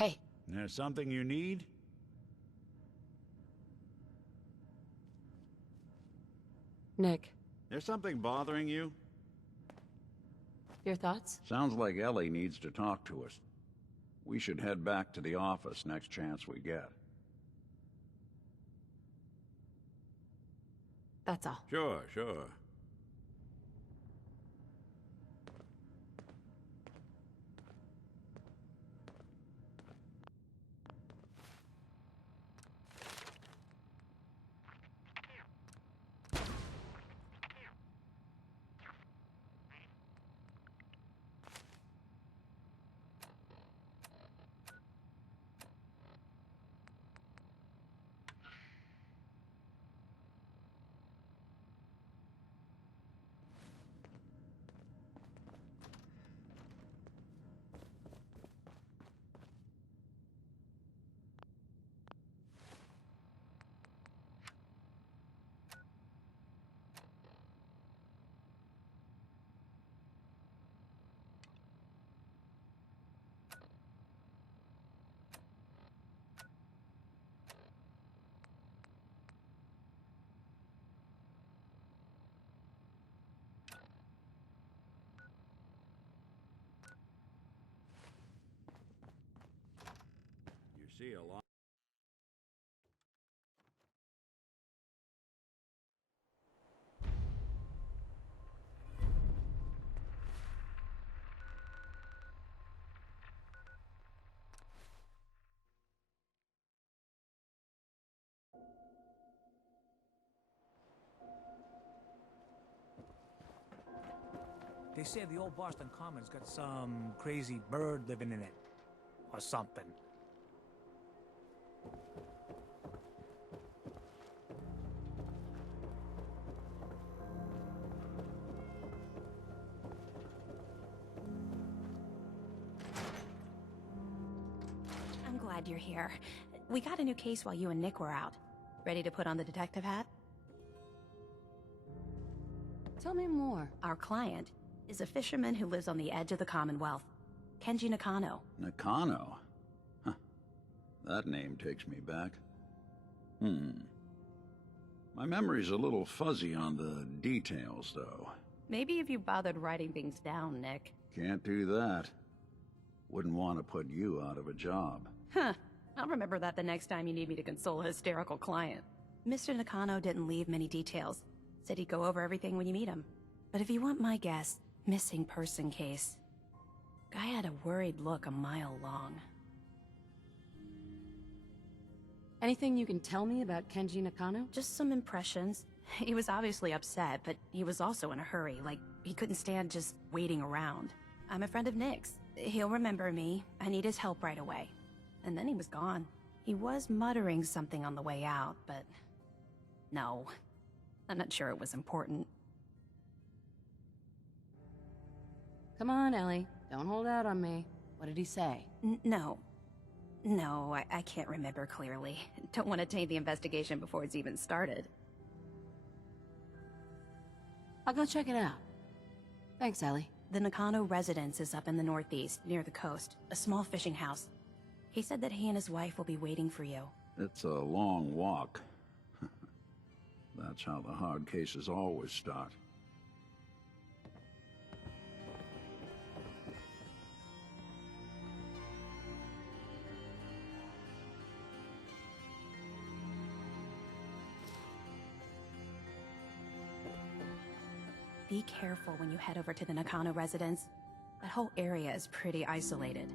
Hey. There's something you need? Nick, There's something bothering you? your thoughts? Sounds like Ellie needs to talk to us. We should head back to the office next chance we get. That's all. Sure, sure. You see a lot. They say the old Boston Common's got some crazy bird living in it. Or something. I'm glad you're here. We got a new case while you and Nick were out. Ready to put on the detective hat? Tell me more. Our client is a fisherman who lives on the edge of the Commonwealth. Kenji Nakano. Nakano? Huh. That name takes me back. My memory's a little fuzzy on the details, though. Maybe if you bothered writing things down, Nick. Can't do that. Wouldn't want to put you out of a job. Huh. I'll remember that the next time you need me to console a hysterical client. Mr. Nakano didn't leave many details. Said he'd go over everything when you meet him. But if you want my guess, missing person case. Guy had a worried look a mile long. Anything you can tell me about Kenji Nakano? Just some impressions. He was obviously upset, but he was also in a hurry, like he couldn't stand just waiting around. I'm a friend of Nick's. He'll remember me. I need his help right away. And then he was gone. He was muttering something on the way out, but... no. I'm not sure it was important. Come on, Ellie. Don't hold out on me. What did he say? No. No, I can't remember clearly. Don't want to taint the investigation before it's even started. I'll go check it out. Thanks, Ellie. The Nakano residence is up in the northeast, near the coast. A small fishing house. He said that he and his wife will be waiting for you. It's a long walk. That's how the hard cases always start. Be careful when you head over to the Nakano residence. That whole area is pretty isolated.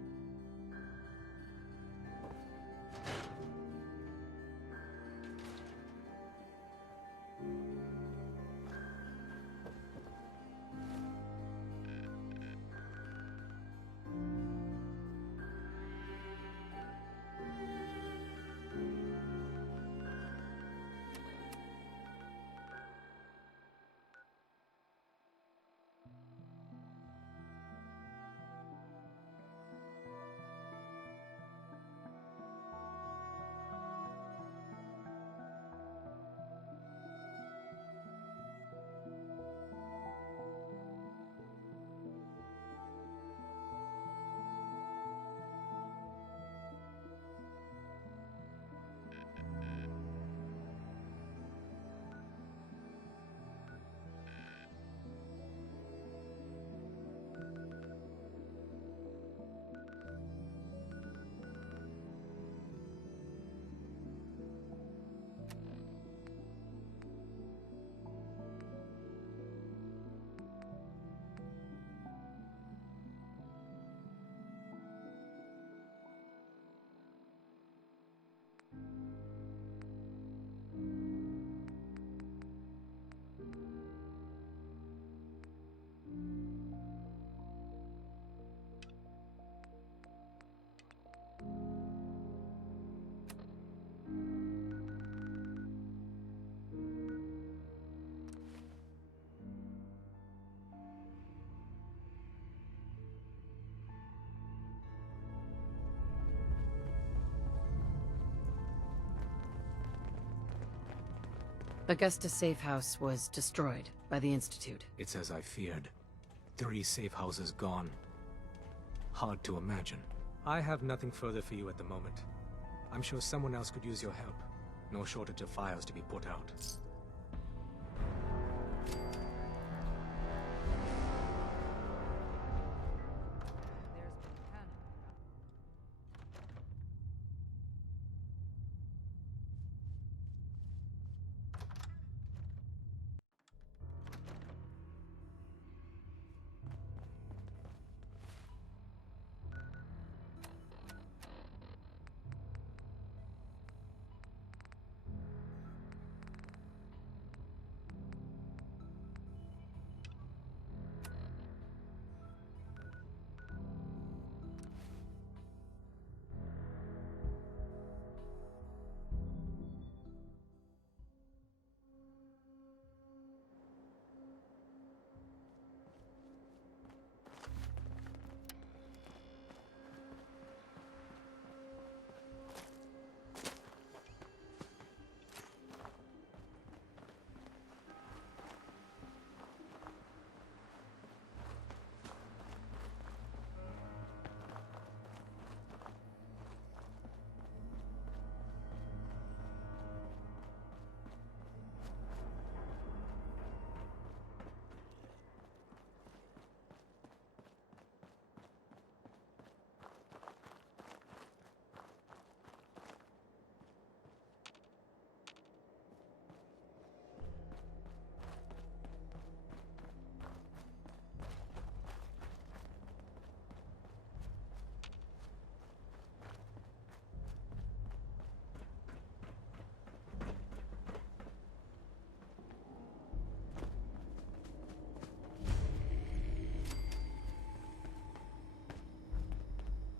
Augusta's safe house was destroyed by the Institute. It's as I feared. 3 safe houses gone. Hard to imagine. I have nothing further for you at the moment. I'm sure someone else could use your help. No shortage of fires to be put out.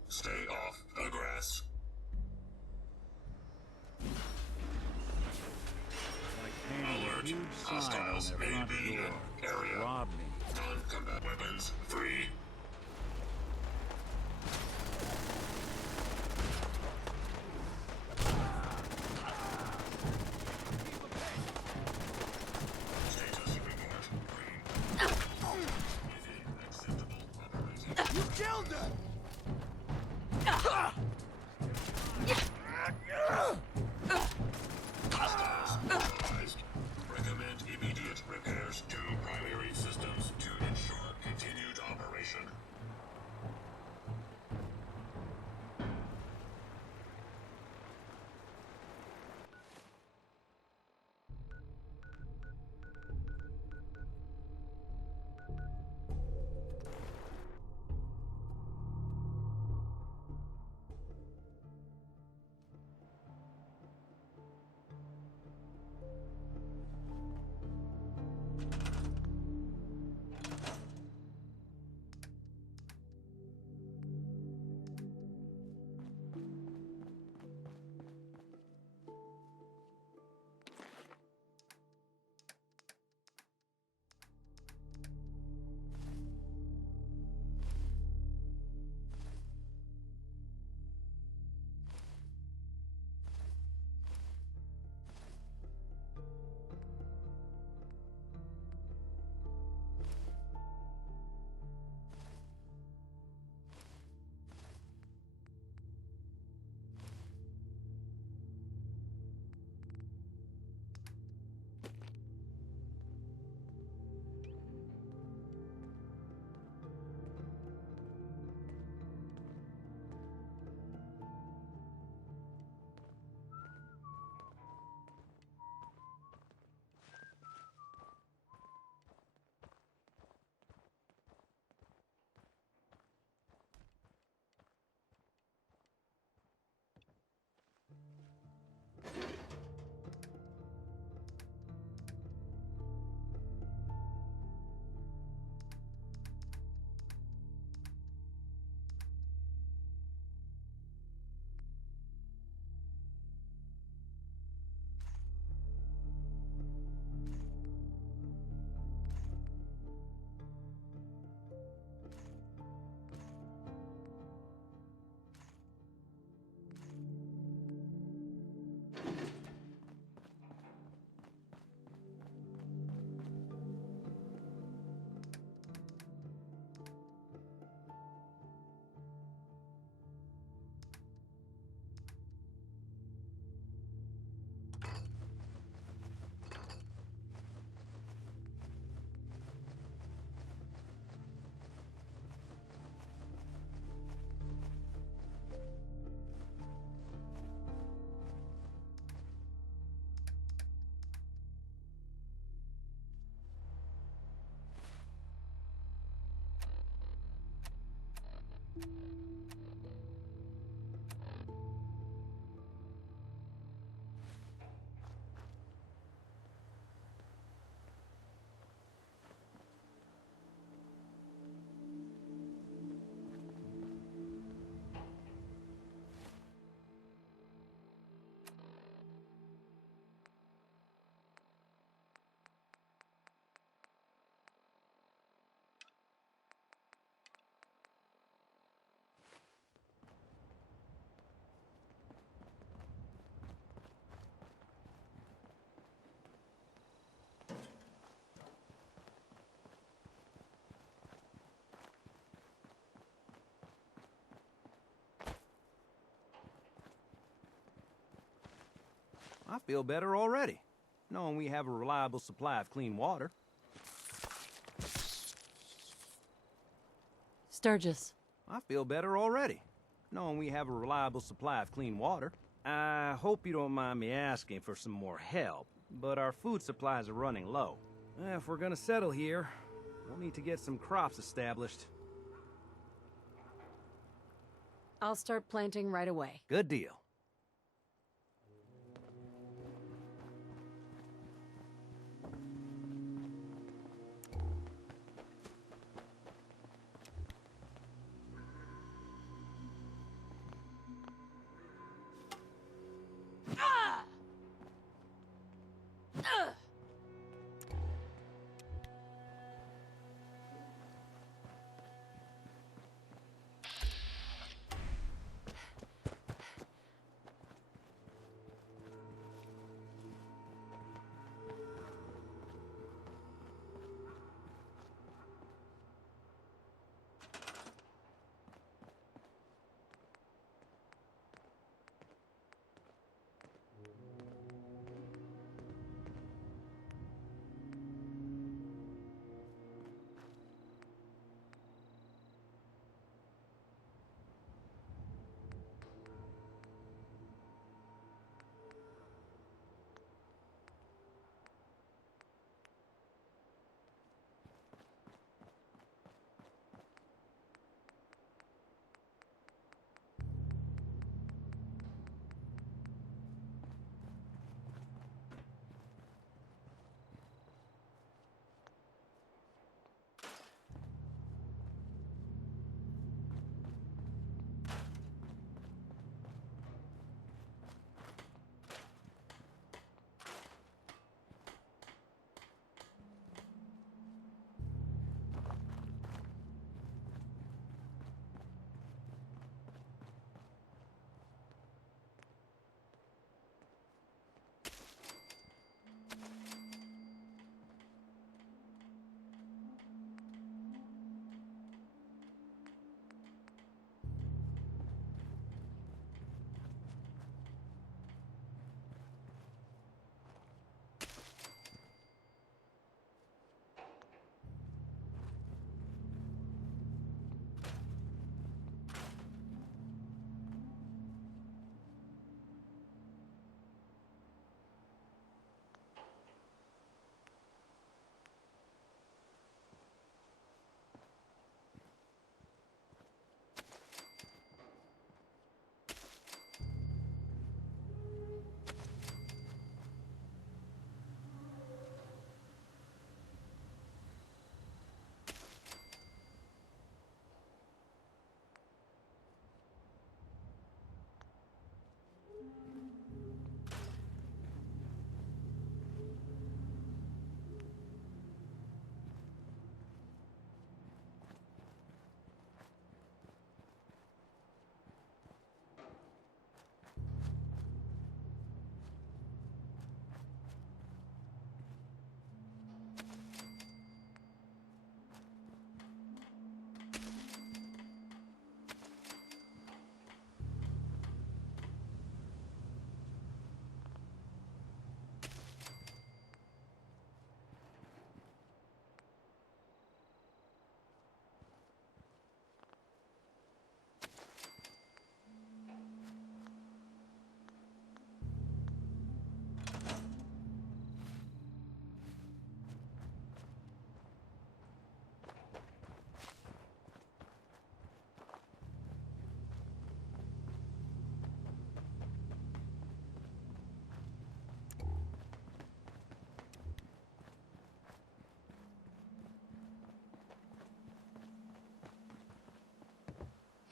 Stay off the grass. Alert. Hostiles may be in area. Rob me. Non-combat weapons free. Status report. Green. Within acceptable operating. You killed her! Hostiles neutralized. Recommend immediate repairs to primary systems. I feel better already, knowing we have a reliable supply of clean water. Sturgis. I feel better already, knowing we have a reliable supply of clean water. I hope you don't mind me asking for some more help, but our food supplies are running low. If we're gonna settle here, we'll need to get some crops established. I'll start planting right away. Good deal.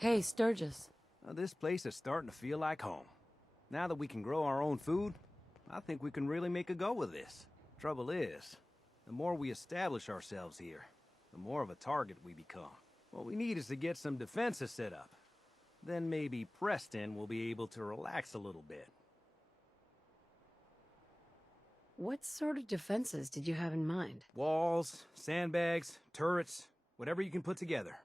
Hey, Sturgis. This place is starting to feel like home. Now that we can grow our own food, I think we can really make a go with this. Trouble is, the more we establish ourselves here, the more of a target we become. What we need is to get some defenses set up. Then maybe Preston will be able to relax a little bit. What sort of defenses did you have in mind? Walls, sandbags, turrets, whatever you can put together.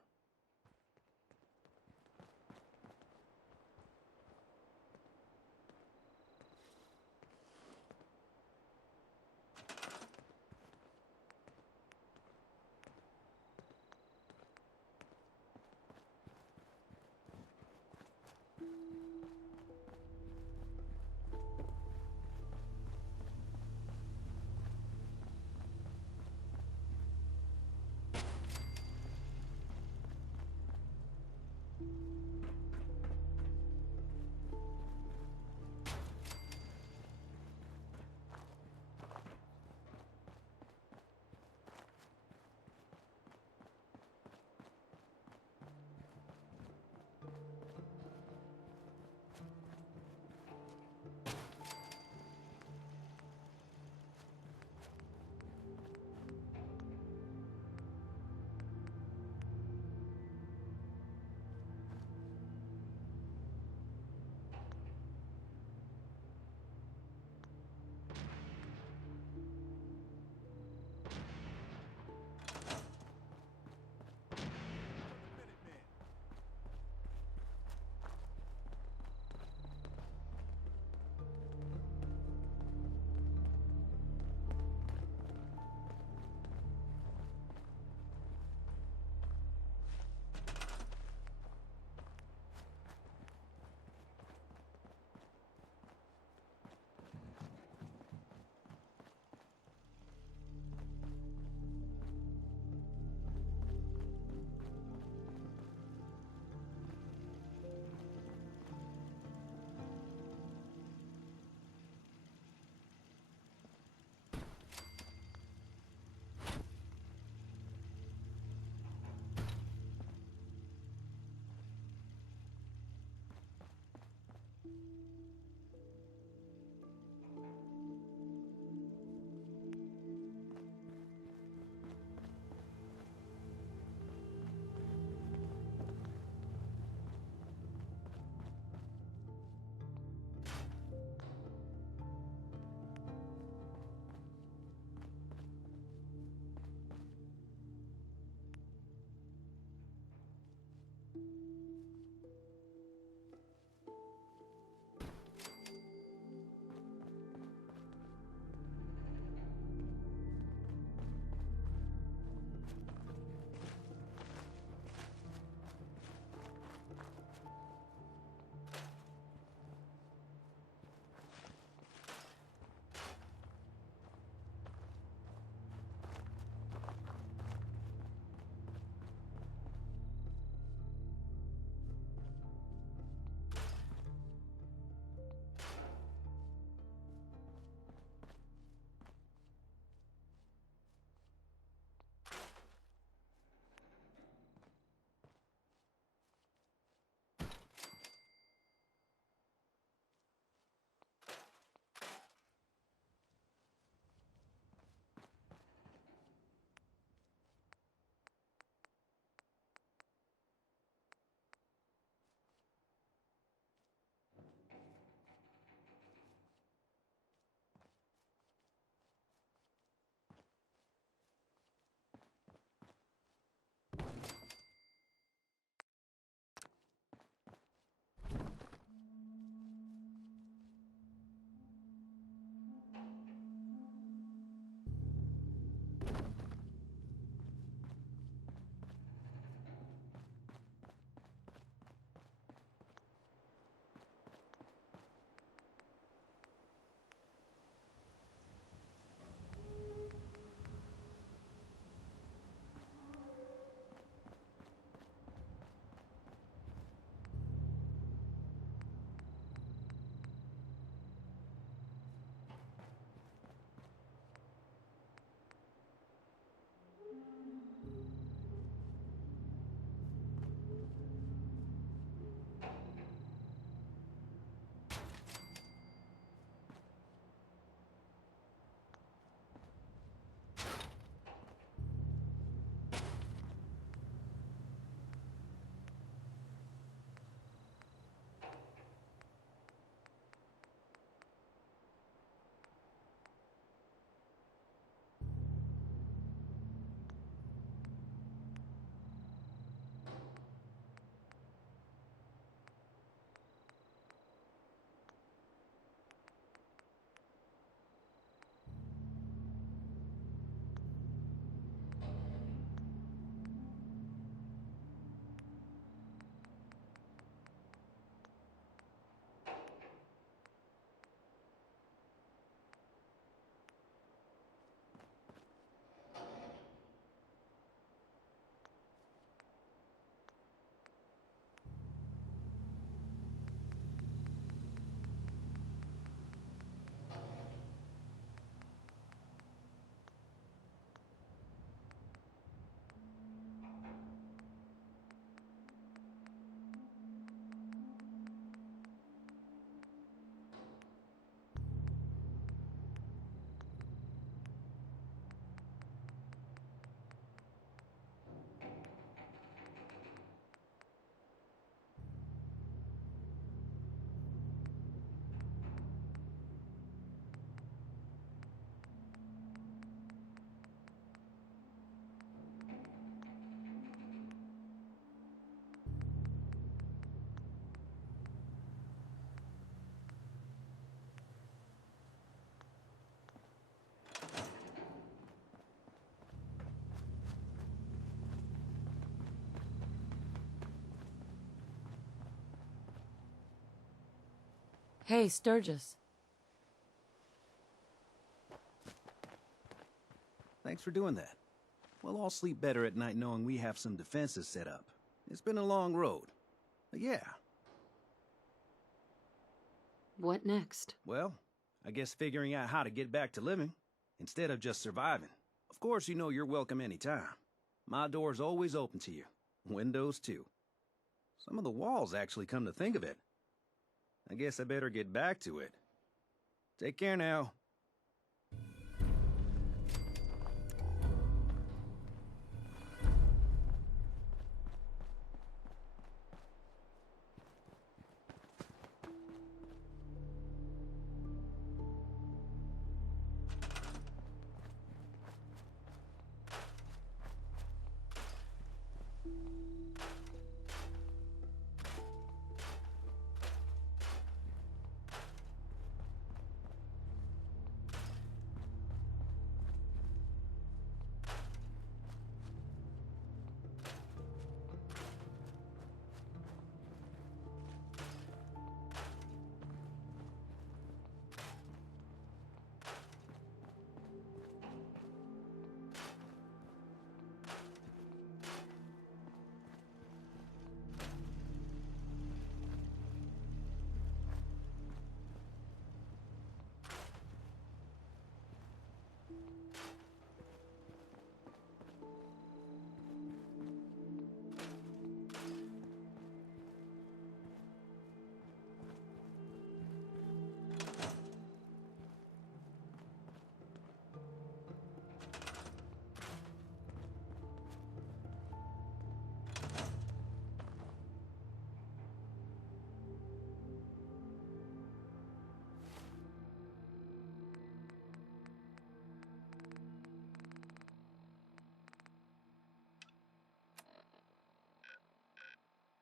Hey, Sturgis. Thanks for doing that. We'll all sleep better at night knowing we have some defenses set up. It's been a long road. But yeah. What next? Well, I guess figuring out how to get back to living, instead of just surviving. Of course, you know you're welcome anytime. My door's always open to you. Windows, too. Some of the walls, actually, come to think of it. I guess I better get back to it. Take care now.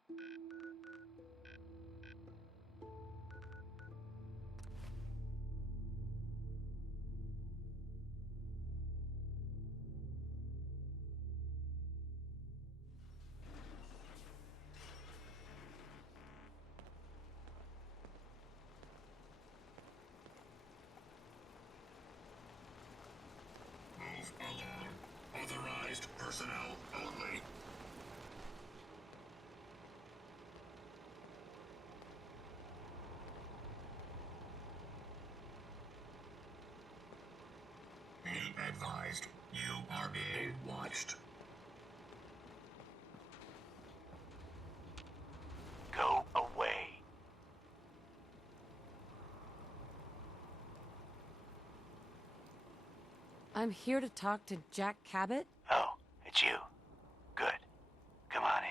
Move along. Authorized personnel only. Be advised, you are being watched. Go away. I'm here to talk to Jack Cabot. Oh, it's you. Good. Come on in.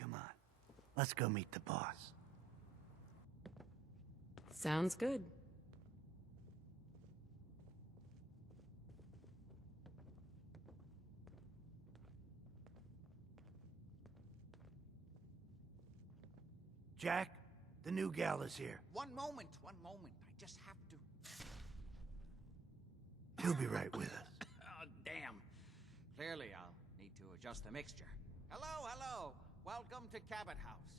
Come on. Let's go meet the boss. Sounds good. Jack, the new gal is here. One moment. I just have to... She'll be right with us. Oh, damn. Clearly, I'll need to adjust the mixture. Hello. Welcome to Cabot House.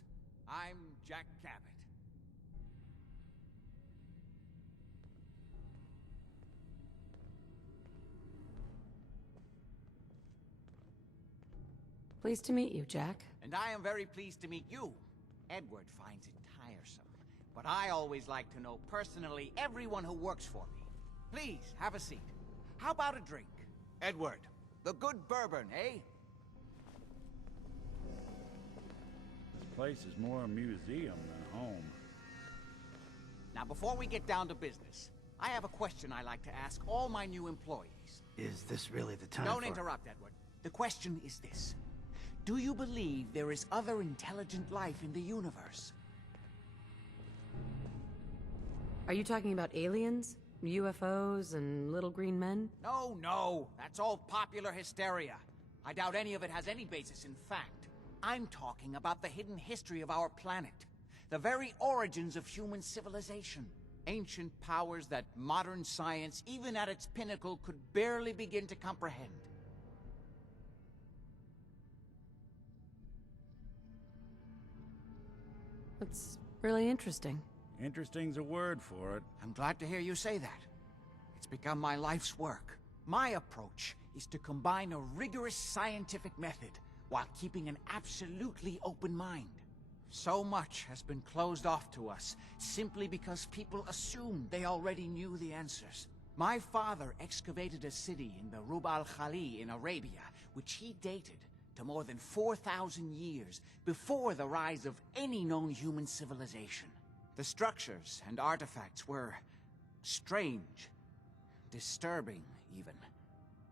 I'm Jack Cabot. Pleased to meet you, Jack. And I am very pleased to meet you. Edward finds it tiresome, but I always like to know personally everyone who works for me. Please, have a seat. How about a drink? Edward, the good bourbon, eh? This place is more a museum than home. Now, before we get down to business, I have a question I like to ask all my new employees. Is this really the time Don't for... interrupt, Edward. The question is this. Do you believe there is other intelligent life in the universe? Are you talking about aliens? UFOs and little green men? No. That's all popular hysteria. I doubt any of it has any basis in fact. I'm talking about the hidden history of our planet. The very origins of human civilization. Ancient powers that modern science, even at its pinnacle, could barely begin to comprehend. That's really interesting. Interesting's a word for it. I'm glad to hear you say that. It's become my life's work. My approach is to combine a rigorous scientific method while keeping an absolutely open mind. So much has been closed off to us simply because people assumed they already knew the answers. My father excavated a city in the Rub al-Khali in Arabia, which he dated to more than 4,000 years before the rise of any known human civilization. The structures and artifacts were strange, disturbing even.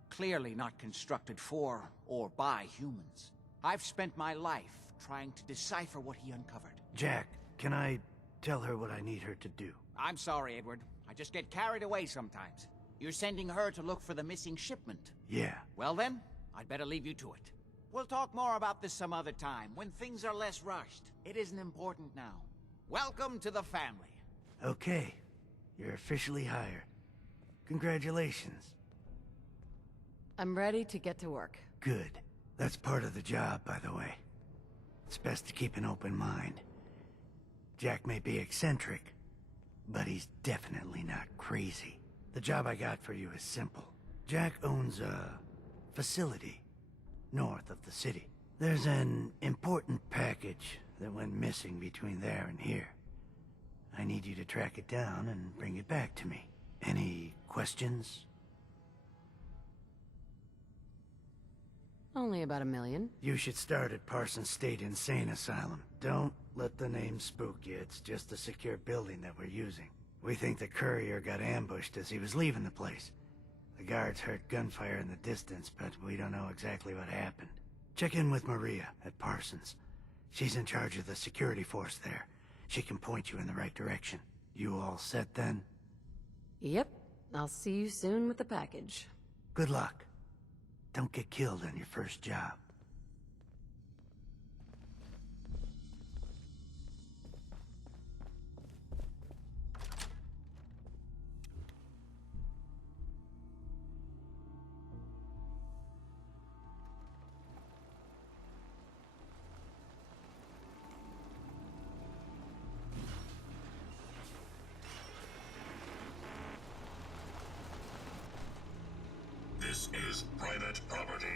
Clearly not constructed for or by humans. I've spent my life trying to decipher what he uncovered. Jack, can I tell her what I need her to do? I'm sorry, Edward. I just get carried away sometimes. You're sending her to look for the missing shipment? Yeah. Well then, I'd better leave you to it. We'll talk more about this some other time, when things are less rushed. It isn't important now. Welcome to the family. Okay. You're officially hired. Congratulations. I'm ready to get to work. Good. That's part of the job, by the way. It's best to keep an open mind. Jack may be eccentric, but he's definitely not crazy. The job I got for you is simple. Jack owns a facility north of the city. There's an important package that went missing between there and here. I need you to track it down and bring it back to me. Any questions? Only about 1 million. You should start at Parsons State Insane Asylum. Don't let the name spook you. It's just a secure building that we're using. We think the courier got ambushed as he was leaving the place. The guards heard gunfire in the distance, but we don't know exactly what happened. Check in with Maria at Parsons. She's in charge of the security force there. She can point you in the right direction. You all set then? Yep. I'll see you soon with the package. Good luck. Don't get killed on your first job. This is private property.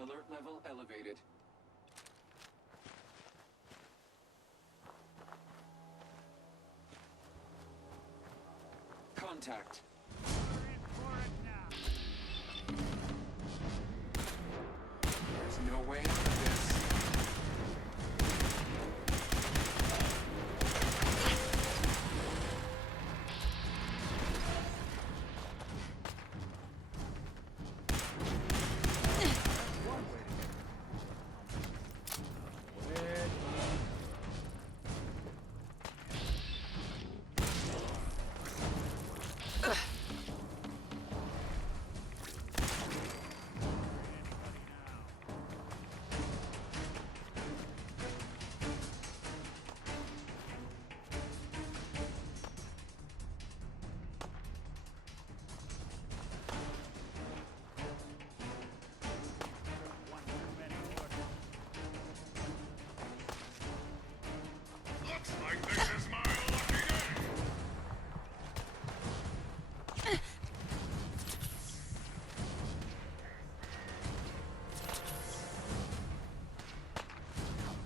Alert level elevated. Contact. There's no way out of this. Looks like this is my lucky day.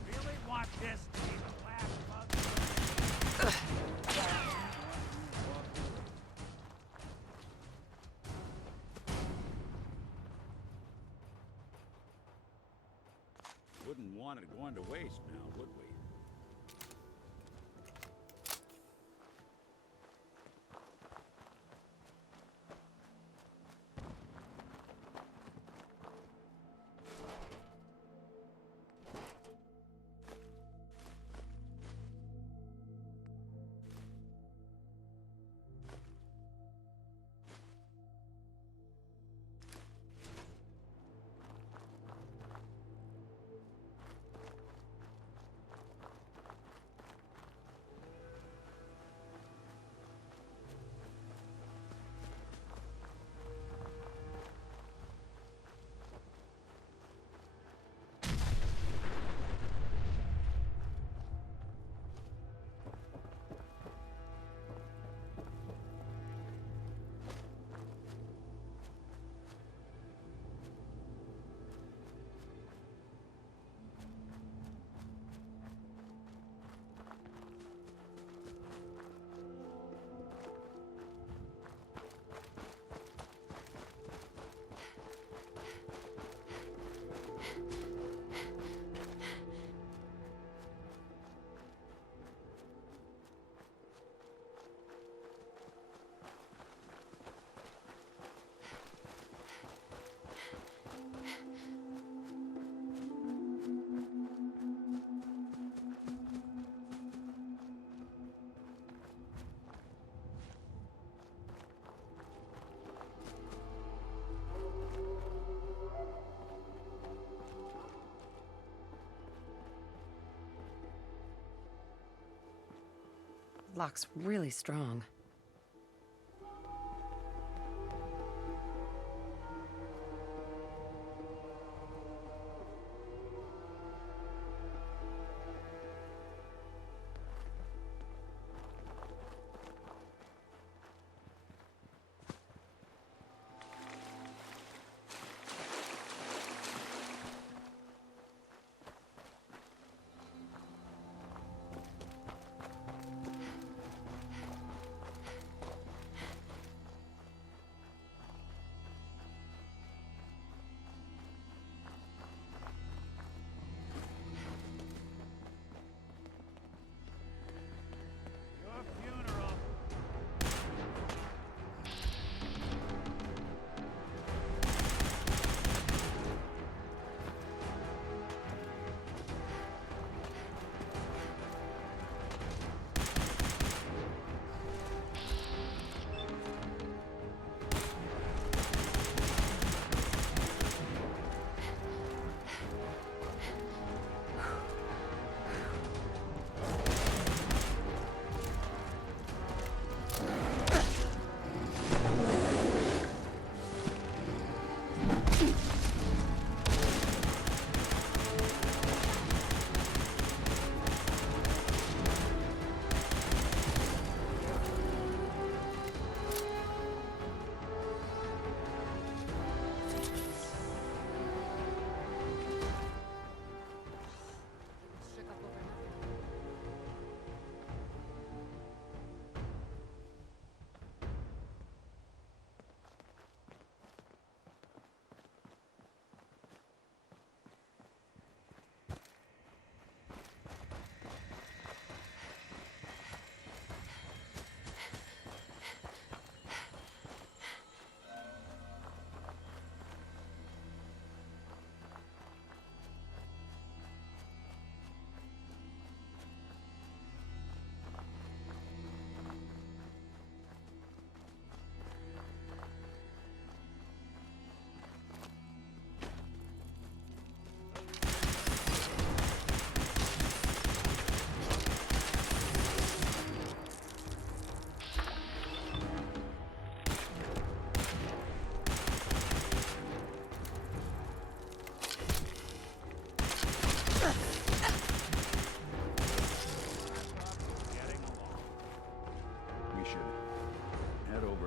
Really want this to be the last bug? Wouldn't want it going to waste now, would we? Lock's really strong.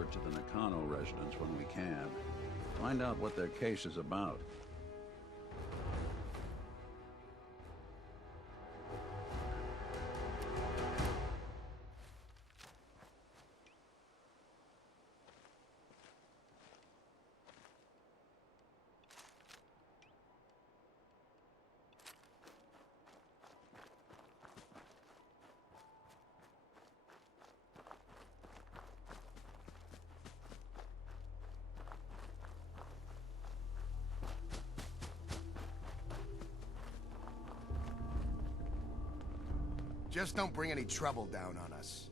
over to the Nakano residence when we can. Find out what their case is about. Just don't bring any trouble down on us.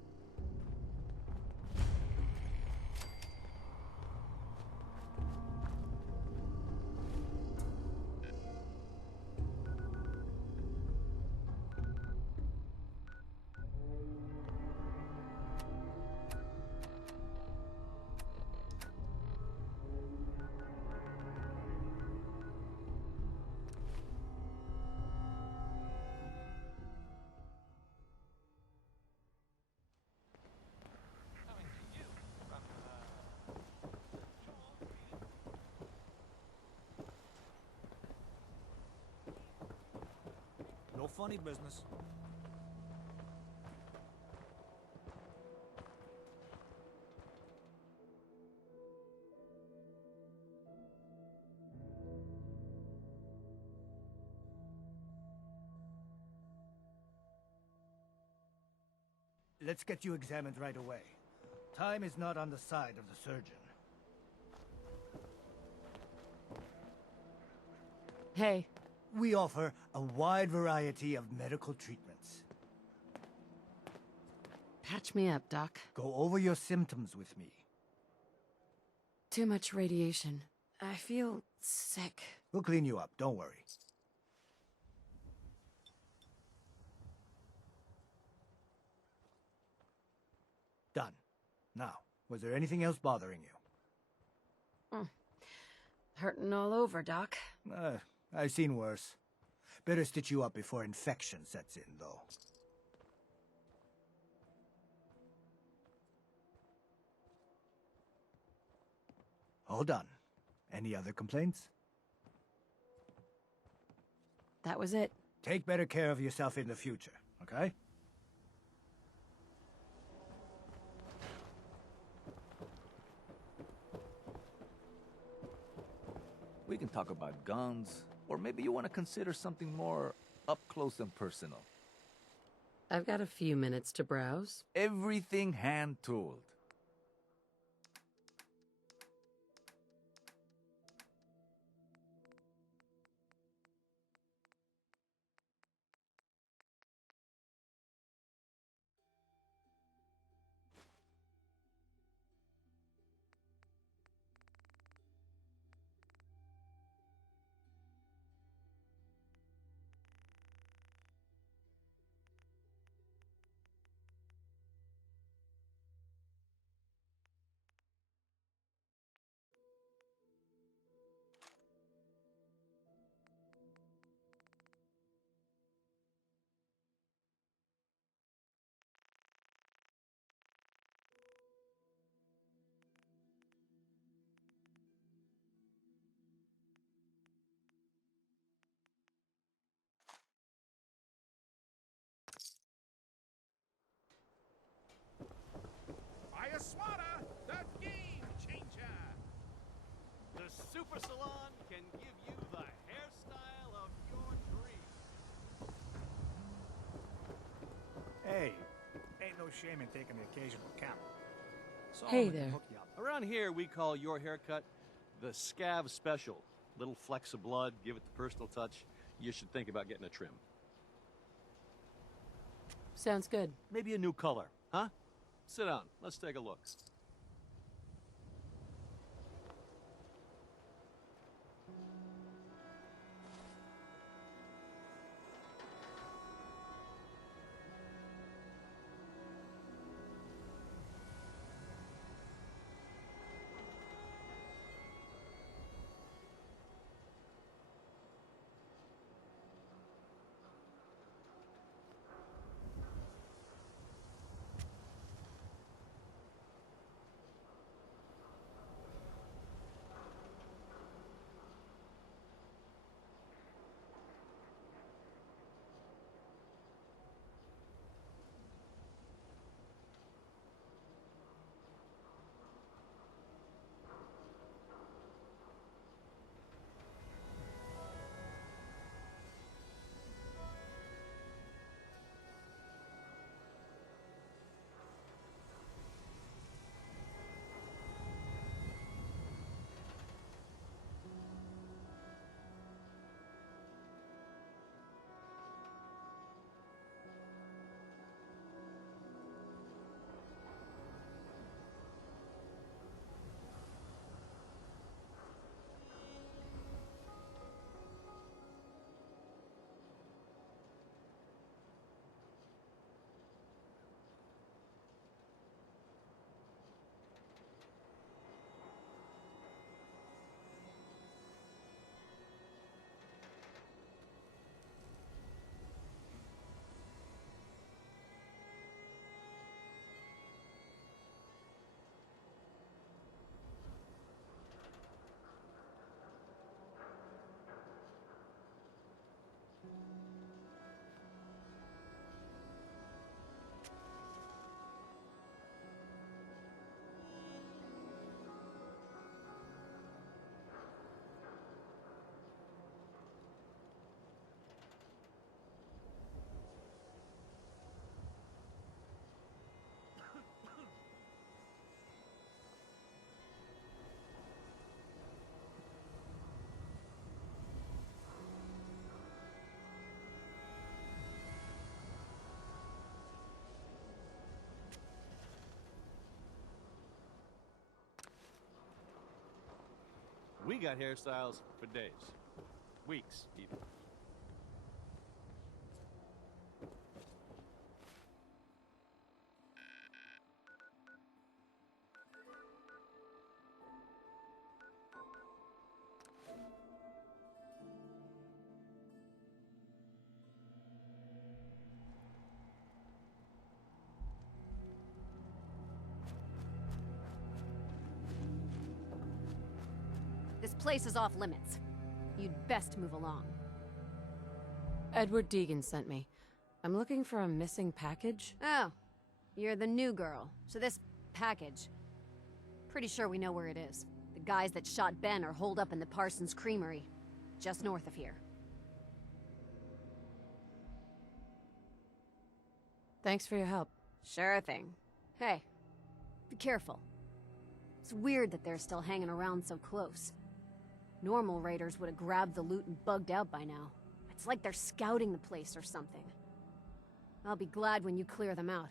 No funny business. Let's get you examined right away. Time is not on the side of the surgeon. Hey. We offer a wide variety of medical treatments. Patch me up, Doc. Go over your symptoms with me. Too much radiation. I feel sick. We'll clean you up, don't worry. Done. Now, was there anything else bothering you? Hurting all over, Doc. I've seen worse. Better stitch you up before infection sets in, though. All done. Any other complaints? That was it. Take better care of yourself in the future, okay? We can talk about guns, or maybe you want to consider something more up close and personal. I've got a few minutes to browse. Everything hand-tooled. Super Salon can give you the hairstyle of your dreams. Hey, ain't no shame in taking the occasional camp. Hey there. Hook you up. Around here, we call your haircut the Scav Special. Little flecks of blood, give it the personal touch. You should think about getting a trim. Sounds good. Maybe a new color, huh? Sit down. Let's take a look. We got hairstyles for days. Weeks, even. This place is off limits. You'd best move along. Edward Deegan sent me. I'm looking for a missing package. Oh, you're the new girl. So this package... Pretty sure we know where it is. The guys that shot Ben are holed up in the Parsons Creamery, just north of here. Thanks for your help. Sure thing. Hey, be careful. It's weird that they're still hanging around so close. Normal raiders would have grabbed the loot and bugged out by now. It's like they're scouting the place or something. I'll be glad when you clear them out.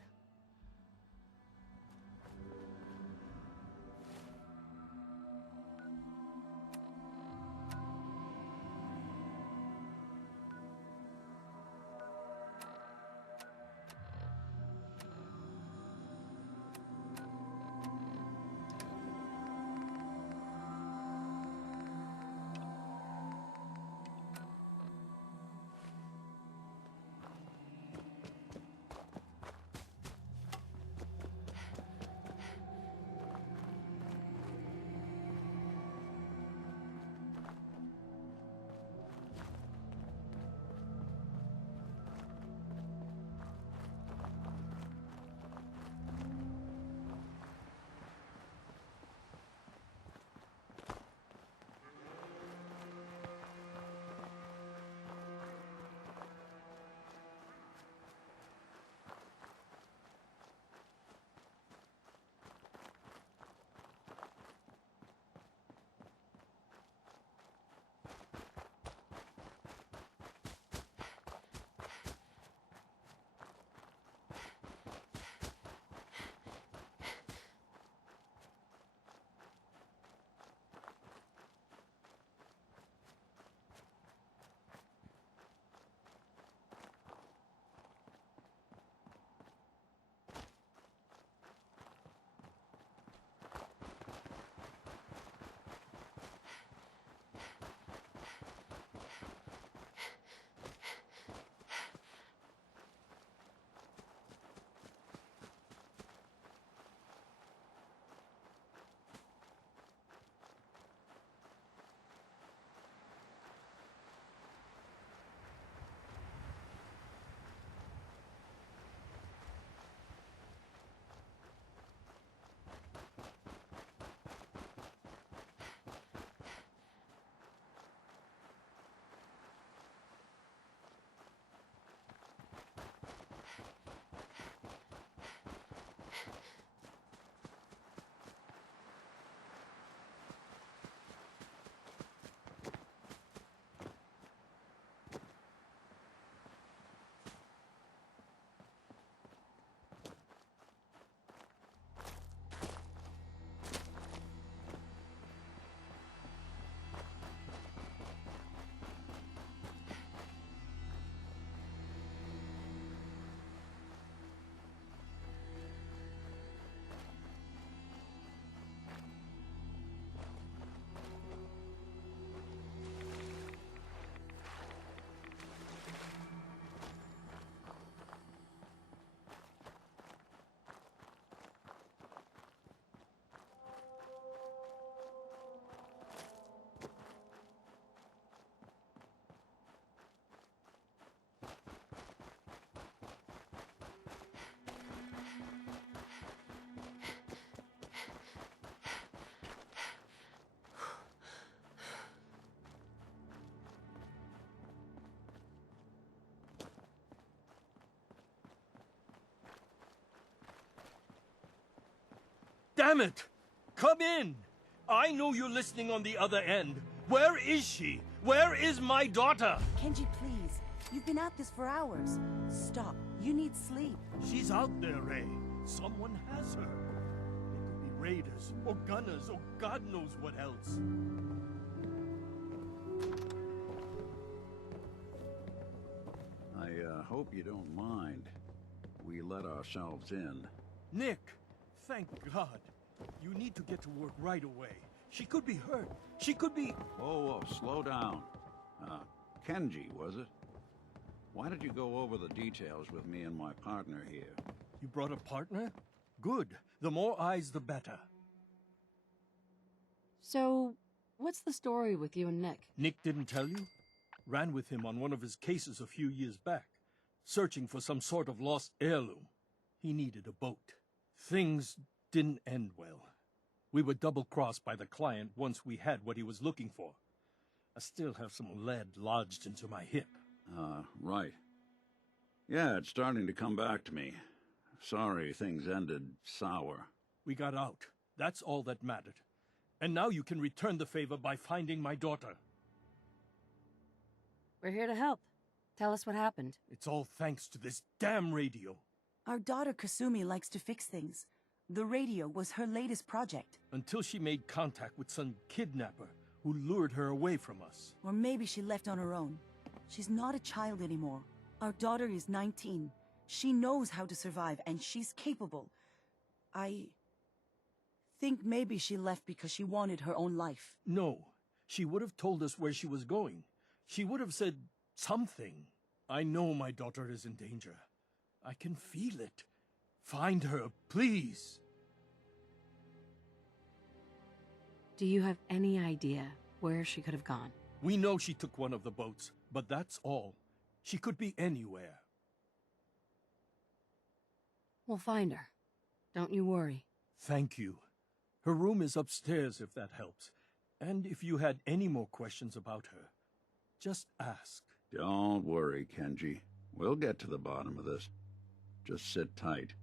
Damn it! Come in! I know you're listening on the other end. Where is she? Where is my daughter? Kenji, please. You've been at this for hours. Stop. You need sleep. She's out there, Ray. Someone has her. They could be raiders, or gunners, or God knows what else. I hope you don't mind. We let ourselves in. Nick, thank God. You need to get to work right away. She could be hurt. She could be... Whoa, slow down. Kenji, was it? Why did you go over the details with me and my partner here? You brought a partner? Good. The more eyes, the better. So, what's the story with you and Nick? Nick didn't tell you? Ran with him on one of his cases a few years back, searching for some sort of lost heirloom. He needed a boat. Things didn't end well. We were double-crossed by the client once we had what he was looking for. I still have some lead lodged into my hip. Right. Yeah, it's starting to come back to me. Sorry things ended sour. We got out. That's all that mattered. And now you can return the favor by finding my daughter. We're here to help. Tell us what happened. It's all thanks to this damn radio. Our daughter Kasumi likes to fix things. The radio was her latest project. Until she made contact with some kidnapper who lured her away from us. Or maybe she left on her own. She's not a child anymore. Our daughter is 19. She knows how to survive, and she's capable. I think maybe she left because she wanted her own life. No. She would have told us where she was going. She would have said something. I know my daughter is in danger. I can feel it. Find her, please. Do you have any idea where she could have gone? We know she took one of the boats, but that's all. She could be anywhere. We'll find her. Don't you worry. Thank you. Her room is upstairs, if that helps. And if you had any more questions about her, just ask. Don't worry, Kenji. We'll get to the bottom of this. Just sit tight.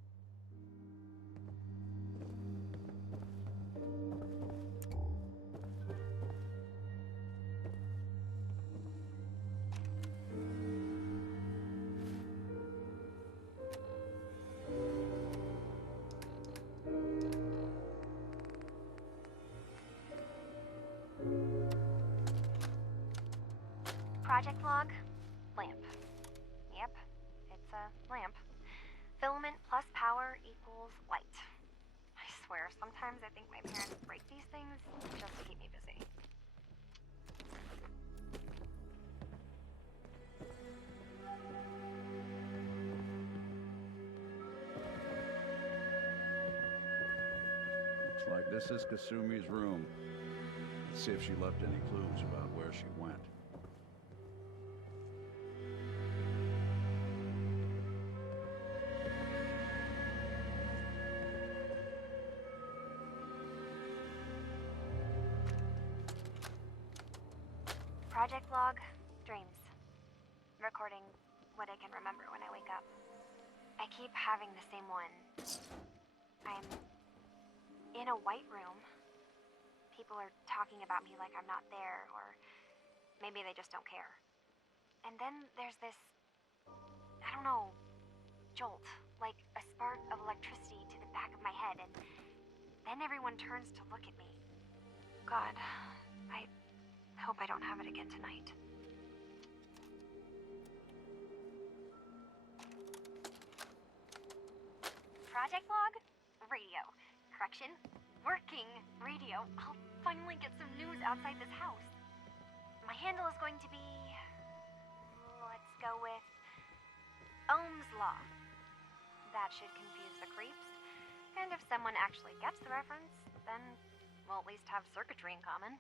Project log, lamp. Yep, it's a lamp. Filament plus power equals light. I swear, sometimes I think my parents break these things just to keep me busy. Looks like this is Kasumi's room. Let's see if she left any clues about where she went. Project log, dreams. Recording what I can remember when I wake up. I keep having the same one. I'm in a white room. People are talking about me like I'm not there, or maybe they just don't care. And then there's this, I don't know, jolt, like a spark of electricity to the back of my head, and then everyone turns to look at me. God, I hope I don't have it again tonight. Project log? Radio. Correction. Working radio. I'll finally get some news outside this house. My handle is going to be... let's go with... Ohm's Law. That should confuse the creeps. And if someone actually gets the reference, then we'll at least have circuitry in common.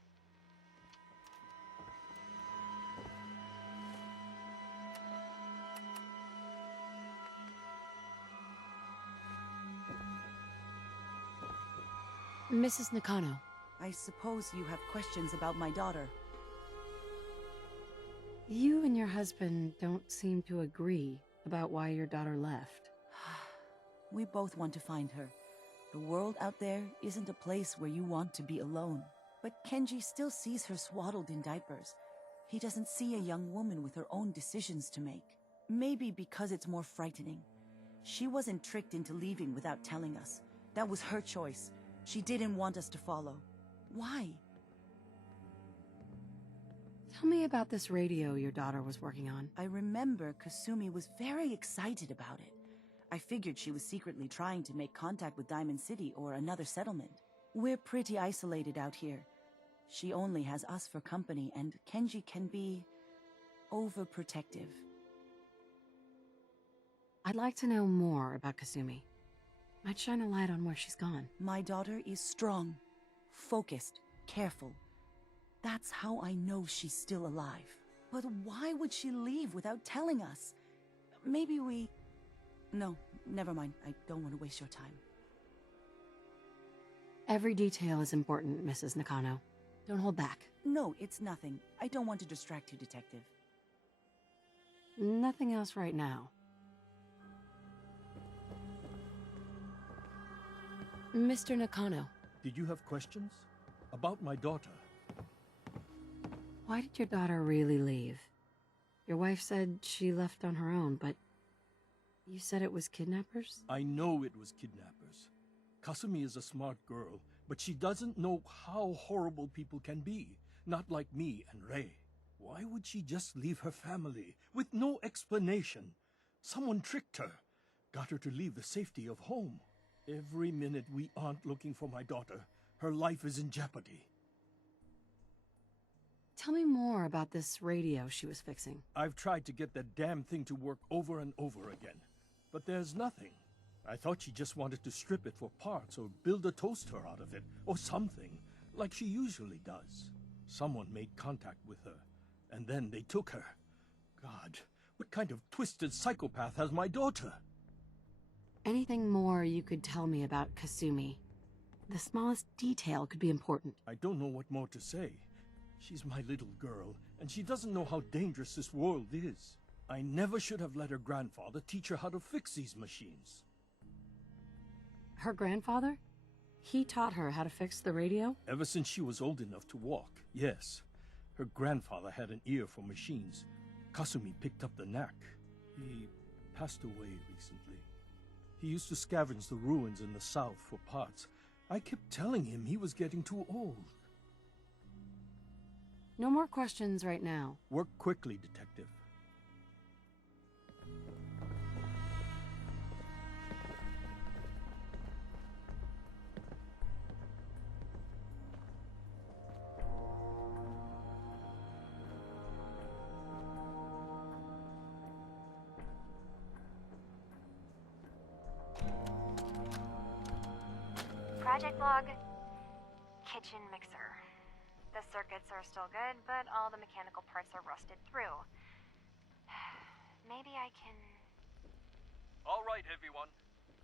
Mrs. Nakano. I suppose you have questions about my daughter. You and your husband don't seem to agree about why your daughter left. We both want to find her. The world out there isn't a place where you want to be alone. But Kenji still sees her swaddled in diapers. He doesn't see a young woman with her own decisions to make. Maybe because it's more frightening. She wasn't tricked into leaving without telling us. That was her choice. She didn't want us to follow. Why? Tell me about this radio your daughter was working on. I remember Kasumi was very excited about it. I figured she was secretly trying to make contact with Diamond City or another settlement. We're pretty isolated out here. She only has us for company, and Kenji can be overprotective. I'd like to know more about Kasumi. Might shine a light on where she's gone. My daughter is strong, focused, careful. That's how I know she's still alive. But why would she leave without telling us? Maybe we... No, never mind. I don't want to waste your time. Every detail is important, Mrs. Nakano. Don't hold back. No, it's nothing. I don't want to distract you, Detective. Nothing else right now. Mr. Nakano. Did you have questions? About my daughter? Why did your daughter really leave? Your wife said she left on her own, but you said it was kidnappers? I know it was kidnappers. Kasumi is a smart girl, but she doesn't know how horrible people can be. Not like me and Rei. Why would she just leave her family with no explanation? Someone tricked her, got her to leave the safety of home. Every minute we aren't looking for my daughter, her life is in jeopardy. Tell me more about this radio she was fixing. I've tried to get that damn thing to work over and over again, but there's nothing. I thought she just wanted to strip it for parts or build a toaster out of it, or something, like she usually does. Someone made contact with her, and then they took her. God, what kind of twisted psychopath has my daughter? Anything more you could tell me about Kasumi? The smallest detail could be important. I don't know what more to say. She's my little girl, and she doesn't know how dangerous this world is. I never should have let her grandfather teach her how to fix these machines. Her grandfather? He taught her how to fix the radio? Ever since she was old enough to walk, yes. Her grandfather had an ear for machines. Kasumi picked up the knack. He passed away recently. He used to scavenge the ruins in the south for parts. I kept telling him he was getting too old. No more questions right now. Work quickly, Detective. Project log. Kitchen mixer. The circuits are still good, but all the mechanical parts are rusted through. Maybe I can... All right, everyone.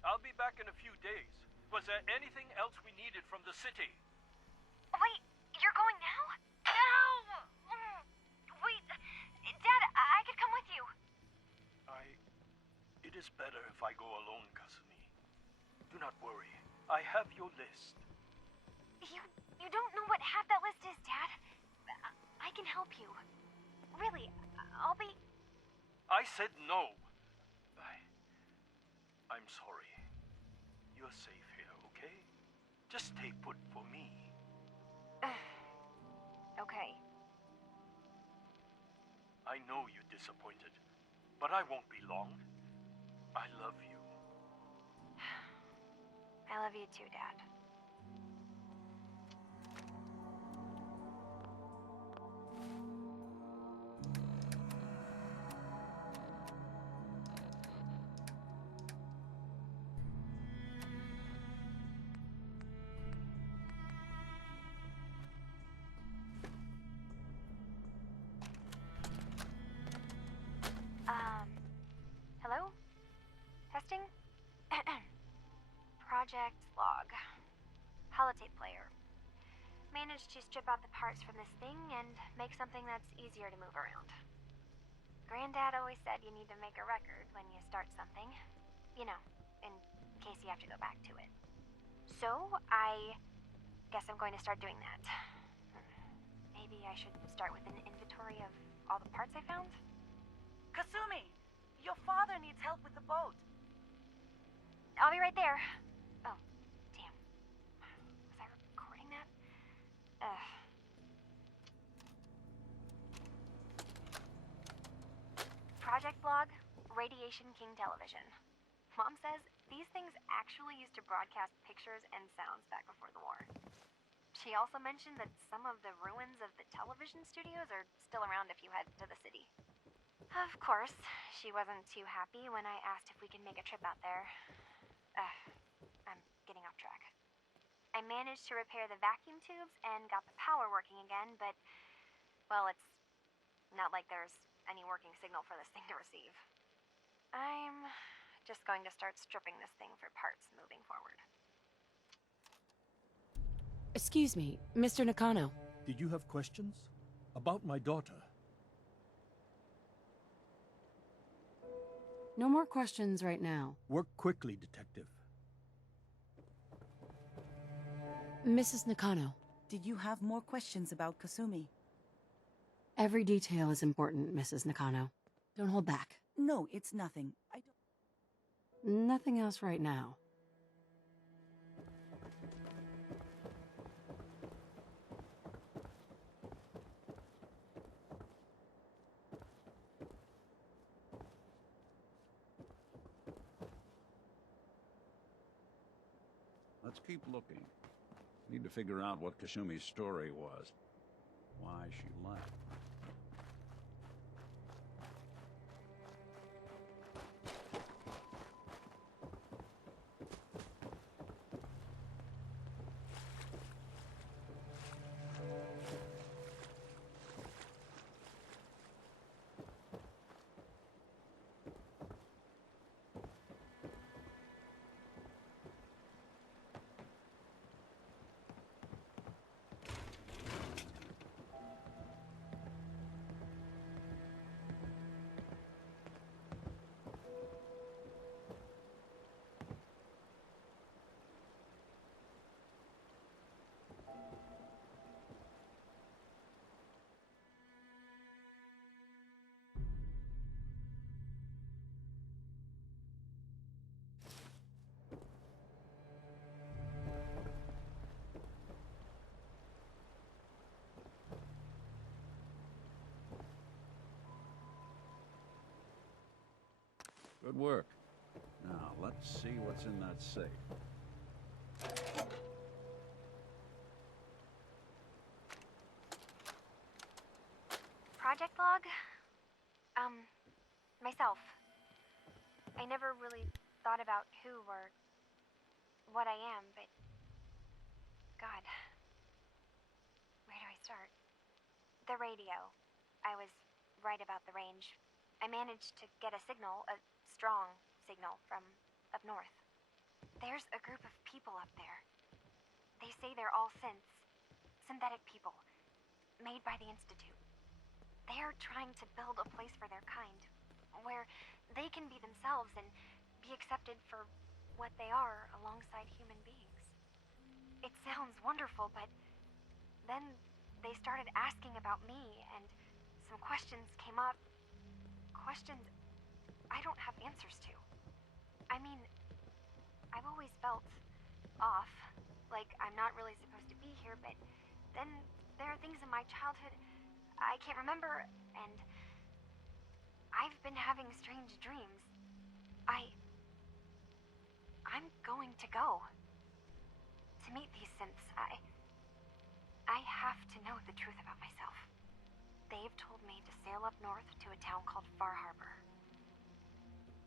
I'll be back in a few days. Was there anything else we needed from the city? Wait, you're going now? No! Wait, Dad, I could come with you. It is better if I go alone, Kasumi. Do not worry. I have your list. You don't know what half that list is, Dad. I can help you. Really, I'll be... I said no. I'm sorry. You're safe here, okay? Just stay put for me. Okay. I know you're disappointed, but I won't be long. I love you. I love you too, Dad. Hello? Testing? Project log. Holotape player. Managed to strip out the parts from this thing and make something that's easier to move around. Granddad always said you need to make a record when you start something. You know, in case you have to go back to it. So, I guess I'm going to start doing that. Maybe I should start with an inventory of all the parts I found? Kasumi! Your father needs help with the boat. I'll be right there. Oh, damn. Was I recording that? log, Radiation King Television. Mom says these things actually used to broadcast pictures and sounds back before the war. She also mentioned that some of the ruins of the television studios are still around if you head to the city. Of course, she wasn't too happy when I asked if we could make a trip out there. I'm getting off track. I managed to repair the vacuum tubes and got the power working again, but, well, it's not like there's any working signal for this thing to receive. I'm just going to start stripping this thing for parts moving forward. Excuse me, Mr. Nakano. Did you have questions? About my daughter? No more questions right now. Work quickly, Detective. Mrs. Nakano. Did you have more questions about Kasumi? Every detail is important, Mrs. Nakano. Don't hold back. No, it's nothing. Nothing else right now. Let's keep looking. Need to figure out what Kasumi's story was. Why she left. Good work. Now, let's see what's in that safe. Project log? Myself. I never really thought about who or what I am, but... God. Where do I start? The radio. I was right about the range. I managed to get a signal, a strong signal, from up north. There's a group of people up there. They say they're all synths. Synthetic people. Made by the Institute. They are trying to build a place for their kind, where they can be themselves and be accepted for what they are alongside human beings. It sounds wonderful, but then they started asking about me, and some questions came up. Questions I don't have answers to. I mean, I've always felt off, like I'm not really supposed to be here, but then there are things in my childhood I can't remember, and I've been having strange dreams. I'm going to go. To meet these synths, I have to know the truth about myself. They've told me to sail up north to a town called Far Harbor.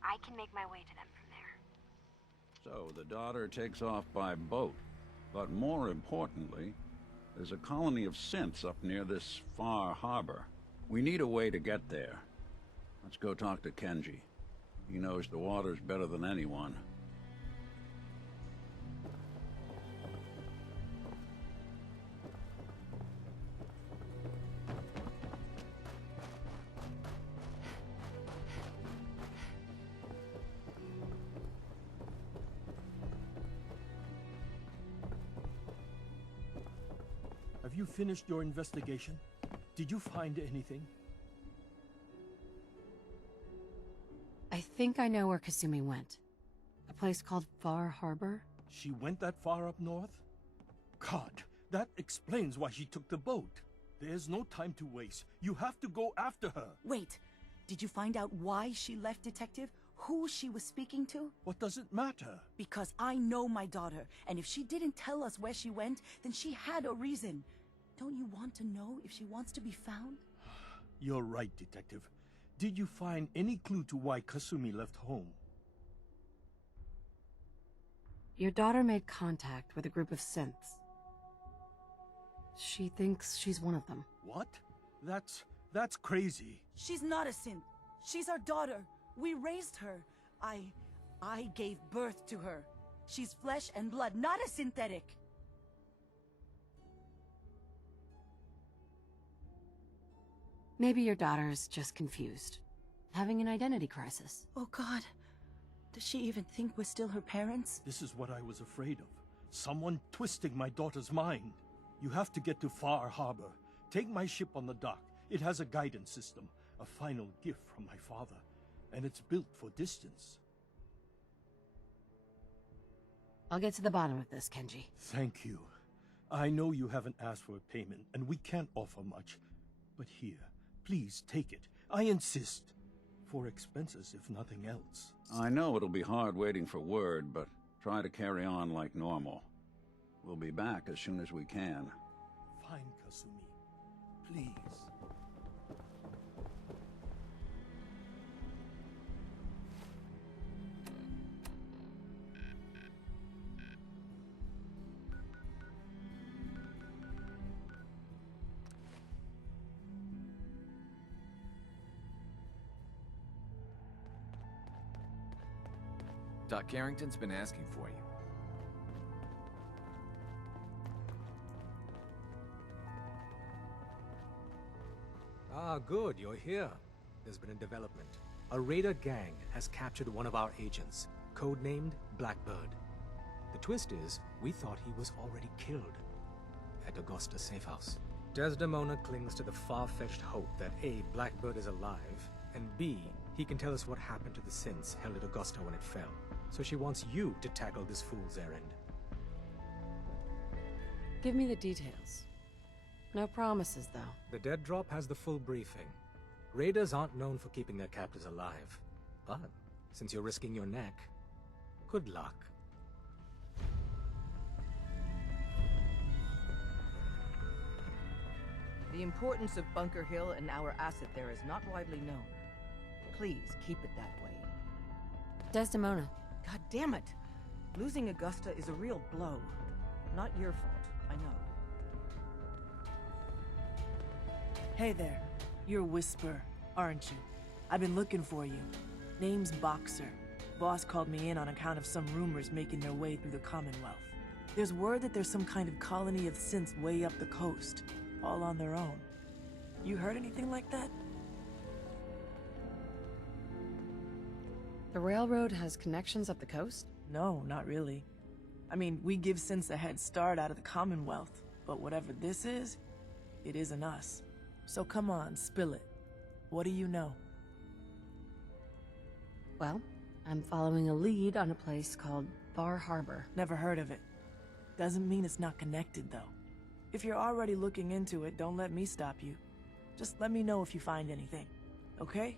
I can make my way to them from there. So, the daughter takes off by boat. But more importantly, there's a colony of synths up near this Far Harbor. We need a way to get there. Let's go talk to Kenji. He knows the waters better than anyone. Have you finished your investigation? Did you find anything? I think I know where Kasumi went. A place called Far Harbor? She went that far up north? God, that explains why she took the boat. There's no time to waste. You have to go after her. Wait. Did you find out why she left, Detective? Who she was speaking to? What does it matter? Because I know my daughter, and if she didn't tell us where she went, then she had a reason. Don't you want to know if she wants to be found? You're right, Detective. Did you find any clue to why Kasumi left home? Your daughter made contact with a group of synths. She thinks she's one of them. What? That's crazy. She's not a synth. She's our daughter. We raised her. I gave birth to her. She's flesh and blood, not a synthetic. Maybe your daughter's just confused. Having an identity crisis. Oh God. Does she even think we're still her parents? This is what I was afraid of. Someone twisting my daughter's mind. You have to get to Far Harbor. Take my ship on the dock. It has a guidance system, a final gift from my father, and it's built for distance. I'll get to the bottom of this, Kenji. Thank you. I know you haven't asked for a payment, and we can't offer much. But here, please take it. I insist. For expenses, if nothing else. I know it'll be hard waiting for word, but try to carry on like normal. We'll be back as soon as we can. Fine, Kasumi. Please. Doc Carrington's been asking for you. Ah, good, you're here. There's been a development. A raider gang has captured one of our agents, codenamed Blackbird. The twist is, we thought he was already killed at Augusta's safe house. Desdemona clings to the far-fetched hope that A, Blackbird is alive, and B, he can tell us what happened to the synths held at Augusta when it fell. So she wants you to tackle this fool's errand. Give me the details. No promises, though. The Dead Drop has the full briefing. Raiders aren't known for keeping their captors alive. But, since you're risking your neck, good luck. The importance of Bunker Hill and our asset there is not widely known. Please, keep it that way. Desdemona. God damn it! Losing Augusta is a real blow. Not your fault, I know. Hey there. You're Whisper, aren't you? I've been looking for you. Name's Boxer. Boss called me in on account of some rumors making their way through the Commonwealth. There's word that there's some kind of colony of synths way up the coast, all on their own. You heard anything like that? The railroad has connections up the coast? No, not really. I mean, we give synths a head start out of the Commonwealth, but whatever this is, it isn't us. So come on, spill it. What do you know? Well, I'm following a lead on a place called Bar Harbor. Never heard of it. Doesn't mean it's not connected, though. If you're already looking into it, don't let me stop you. Just let me know if you find anything, okay?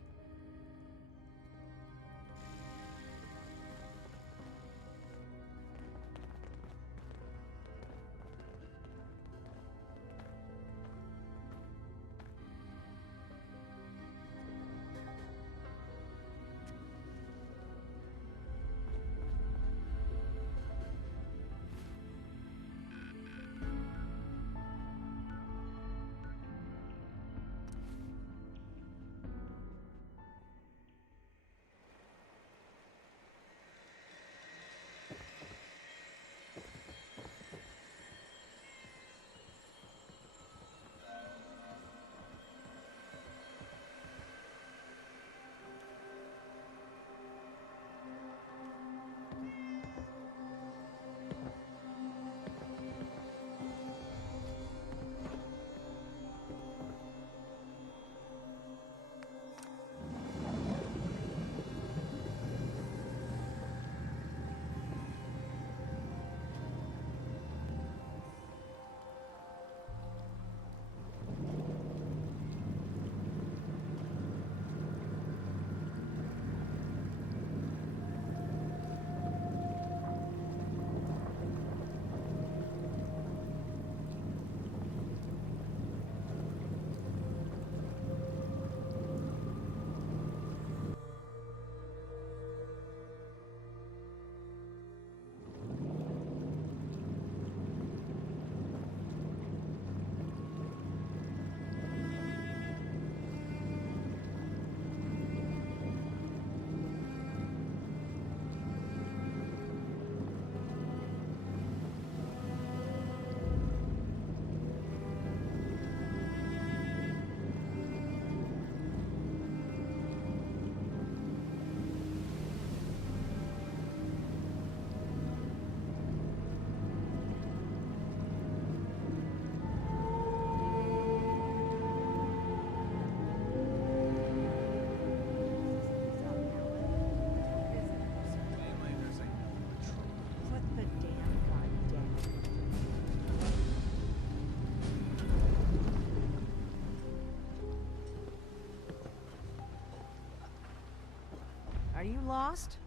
lost?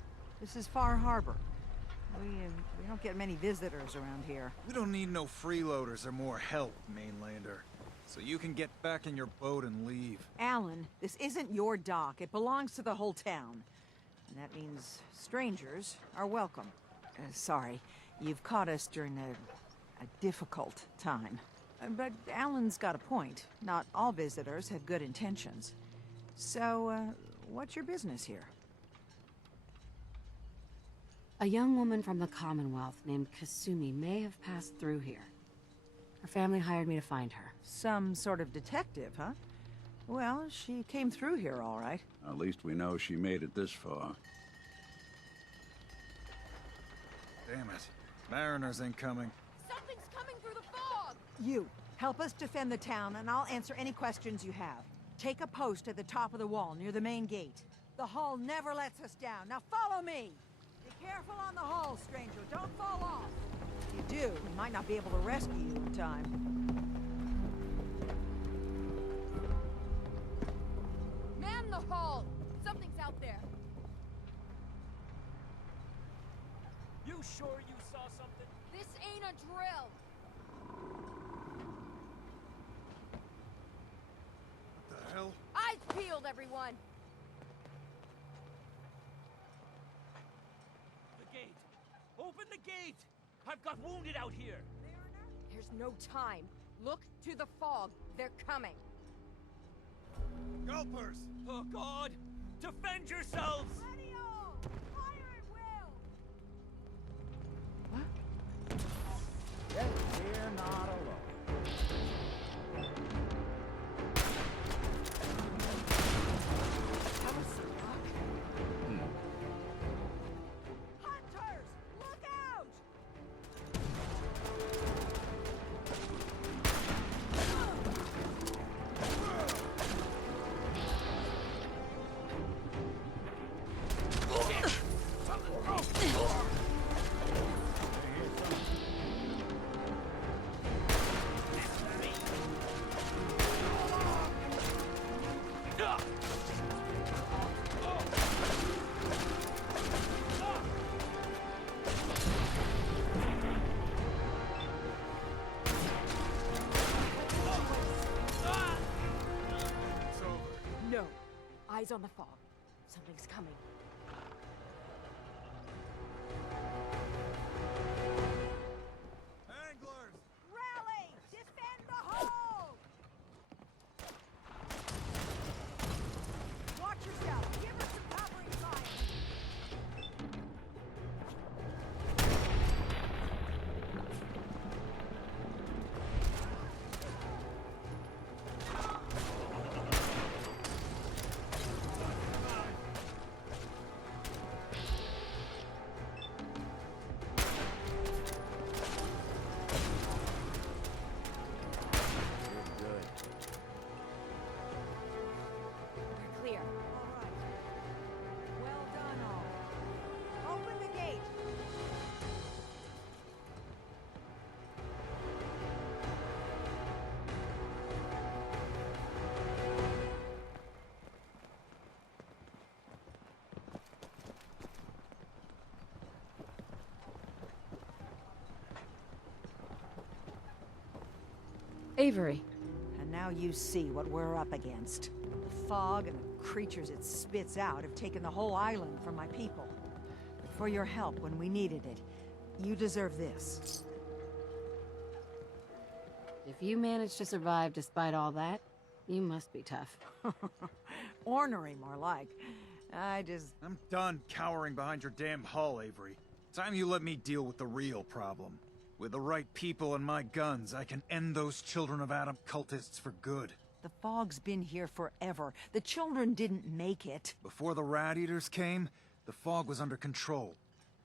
This is Far Harbor. We don't get many visitors around here. We don't need no freeloaders or more help, mainlander. So you can get back in your boat and leave. Alan, this isn't your dock. It belongs to the whole town. And that means strangers are welcome. Sorry, you've caught us during a difficult time. But Alan's got a point. Not all visitors have good intentions. So, what's your business here? A young woman from the Commonwealth named Kasumi may have passed through here. Her family hired me to find her. Some sort of detective, huh? Well, she came through here all right. At least we know she made it this far. Damn it. Mariners ain't coming. Something's coming through the fog! You, help us defend the town, and I'll answer any questions you have. Take a post at the top of the wall, near the main gate. The hull never lets us down. Now follow me! Be careful on the hull, stranger. Don't fall off. If you do, we might not be able to rescue you in time. Man the hull! Something's out there. You sure you saw something? This ain't a drill. What the hell? Eyes peeled, everyone! The gate! Open the gate! I've got wounded out here! There's no time. Look to the fog. They're coming. Gulpers! Oh, God! Defend yourselves! Ready all! Fire at will! Yes, we're not alone. That was some luck. Hunters! Look out! No. Eyes on the fog. Something's coming. Anglers! Rally! Defend the hull! Watch yourself. Give her some covering fire. We're clear. All right. Well done, all. Open the gate. Avery. And now you see what we're up against. The fog and the creatures it spits out have taken the whole island from my people. But for your help when we needed it, you deserve this. If you managed to survive despite all that, you must be tough. Ornery, more like. I'm done cowering behind your damn hull, Avery. Time you let me deal with the real problem. With the right people and my guns, I can end those Children of Adam cultists for good. The fog's been here forever. The children didn't make it. Before the Rat Eaters came, the fog was under control.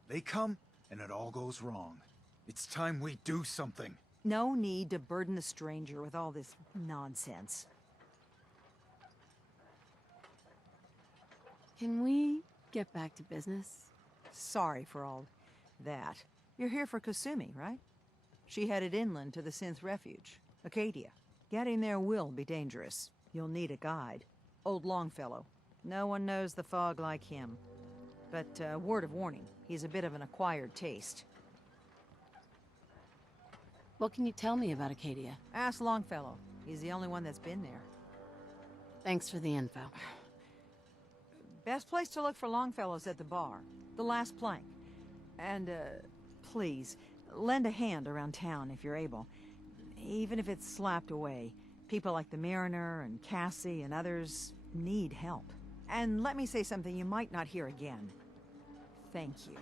They come, and it all goes wrong. It's time we do something. No need to burden the stranger with all this nonsense. Can we get back to business? Sorry for all that. You're here for Kasumi, right? She headed inland to the Synth Refuge, Acadia. Getting there will be dangerous. You'll need a guide. Old Longfellow. No one knows the fog like him. But word of warning, he's a bit of an acquired taste. What can you tell me about Acadia? Ask Longfellow. He's the only one that's been there. Thanks for the info. Best place to look for Longfellow's at the bar. The last plank. And, please, lend a hand around town if you're able. Even if it's slapped away. People like the Mariner and Cassie and others need help. And let me say something you might not hear again. Thank you.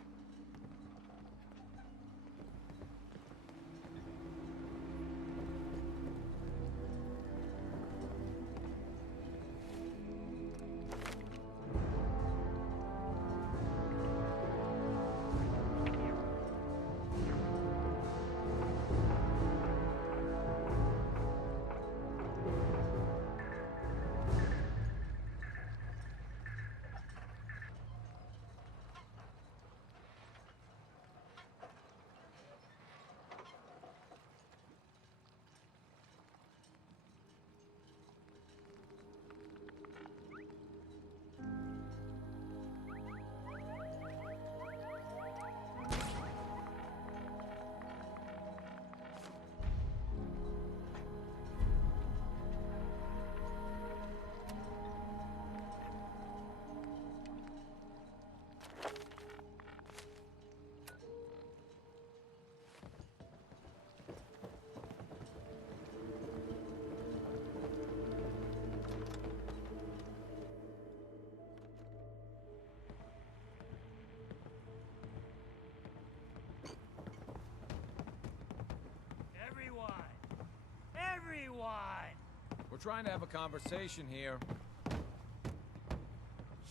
We're trying to have a conversation here.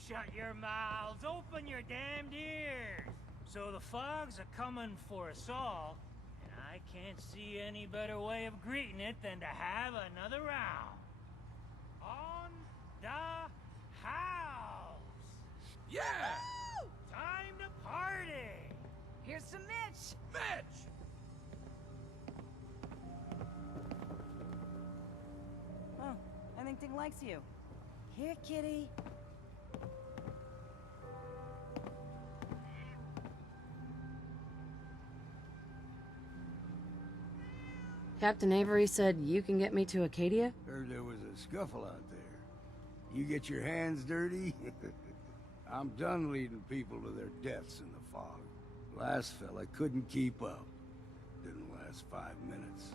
Shut your mouths, open your damned ears. So the fogs are coming for us all, and I can't see any better way of greeting it than to have another round. On the house! Yeah! Woo! Time to party! Here's some Mitch! Mitch! Oh, I think Ting likes you. Here, kitty. Captain Avery said you can get me to Acadia? Heard there was a scuffle out there. You get your hands dirty? I'm done leading people to their deaths in the fog. Last fella couldn't keep up. Didn't last 5 minutes.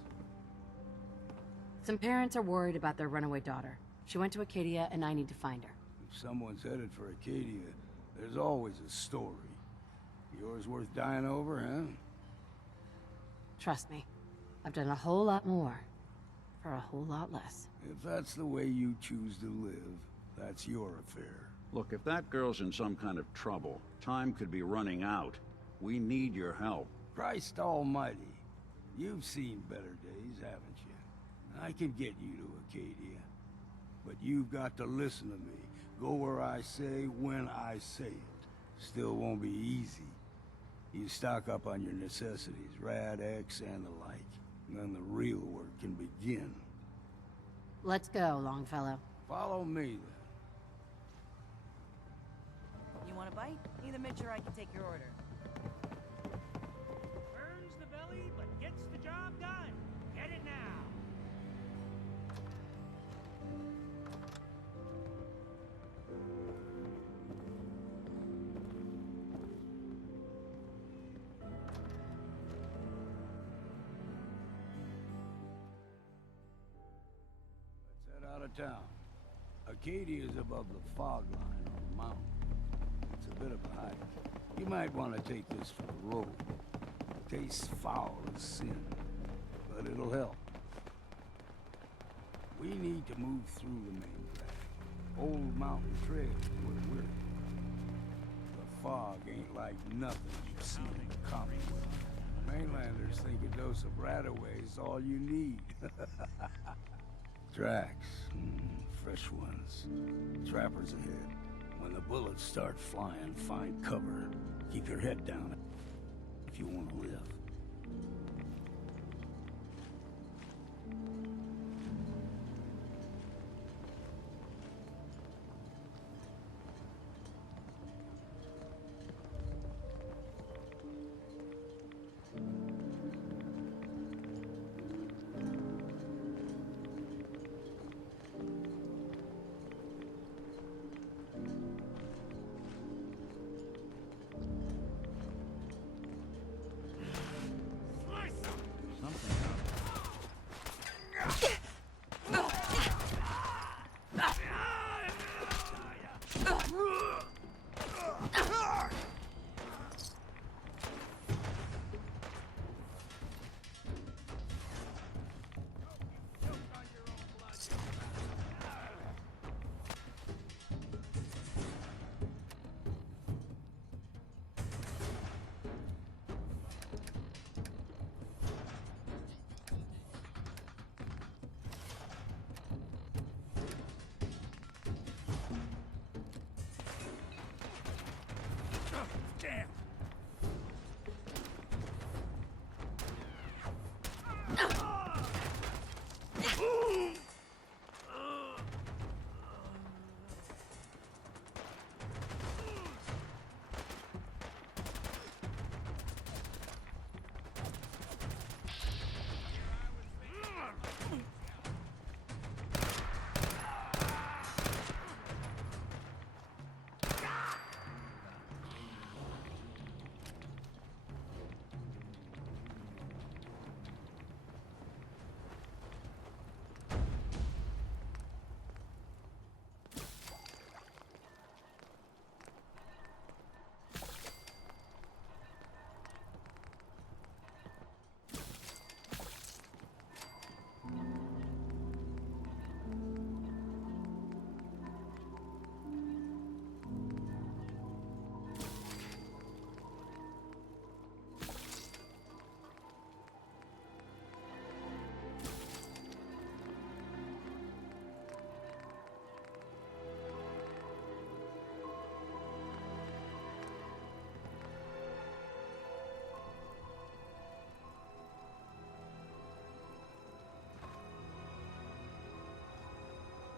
Some parents are worried about their runaway daughter. She went to Acadia, and I need to find her. If someone's headed for Acadia, there's always a story. Yours worth dying over, huh? Trust me, I've done a whole lot more for a whole lot less. If that's the way you choose to live, that's your affair. Look, if that girl's in some kind of trouble, time could be running out. We need your help. Christ almighty. You've seen better days, haven't you? I can get you to Acadia. But you've got to listen to me. Go where I say, when I say it. Still won't be easy. You stock up on your necessities, Rad, X, and the like. And then the real work can begin. Let's go, Longfellow. Follow me, then. You want a bite? Either Mitch or I can take your order. Burns the belly, but gets the job done. Get it now. Let's head out of town. Acadia is above the fog line on the mountain. It's a bit of a hike. You might want to take this for the road. Tastes foul as sin, but it'll help. We need to move through the main track. Old mountain trail is where we're at. The fog ain't like nothing you've seen in the Commonwealth. Mainlanders think a dose of Radaway is all you need. Tracks, fresh ones. Trappers ahead. When the bullets start flying, find cover. Keep your head down if you want to live. Damn!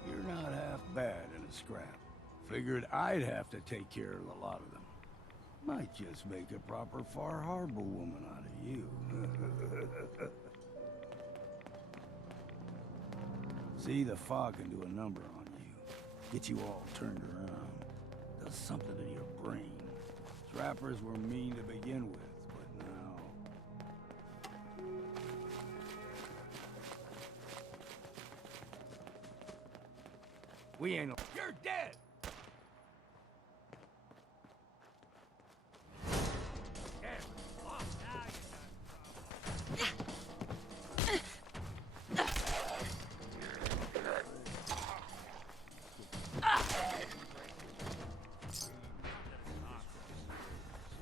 You're not half bad in a scrap. Figured I'd have to take care of a lot of them. Might just make a proper Far Harbor woman out of you. See, the fog can do a number on you. Get you all turned around. Does something to your brain. Trappers were mean to begin with, but now... We ain't... You're dead!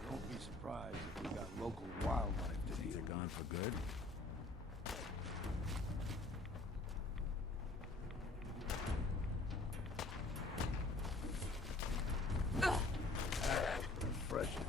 Don't be surprised if we got local wildlife to deal with. Gone for good? Refreshing.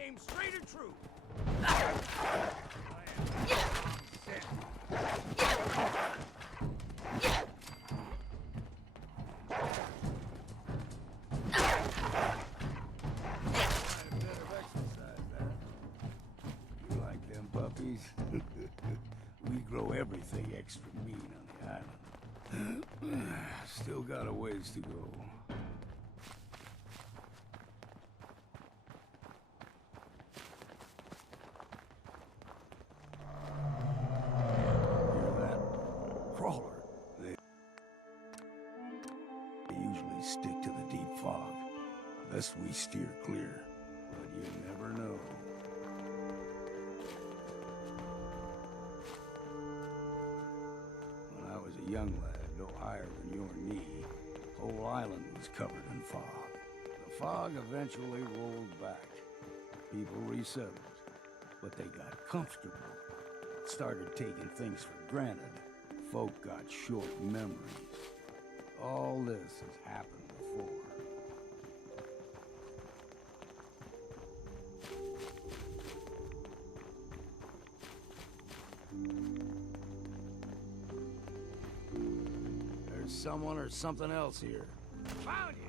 Aim straight and true. You like them puppies? We grow everything extra mean on the island. Still got a ways to go. Hear that? Crawler. They usually stick to the deep fog. Unless we steer clear. But you never know. When I was a young lad, no higher than your knee, the whole island was covered in fog. The fog eventually rolled back. People resettled, but they got comfortable. Started taking things for granted. Folk got short memories. All this has happened before. There's someone or something else here. Found you!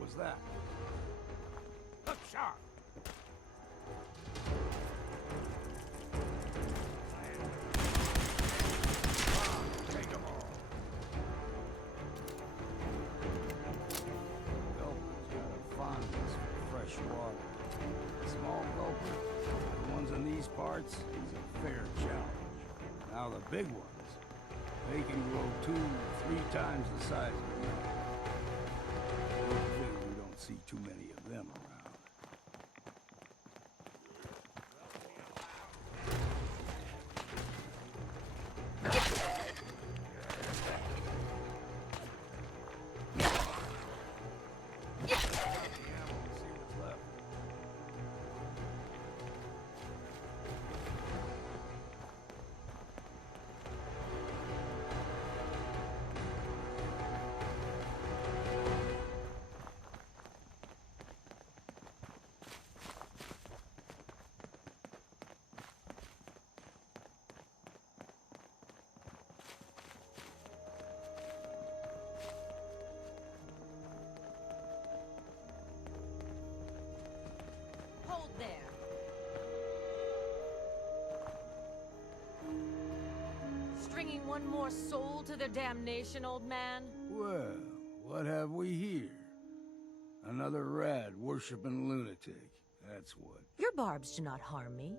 was that? Look sharp! Take them all. Gulper's got a fondness for fresh water. Small Gulper, the ones in these parts, he's a fair challenge. Now the big ones, they can grow 2, 3 times the size of them. Good thing we don't see too many of them around. Hold there. Stringing one more soul to their damnation, old man? Well, what have we here? Another rad worshipping lunatic. That's what. Your barbs do not harm me.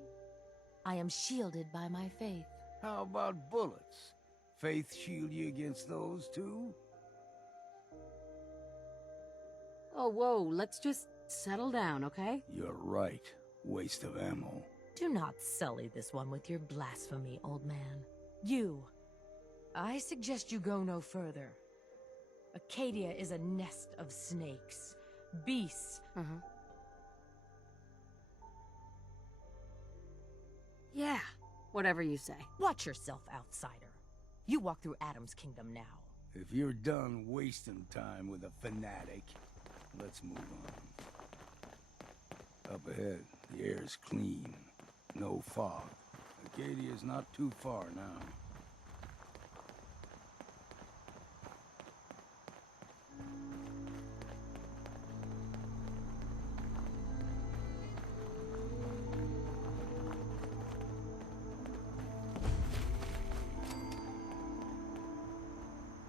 I am shielded by my faith. How about bullets? Faith shield you against those too? Oh, whoa, let's just settle down, okay? You're right. Waste of ammo. Do not sully this one with your blasphemy, old man. You. I suggest you go no further. Acadia is a nest of snakes. Beasts. Yeah, whatever you say. Watch yourself, outsider. You walk through Adam's kingdom now. If you're done wasting time with a fanatic, let's move on. Up ahead, the air's clean. No fog. Acadia's not too far now.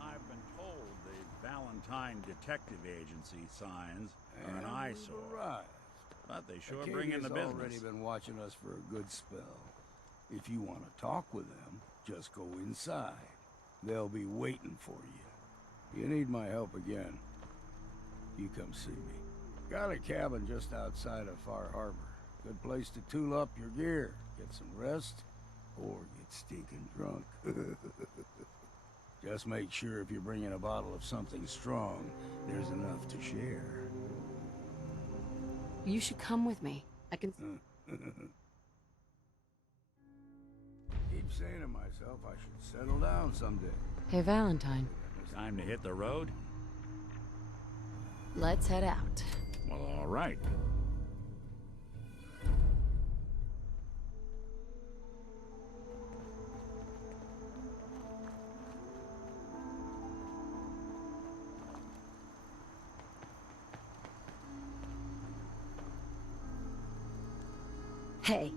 I've been told the Valentine Detective Agency signs are an eyesore. Right. But they sure bring in the Acadia's business. already been watching us for a good spell. If you want to talk with them, just go inside. They'll be waiting for you. You need my help again, you come see me. Got a cabin just outside of Far Harbor. Good place to tool up your gear, get some rest, or get stinking drunk. Just make sure if you're bringing a bottle of something strong, there's enough to share. You should come with me. I can... Keep saying to myself I should settle down someday. Hey, Valentine. Time to hit the road? Let's head out. Well, all right. Hey.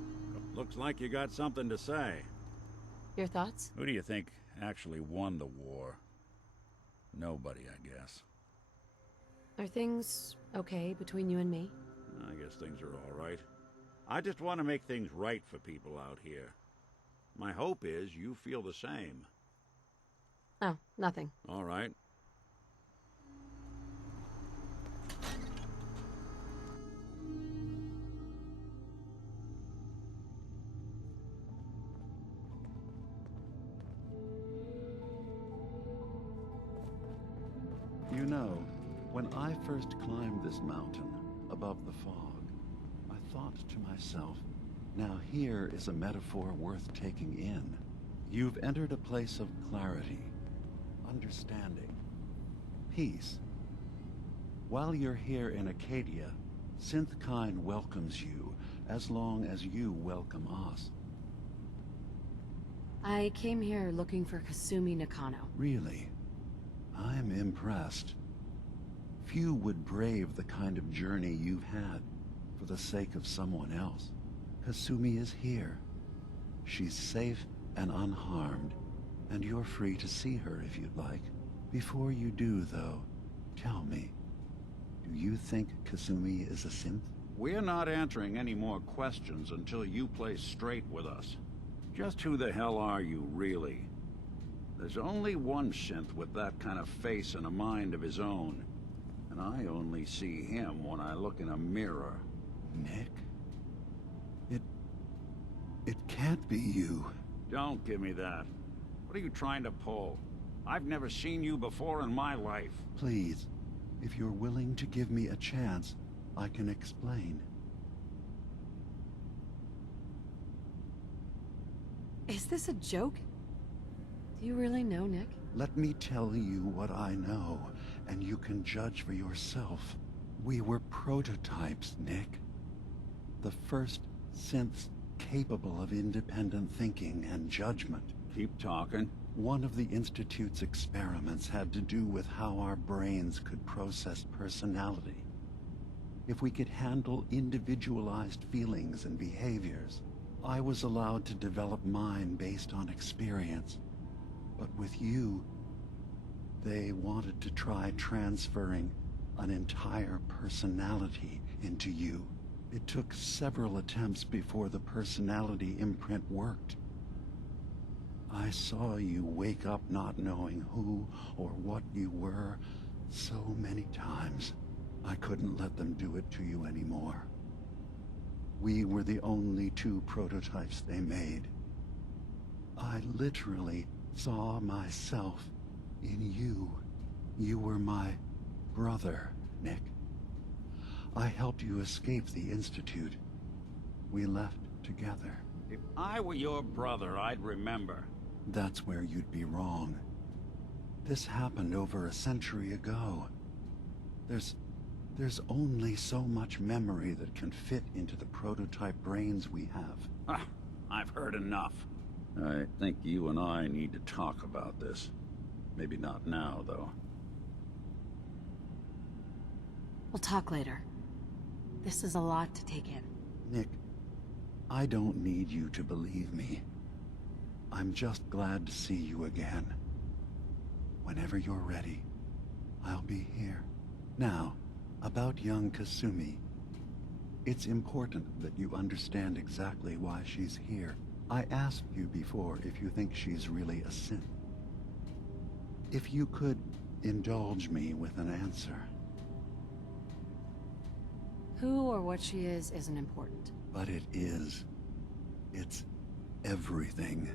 Looks like you got something to say. Your thoughts? Who do you think actually won the war? Nobody, I guess. Are things okay between you and me? I guess things are all right. I just want to make things right for people out here. My hope is you feel the same. Oh, nothing. All right. You know, when I first climbed this mountain above the fog, I thought to myself, now here is a metaphor worth taking in. You've entered a place of clarity, understanding, peace. While you're here in Acadia, Synthkind welcomes you as long as you welcome us. I came here looking for Kasumi Nakano. Really? I'm impressed. If you would brave the kind of journey you've had for the sake of someone else, Kasumi is here. She's safe and unharmed, and you're free to see her if you'd like. Before you do, though, tell me, do you think Kasumi is a synth? We're not answering any more questions until you play straight with us. Just who the hell are you, really? There's only one synth with that kind of face and a mind of his own, and I only see him when I look in a mirror. Nick? It can't be you. Don't give me that. What are you trying to pull? I've never seen you before in my life. Please, if you're willing to give me a chance, I can explain. Is this a joke? Do you really know, Nick? Let me tell you what I know, and you can judge for yourself. We were prototypes, Nick. The first synths capable of independent thinking and judgment. Keep talking. One of the Institute's experiments had to do with how our brains could process personality. If we could handle individualized feelings and behaviors, I was allowed to develop mine based on experience. But with you, they wanted to try transferring an entire personality into you. It took several attempts before the personality imprint worked. I saw you wake up not knowing who or what you were so many times. I couldn't let them do it to you anymore. We were the only two prototypes they made. I literally saw myself in you. You were my brother, Nick. I helped you escape the Institute. We left together. If I were your brother, I'd remember. That's where you'd be wrong. This happened over a century ago. There's only so much memory that can fit into the prototype brains we have. I've heard enough. I think you and I need to talk about this. Maybe not now, though. We'll talk later. This is a lot to take in. Nick, I don't need you to believe me. I'm just glad to see you again. Whenever you're ready, I'll be here. Now, about young Kasumi. It's important that you understand exactly why she's here. I asked you before if you think she's really a synth. If you could indulge me with an answer. Who or what she is isn't important. But it is. It's everything.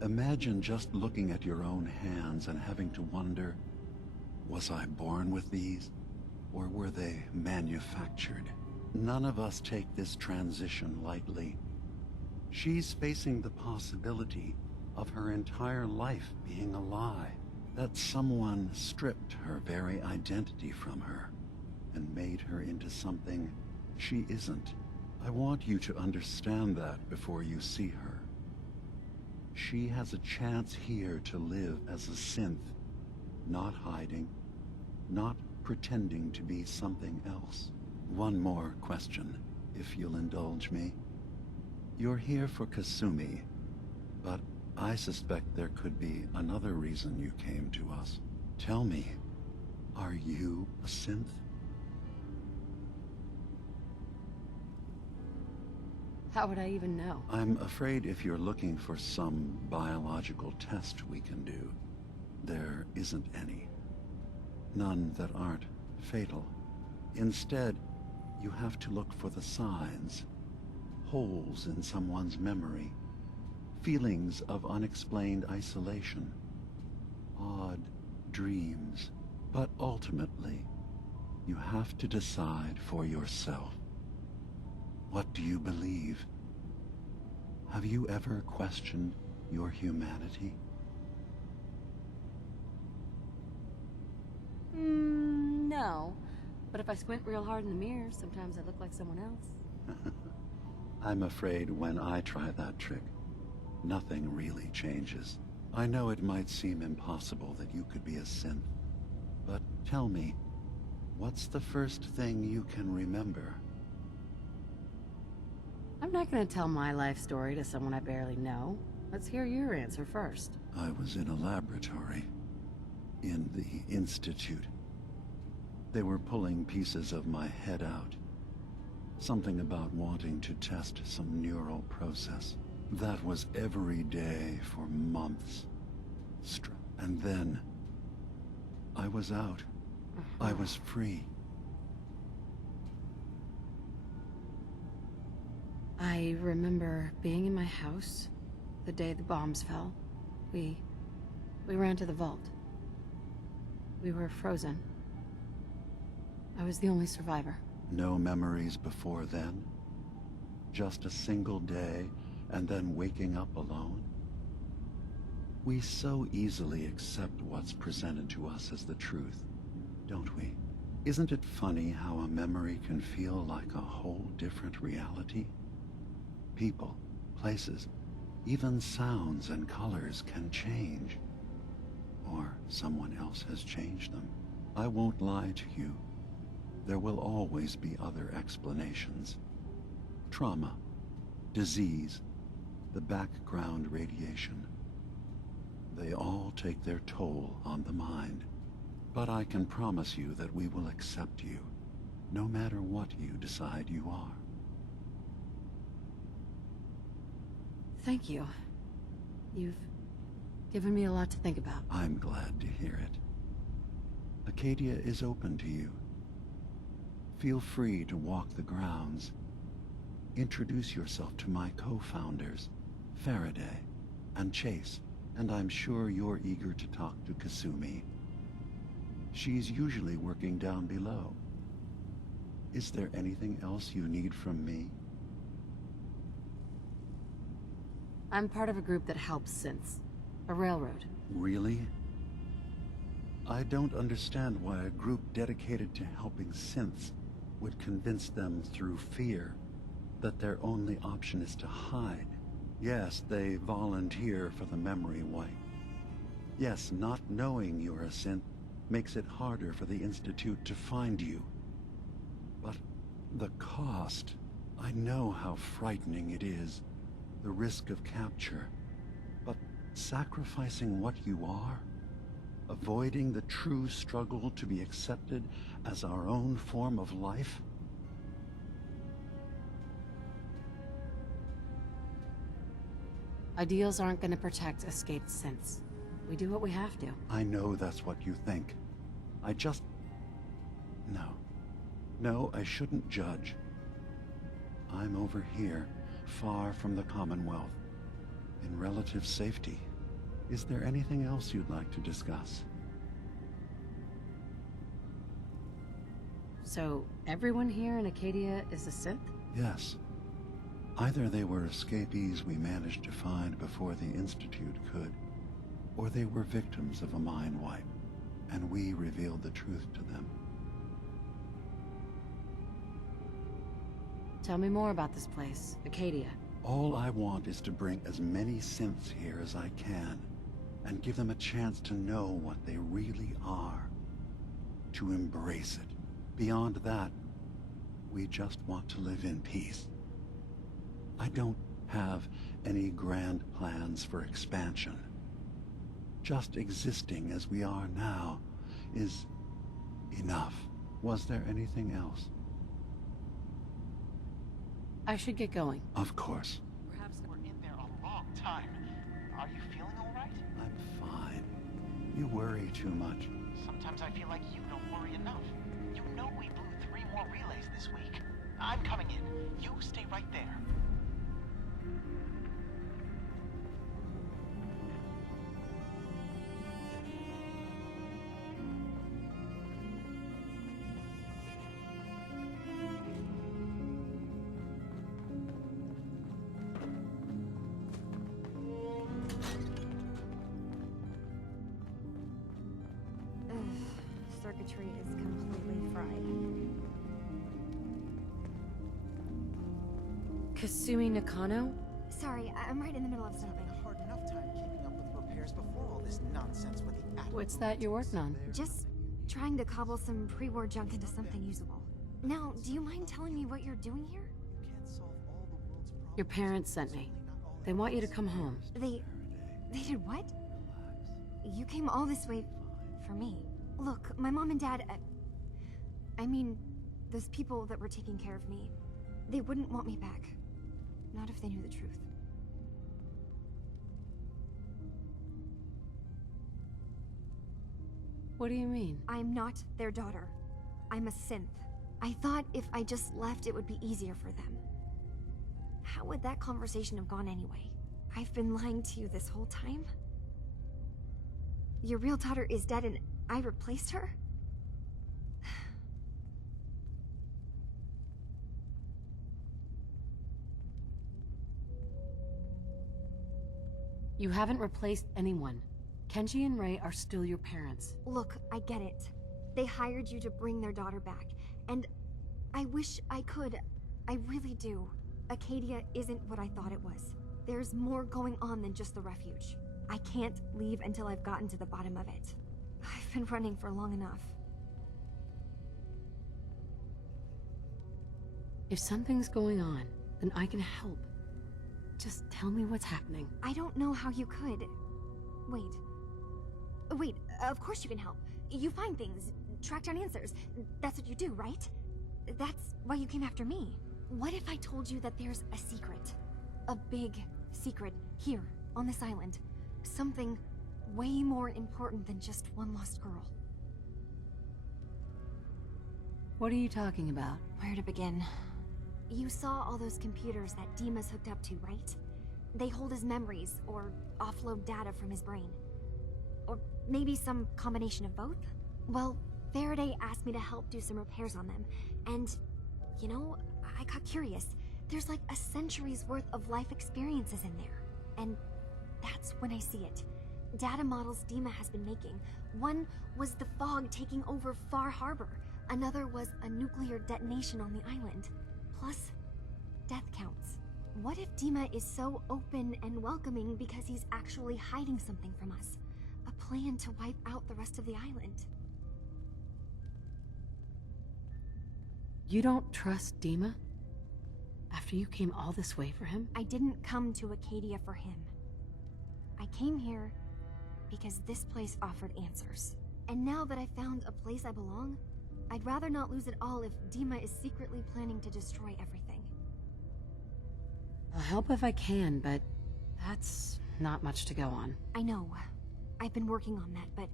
Imagine just looking at your own hands and having to wonder, was I born with these? Or were they manufactured? None of us take this transition lightly. She's facing the possibility of her entire life being a lie. That someone stripped her very identity from her and made her into something she isn't. I want you to understand that before you see her. She has a chance here to live as a synth, not hiding, not pretending to be something else. One more question, if you'll indulge me. You're here for Kasumi, but I suspect there could be another reason you came to us. Tell me, are you a synth? How would I even know? I'm afraid if you're looking for some biological test we can do, there isn't any. None that aren't fatal. Instead, you have to look for the signs, holes in someone's memory, feelings of unexplained isolation, odd dreams. But ultimately, you have to decide for yourself. What do you believe? Have you ever questioned your humanity? No. But if I squint real hard in the mirror, sometimes I look like someone else. I'm afraid when I try that trick, nothing really changes. I know it might seem impossible that you could be a synth, but tell me, What's the first thing you can remember? I'm not gonna tell my life story to someone I barely know. Let's hear your answer first. I was in a laboratory. In the Institute. They were pulling pieces of my head out. Something about wanting to test some neural process. That was every day for months. And then, I was out. I was free. I remember being in my house the day the bombs fell. We ran to the vault. We were frozen. I was the only survivor. No memories before then? Just a single day, and then waking up alone? We so easily accept what's presented to us as the truth, don't we? Isn't it funny how a memory can feel like a whole different reality? People, places, even sounds and colors can change. Or someone else has changed them. I won't lie to you. There will always be other explanations. Trauma, disease, the background radiation. They all take their toll on the mind. But I can promise you that we will accept you, no matter what you decide you are. Thank you. You've given me a lot to think about. I'm glad to hear it. Acadia is open to you. Feel free to walk the grounds. Introduce yourself to my co-founders, Faraday and Chase, and I'm sure you're eager to talk to Kasumi. She's usually working down below. Is there anything else you need from me? I'm part of a group that helps synths. A railroad. Really? I don't understand why a group dedicated to helping synths would convince them through fear that their only option is to hide. Yes, they volunteer for the memory wipe. Yes, not knowing you're a synth makes it harder for the Institute to find you. But the cost, I know how frightening it is, the risk of capture. But sacrificing what you are, avoiding the true struggle to be accepted as our own form of life? Ideals aren't gonna protect escaped synths. We do what we have to. I know that's what you think. I just... No, I shouldn't judge. I'm over here, far from the Commonwealth, in relative safety. Is there anything else you'd like to discuss? So, everyone here in Acadia is a synth? Yes. Either they were escapees we managed to find before the Institute could, or they were victims of a mind wipe, and we revealed the truth to them. Tell me more about this place, Acadia. All I want is to bring as many synths here as I can, and give them a chance to know what they really are. To embrace it. Beyond that, we just want to live in peace. I don't have any grand plans for expansion. Just existing as we are now is enough. Was there anything else? I should get going. Of course. Perhaps we're in there a long time. Are you feeling all right? I'm fine. You worry too much. Sometimes I feel like you don't worry enough. You know we blew 3 more relays this week. I'm coming in. You stay right there. Circuitry is completely fried. Kasumi Nakano? Sorry, I'm right in the middle of something. Hard enough time keeping up with repairs before all this nonsense with the attic. What's that you're working on? Just trying to cobble some pre-war junk into something usable. Now, do you mind telling me what you're doing here? Your parents sent me. They want you to come home. They did what? You came all this way for me. Look, my mom and dad, I mean, those people that were taking care of me, they wouldn't want me back. Not if they knew the truth. What do you mean? I'm not their daughter. I'm a synth. I thought if I just left, it would be easier for them. How would that conversation have gone anyway? I've been lying to you this whole time? Your real daughter is dead and I replaced her? You haven't replaced anyone. Kenji and Ray are still your parents. Look, I get it. They hired you to bring their daughter back, and I wish I could. I really do. Acadia isn't what I thought it was. There's more going on than just the refuge. I can't leave until I've gotten to the bottom of it. I've been running for long enough. If something's going on, then I can help. Just tell me what's happening. I don't know how you could. Wait, of course you can help. You find things, track down answers. That's what you do, right? That's why you came after me. What if I told you that there's a secret? A big secret here, on this island. Something way more important than just one lost girl. What are you talking about? Where to begin? You saw all those computers that Dima's hooked up to, right? They hold his memories, or offload data from his brain. Or maybe some combination of both? Well, Faraday asked me to help do some repairs on them, and, you know, I got curious. There's like a century's worth of life experiences in there, and that's when I see it. Data models Dima has been making. One was the fog taking over Far Harbor. Another was a nuclear detonation on the island. Plus, death counts. What if Dima is so open and welcoming because he's actually hiding something from us? A plan to wipe out the rest of the island. You don't trust Dima? After you came all this way for him? I didn't come to Acadia for him. I came here because this place offered answers. And now that I found a place I belong, I'd rather not lose it all if Dima is secretly planning to destroy everything. I'll help if I can, but that's not much to go on. I know. I've been working on that, but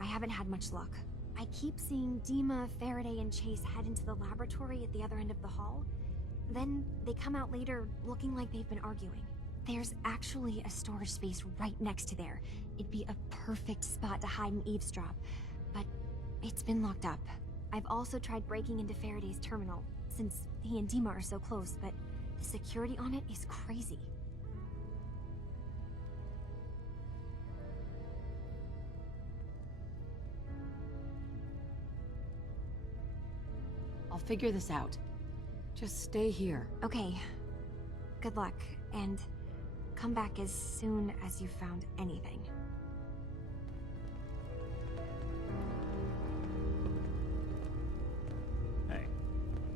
I haven't had much luck. I keep seeing Dima, Faraday, and Chase head into the laboratory at the other end of the hall. Then they come out later looking like they've been arguing. There's actually a storage space right next to there. It'd be a perfect spot to hide and eavesdrop, but it's been locked up. I've also tried breaking into Faraday's terminal, since he and Dima are so close, but the security on it is crazy. I'll figure this out. Just stay here. Okay. Good luck, and come back as soon as you've found anything. Hey,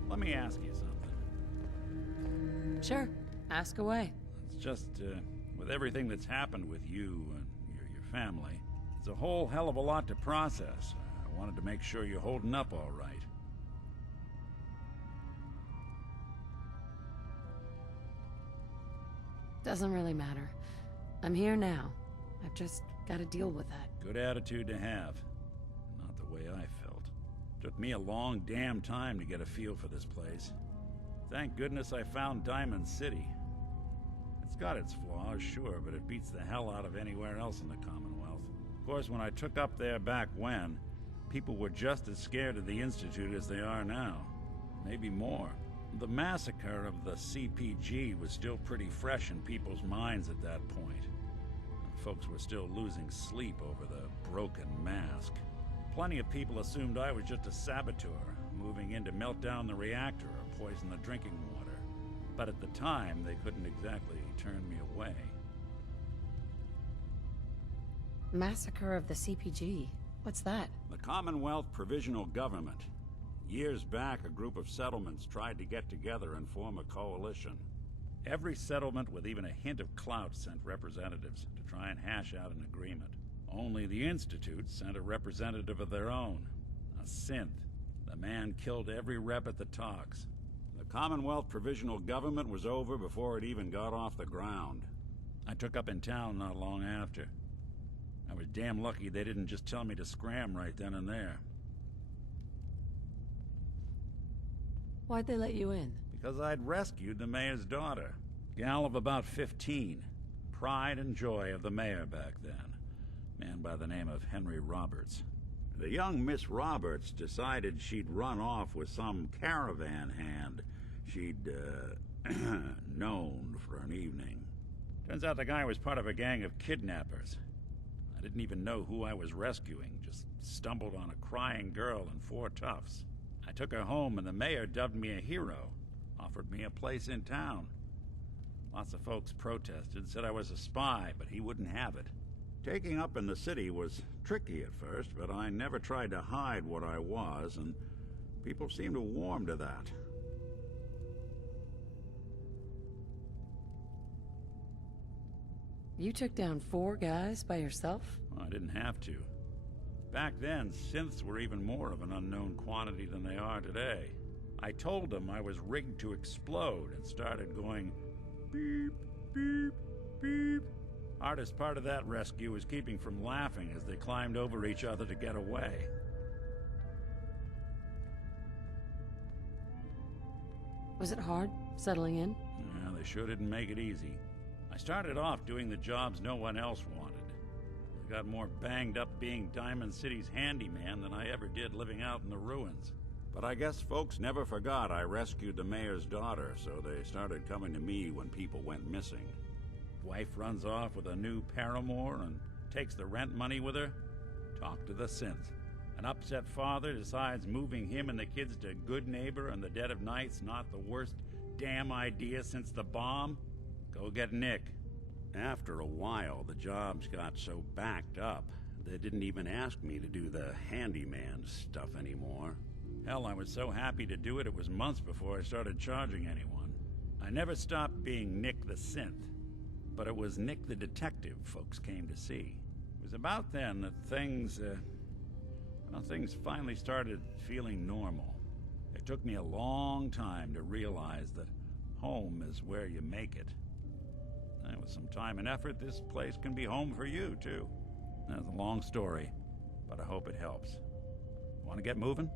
let me ask you something. Sure, ask away. It's just, with everything that's happened with you and your family, it's a whole hell of a lot to process. I wanted to make sure you're holding up all right. Doesn't really matter. I'm here now. I've just got to deal with that. Good attitude to have. Not the way I felt. Took me a long damn time to get a feel for this place. Thank goodness I found Diamond City. It's got its flaws, sure, but it beats the hell out of anywhere else in the Commonwealth. Of course, when I took up there back when, people were just as scared of the Institute as they are now. Maybe more. The massacre of the CPG was still pretty fresh in people's minds at that point. Folks were still losing sleep over the broken mask. Plenty of people assumed I was just a saboteur, moving in to melt down the reactor or poison the drinking water. But at the time, they couldn't exactly turn me away. Massacre of the CPG. What's that? The Commonwealth Provisional Government. Years back, a group of settlements tried to get together and form a coalition. Every settlement with even a hint of clout sent representatives to try and hash out an agreement. Only the Institute sent a representative of their own, a synth. The man killed every rep at the talks. The Commonwealth Provisional Government was over before it even got off the ground. I took up in town not long after. I was damn lucky they didn't just tell me to scram right then and there. Why'd they let you in? Because I'd rescued the mayor's daughter. Gal of about 15. Pride and joy of the mayor back then. Man by the name of Henry Roberts. The young Miss Roberts decided she'd run off with some caravan hand she'd, known for an evening. Turns out the guy was part of a gang of kidnappers. I didn't even know who I was rescuing, just stumbled on a crying girl and 4 toughs. I took her home and the mayor dubbed me a hero, offered me a place in town. Lots of folks protested, said I was a spy, but he wouldn't have it. Taking up in the city was tricky at first, but I never tried to hide what I was, and people seemed to warm to that. You took down 4 guys by yourself? Well, I didn't have to. Back then, synths were even more of an unknown quantity than they are today. I told them I was rigged to explode and started going beep, beep, beep. Hardest part of that rescue was keeping from laughing as they climbed over each other to get away. Was it hard, settling in? Yeah, they sure didn't make it easy. I started off doing the jobs no one else wanted. I got more banged up being Diamond City's handyman than I ever did living out in the ruins. But I guess folks never forgot I rescued the mayor's daughter, so they started coming to me when people went missing. Wife runs off with a new paramour and takes the rent money with her. Talk to the synth. An upset father decides moving him and the kids to Goodneighbor in the dead of night's not the worst damn idea since the bomb. Go get Nick. After a while, the jobs got so backed up, they didn't even ask me to do the handyman stuff anymore. Hell, I was so happy to do it, it was months before I started charging anyone. I never stopped being Nick the synth, but it was Nick the detective folks came to see. It was about then that things finally started feeling normal. It took me a long time to realize that home is where you make it. And with some time and effort, this place can be home for you, too. That's a long story, but I hope it helps. Want to get moving?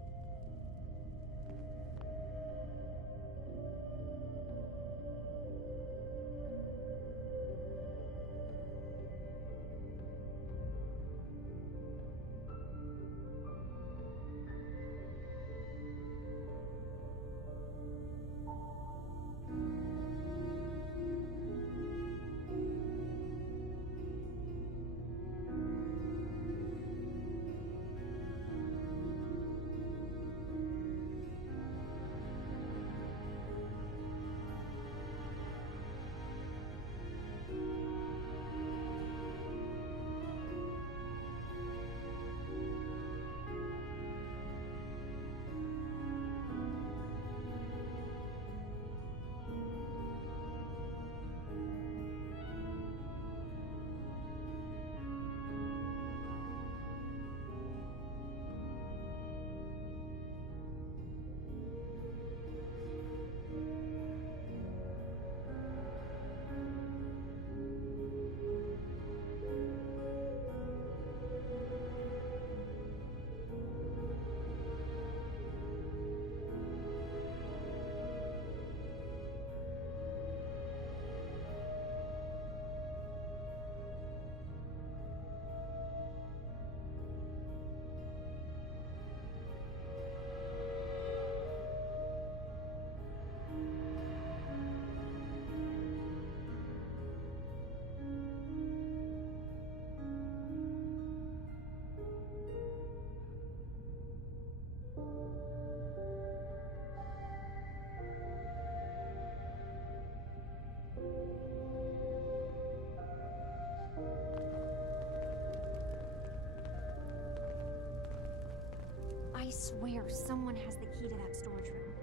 I swear someone has the key to that storage room.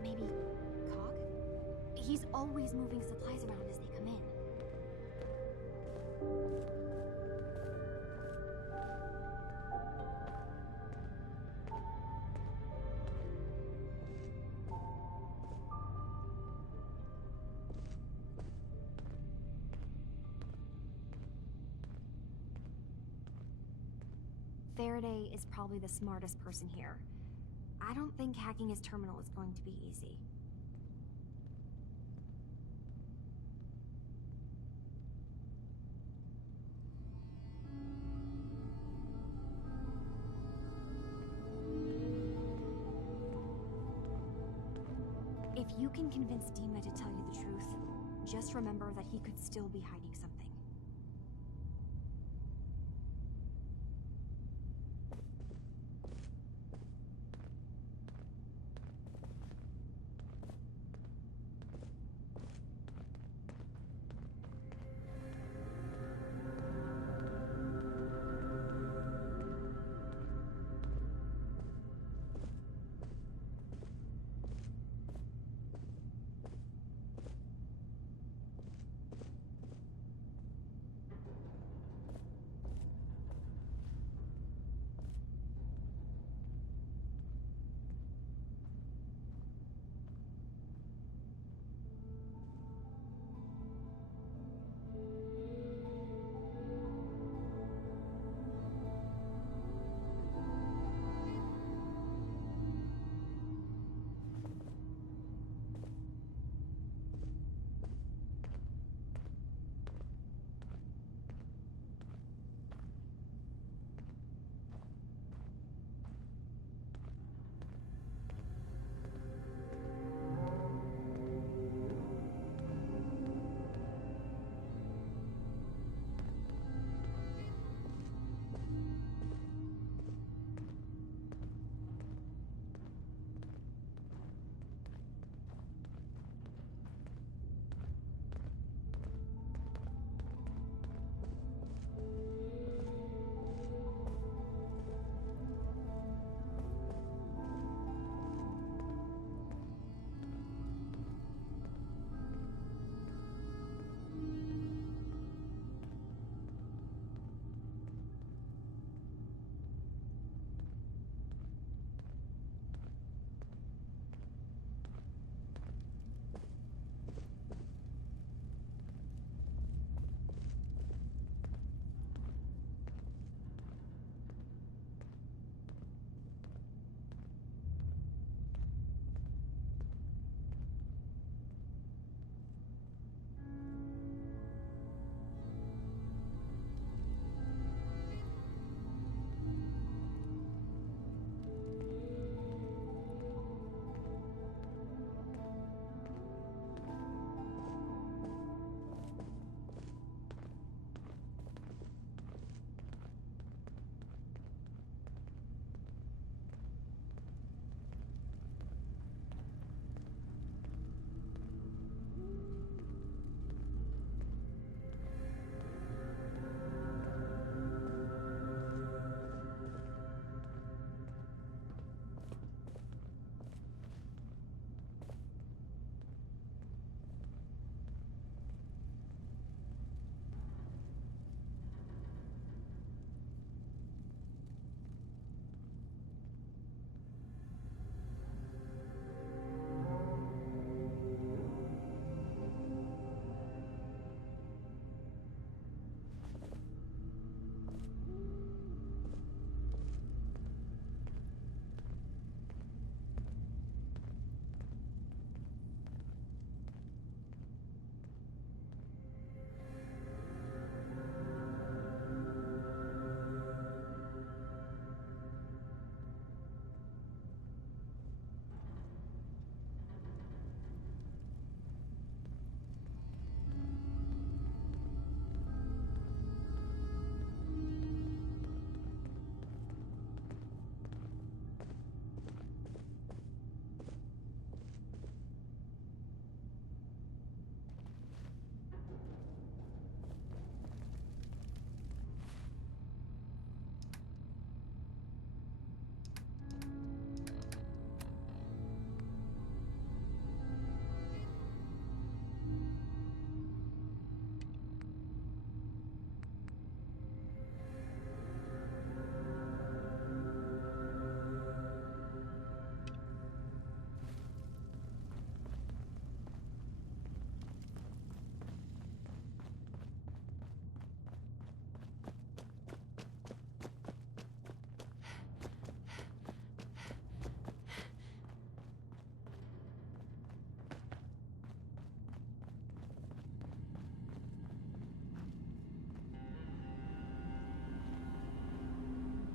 Maybe Cock? He's always moving supplies around as they come in. Faraday is probably the smartest person here. I don't think hacking his terminal is going to be easy. If you can convince Dima to tell you the truth, just remember that he could still be hiding something.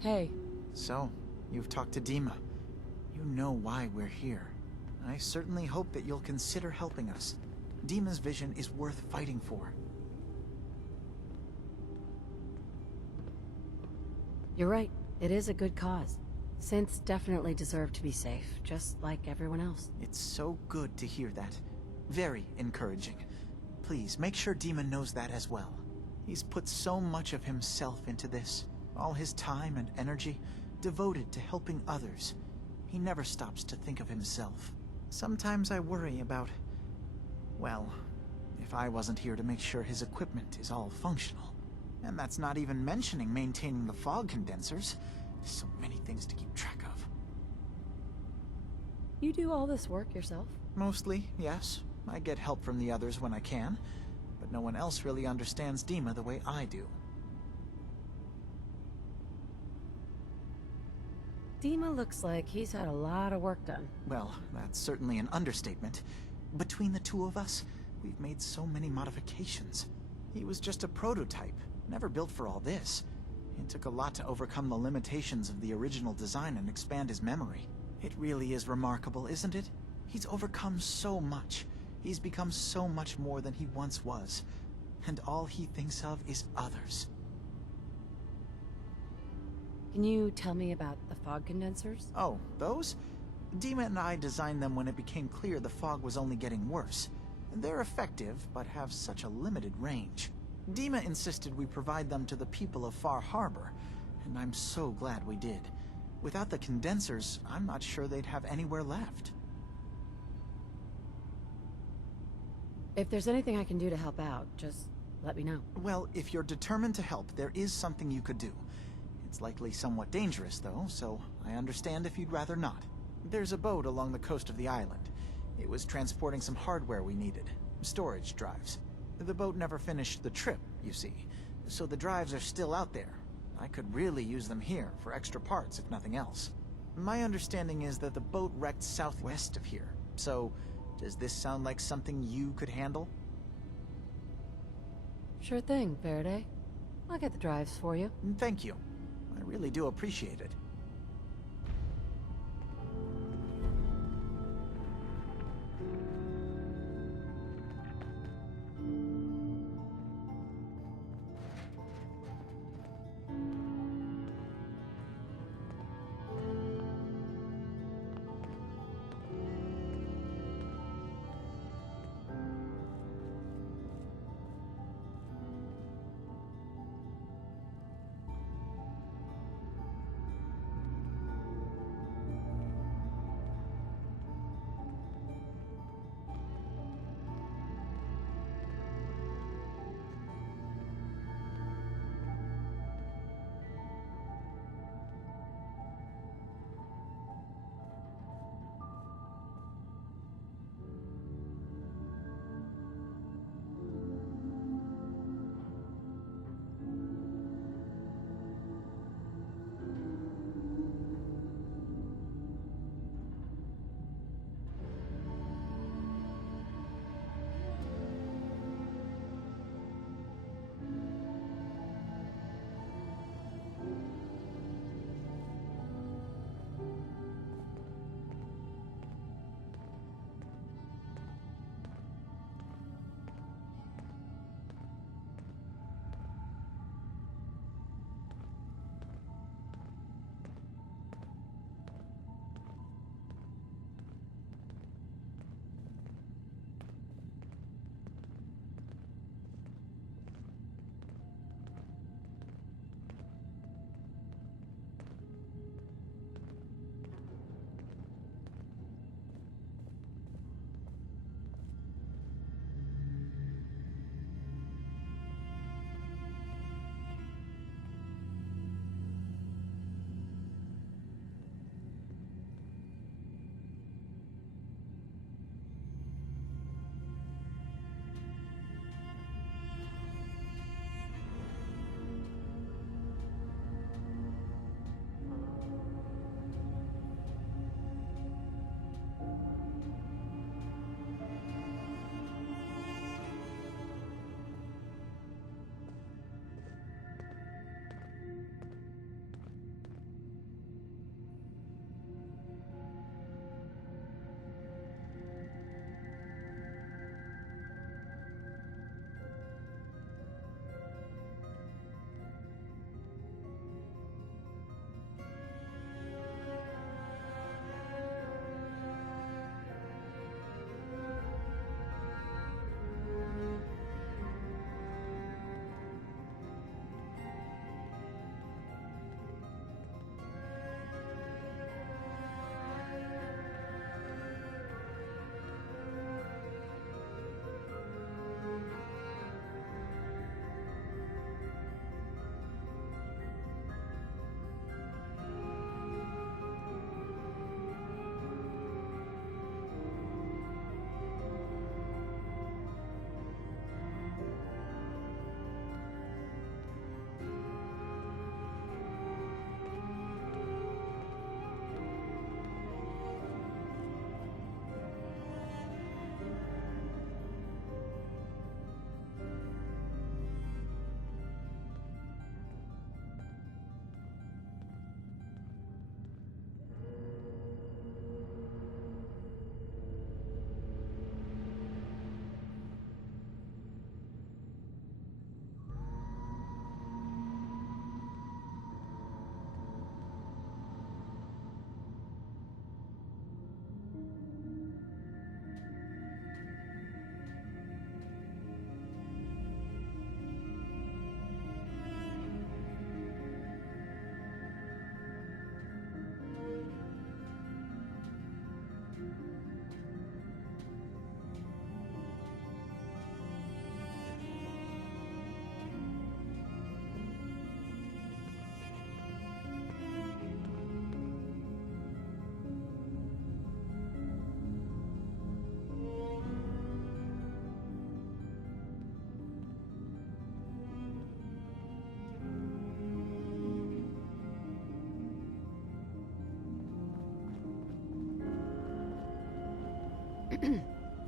Hey. So, you've talked to Dima. You know why we're here. I certainly hope that you'll consider helping us. Dima's vision is worth fighting for. You're right. It is a good cause. Synths definitely deserve to be safe, just like everyone else. It's so good to hear that. Very encouraging. Please, make sure Dima knows that as well. He's put so much of himself into this. All his time and energy devoted to helping others. He never stops to think of himself. Sometimes I worry about... well, if I wasn't here to make sure his equipment is all functional. And that's not even mentioning maintaining the fog condensers. There's so many things to keep track of. You do all this work yourself? Mostly, yes. I get help from the others when I can, but no one else really understands Dima the way I do. Dima looks like he's had a lot of work done. Well, that's certainly an understatement. Between the two of us, we've made so many modifications. He was just a prototype, never built for all this. It took a lot to overcome the limitations of the original design and expand his memory. It really is remarkable, isn't it? He's overcome so much. He's become so much more than he once was. And all he thinks of is others. Can you tell me about the fog condensers? Oh, those? Dima and I designed them when it became clear the fog was only getting worse. They're effective, but have such a limited range. Dima insisted we provide them to the people of Far Harbor, and I'm so glad we did. Without the condensers, I'm not sure they'd have anywhere left. If there's anything I can do to help out, just let me know. Well, if you're determined to help, there is something you could do. It's likely somewhat dangerous, though, so I understand if you'd rather not. There's a boat along the coast of the island. It was transporting some hardware we needed. Storage drives. The boat never finished the trip, you see, so the drives are still out there. I could really use them here for extra parts, if nothing else. My understanding is that the boat wrecked southwest of here, so does this sound like something you could handle? Sure thing, Faraday. I'll get the drives for you. Thank you. I really do appreciate it.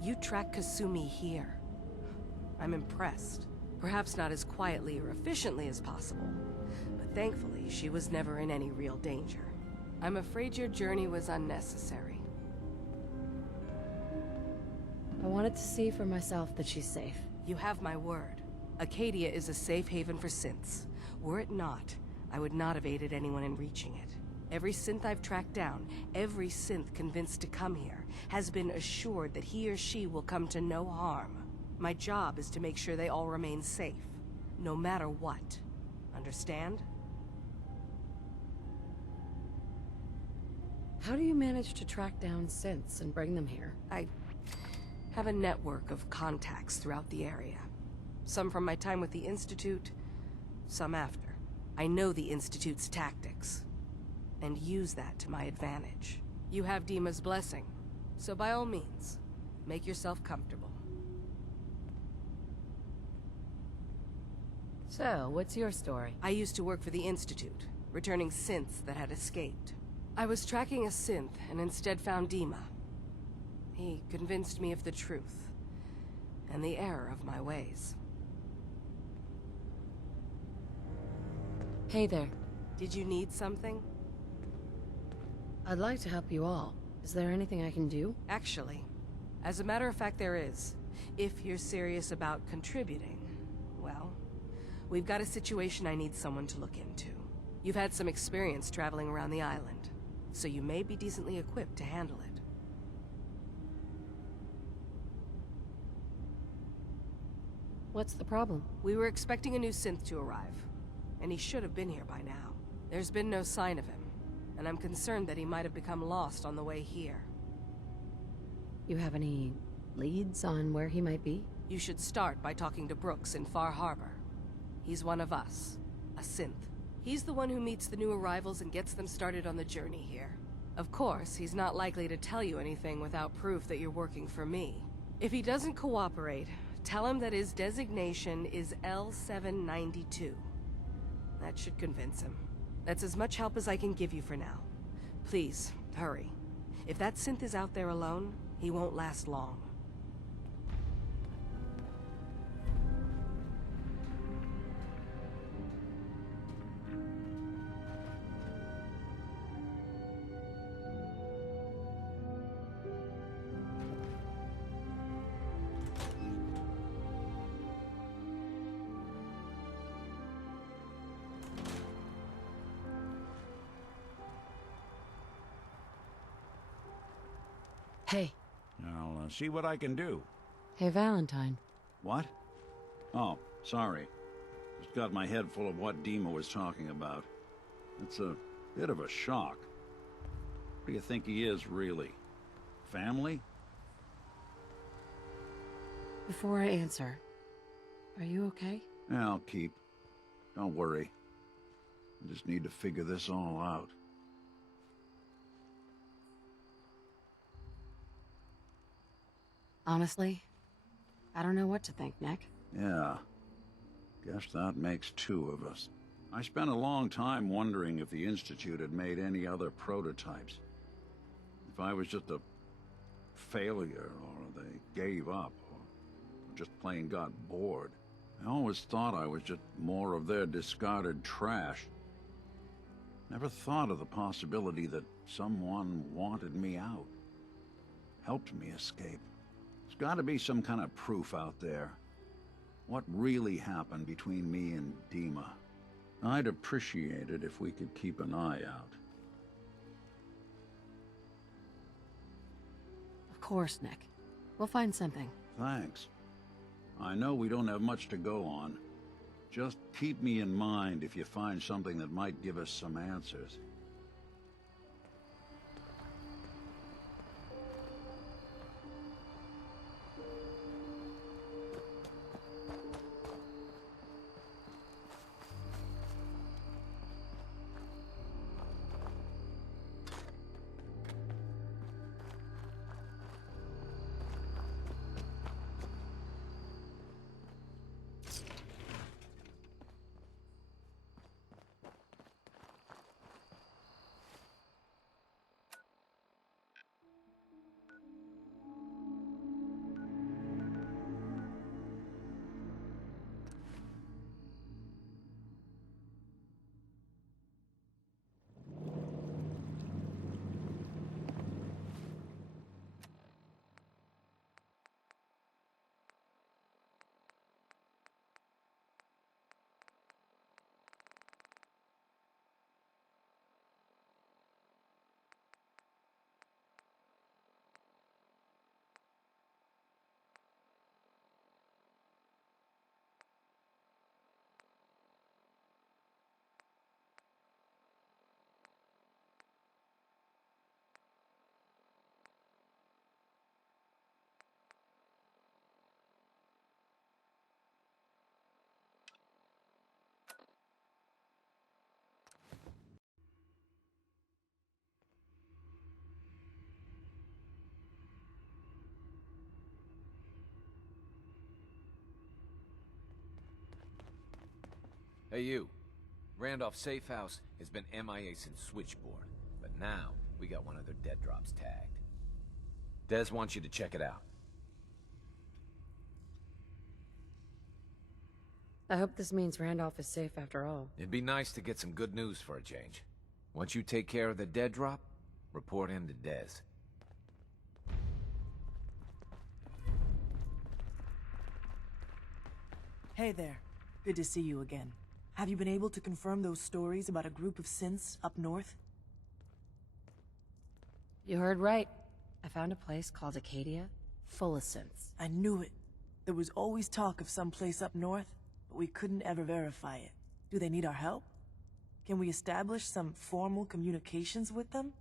You track Kasumi here. I'm impressed. Perhaps not as quietly or efficiently as possible, but thankfully she was never in any real danger. I'm afraid your journey was unnecessary. I wanted to see for myself that she's safe. You have my word. Acadia is a safe haven for synths. Were it not, I would not have aided anyone in reaching it. Every synth I've tracked down, every synth convinced to come here, has been assured that he or she will come to no harm. My job is to make sure they all remain safe, no matter what. Understand? How do you manage to track down synths and bring them here? I have a network of contacts throughout the area. Some from my time with the Institute, some after. I know the Institute's tactics, and use that to my advantage. You have Dima's blessing, so by all means, make yourself comfortable. So, what's your story? I used to work for the Institute, returning synths that had escaped. I was tracking a synth and instead found Dima. He convinced me of the truth, and the error of my ways. Hey there. Did you need something? I'd like to help you all. Is there anything I can do? Actually, as a matter of fact, there is. If you're serious about contributing, well, we've got a situation I need someone to look into. You've had some experience traveling around the island, so you may be decently equipped to handle it. What's the problem? We were expecting a new synth to arrive, and he should have been here by now. There's been no sign of him, and I'm concerned that he might have become lost on the way here. You have any leads on where he might be? You should start by talking to Brooks in Far Harbor. He's one of us, a synth. He's the one who meets the new arrivals and gets them started on the journey here. Of course, he's not likely to tell you anything without proof that you're working for me. If he doesn't cooperate, tell him that his designation is L792. That should convince him. That's as much help as I can give you for now. Please, hurry. If that synth is out there alone, he won't last long. Hey. I'll see what I can do. Hey, Valentine. What? Oh, sorry. Just got my head full of what Dima was talking about. It's a bit of a shock. What do you think he is, really? Family? Before I answer, are you okay? Yeah, I'll keep. Don't worry. I just need to figure this all out. Honestly, I don't know what to think, Nick. Yeah. Guess that makes two of us. I spent a long time wondering if the Institute had made any other prototypes. If I was just a failure, or they gave up, or just plain got bored. I always thought I was just more of their discarded trash. Never thought of the possibility that someone wanted me out. Helped me escape. There's got to be some kind of proof out there. What really happened between me and Dima? I'd appreciate it if we could keep an eye out. Of course, Nick. We'll find something. Thanks. I know we don't have much to go on. Just keep me in mind if you find something that might give us some answers. Hey, you. Randolph's safe house has been MIA since Switchboard, but now we got one of their dead drops tagged. Des wants you to check it out. I hope this means Randolph is safe after all. It'd be nice to get some good news for a change. Once you take care of the dead drop, report in to Des. Hey there. Good to see you again. Have you been able to confirm those stories about a group of synths up north? You heard right. I found a place called Acadia, full of synths. I knew it. There was always talk of some place up north, but we couldn't ever verify it. Do they need our help? Can we establish some formal communications with them?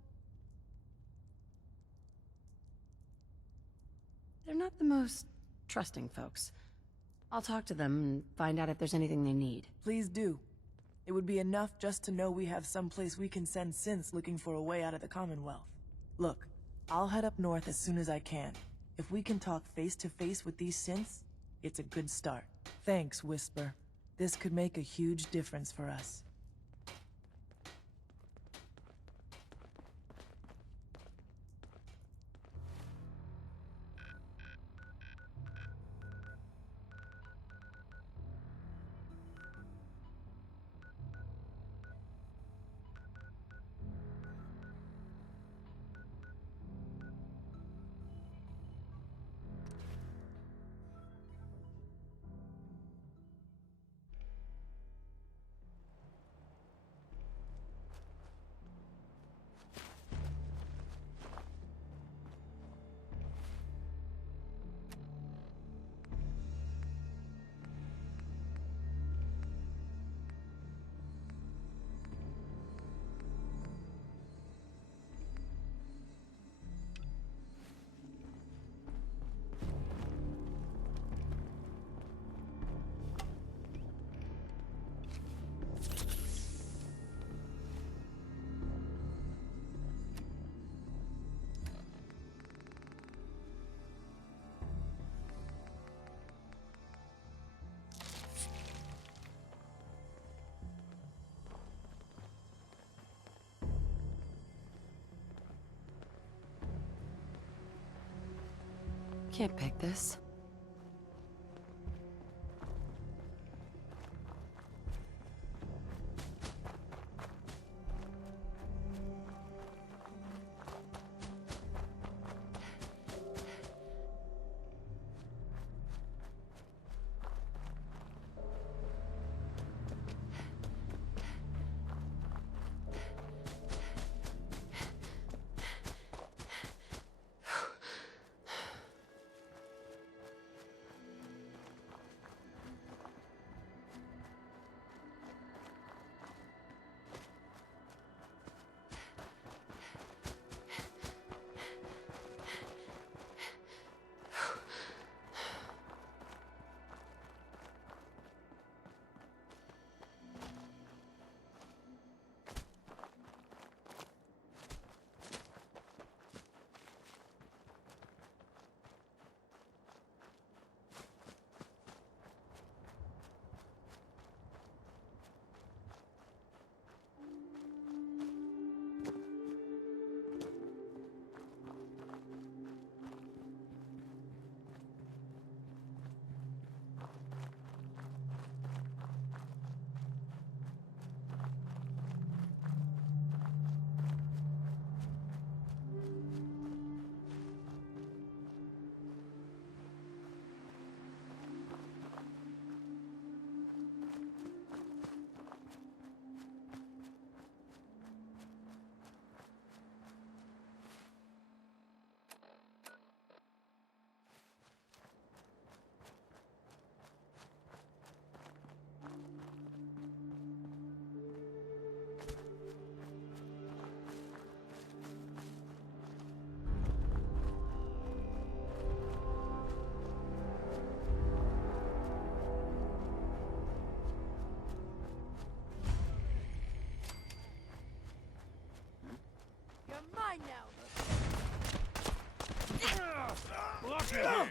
They're not the most trusting folks. I'll talk to them and find out if there's anything they need. Please do. It would be enough just to know we have some place we can send synths looking for a way out of the Commonwealth. Look, I'll head up north as soon as I can. If we can talk face to face with these synths, it's a good start. Thanks, Whisper. This could make a huge difference for us. Can't pick this. Mine now. Look at him!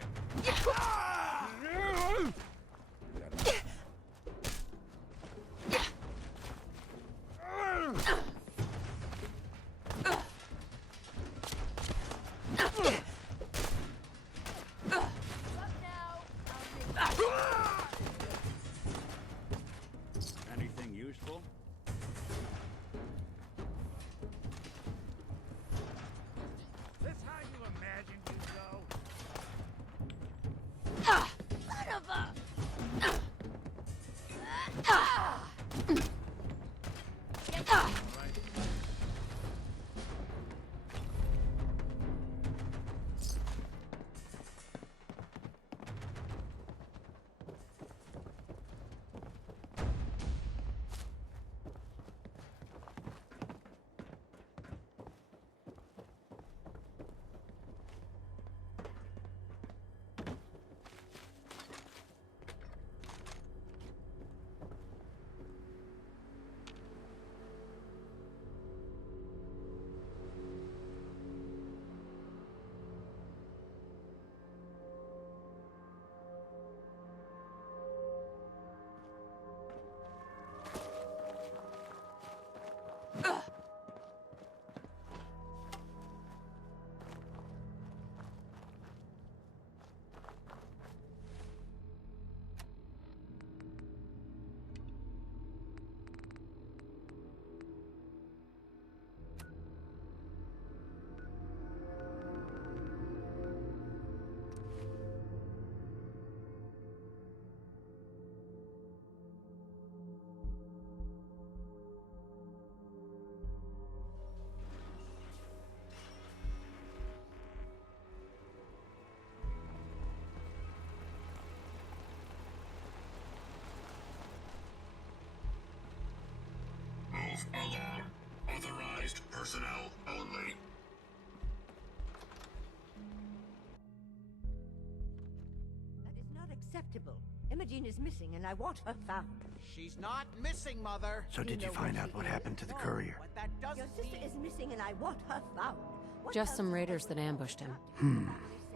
unacceptable. Imogene is missing, and I want her found. She's not missing, Mother. So did you find out what happened to the courier? But that Your doesn't sister mean... is missing, and I want her found. What Just else some has raiders that Edward ambushed him.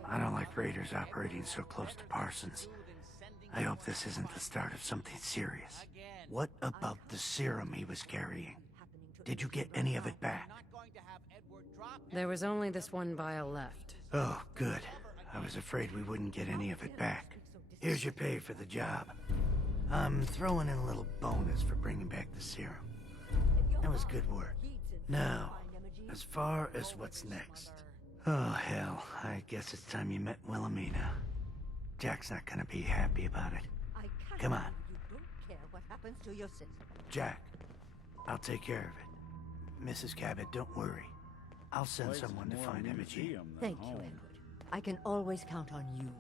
I don't like raiders operating so close to Parsons. I hope this isn't the start of something serious. What about the serum he was carrying? Did you get any of it back? There was only this one vial left. Oh, good. I was afraid we wouldn't get any of it back. Here's your pay for the job. I'm throwing in a little bonus for bringing back the serum. That was good work. Now, as far as what's next. Oh, hell. I guess it's time you met Wilhelmina. Jack's not gonna be happy about it. I can't Come on. believe you don't care what happens to your sister. Jack, I'll take care of it. Mrs. Cabot, don't worry. I'll send Place is someone to more find a Imogene. museum than Thank you, home. Edward. I can always count on you.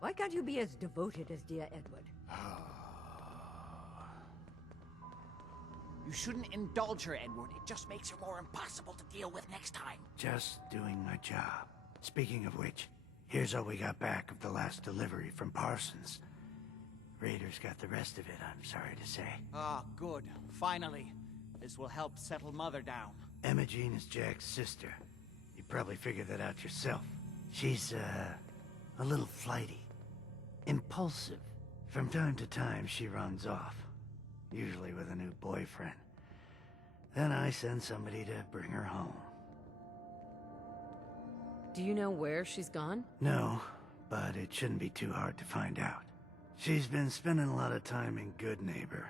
Why can't you be as devoted as dear Edward? You shouldn't indulge her, Edward. It just makes her more impossible to deal with next time. Just doing my job. Speaking of which, here's all we got back of the last delivery from Parsons. Raiders got the rest of it, I'm sorry to say. Ah, good. Finally. This will help settle Mother down. Imogene is Jack's sister. You probably figured that out yourself. She's, a little flighty. Impulsive. From time to time, she runs off. Usually with a new boyfriend. Then I send somebody to bring her home. Do you know where she's gone? No, but it shouldn't be too hard to find out. She's been spending a lot of time in Goodneighbor.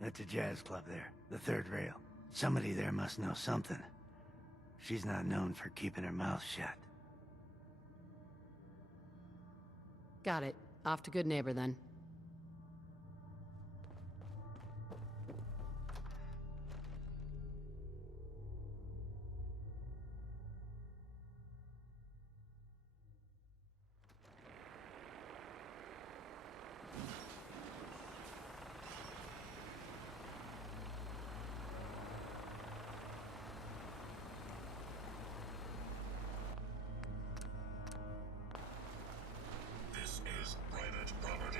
That's a jazz club there, the third rail. Somebody there must know something. She's not known for keeping her mouth shut. Got it. Off to Goodneighbor then. This is private property.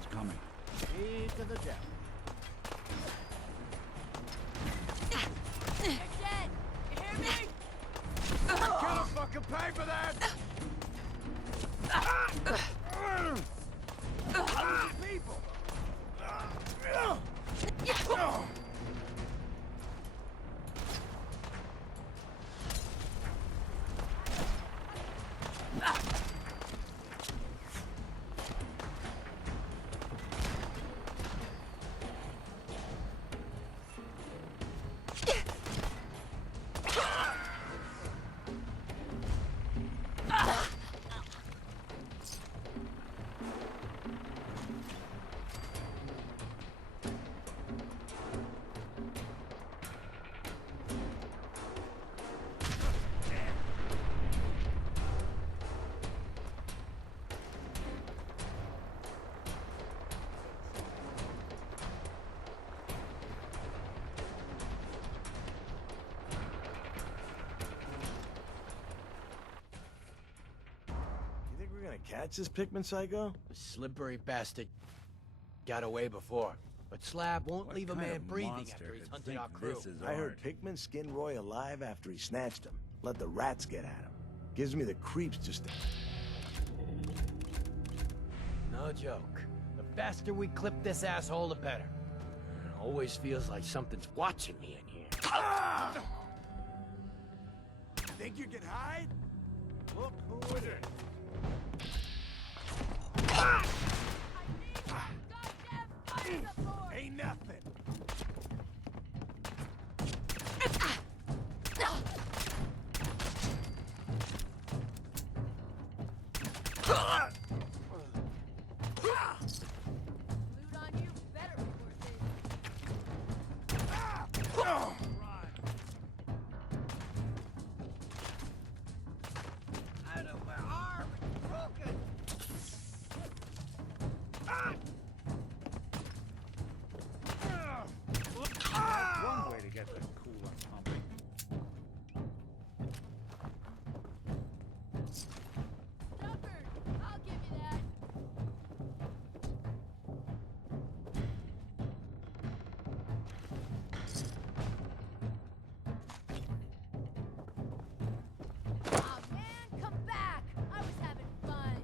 Someone's coming. Speed to the devil. Hey, Jen! You hear me? I'm gonna fucking pay for that! People! Catch this Pikmin psycho? The slippery bastard got away before, but Slab won't leave a man breathing after he's hunted our crew. I heard Pikmin skinned Roy alive after he snatched him. Let the rats get at him. Gives me the creeps just to... No joke. The faster we clip this asshole, the better. It always feels like something's watching me in here. Think you can hide? Look who it is. Ain't nothing. Loot on you better before Out of my arm! It's broken! One way to get them cool and pumping. I'll give you that. Aw, man, come back! I was having fun.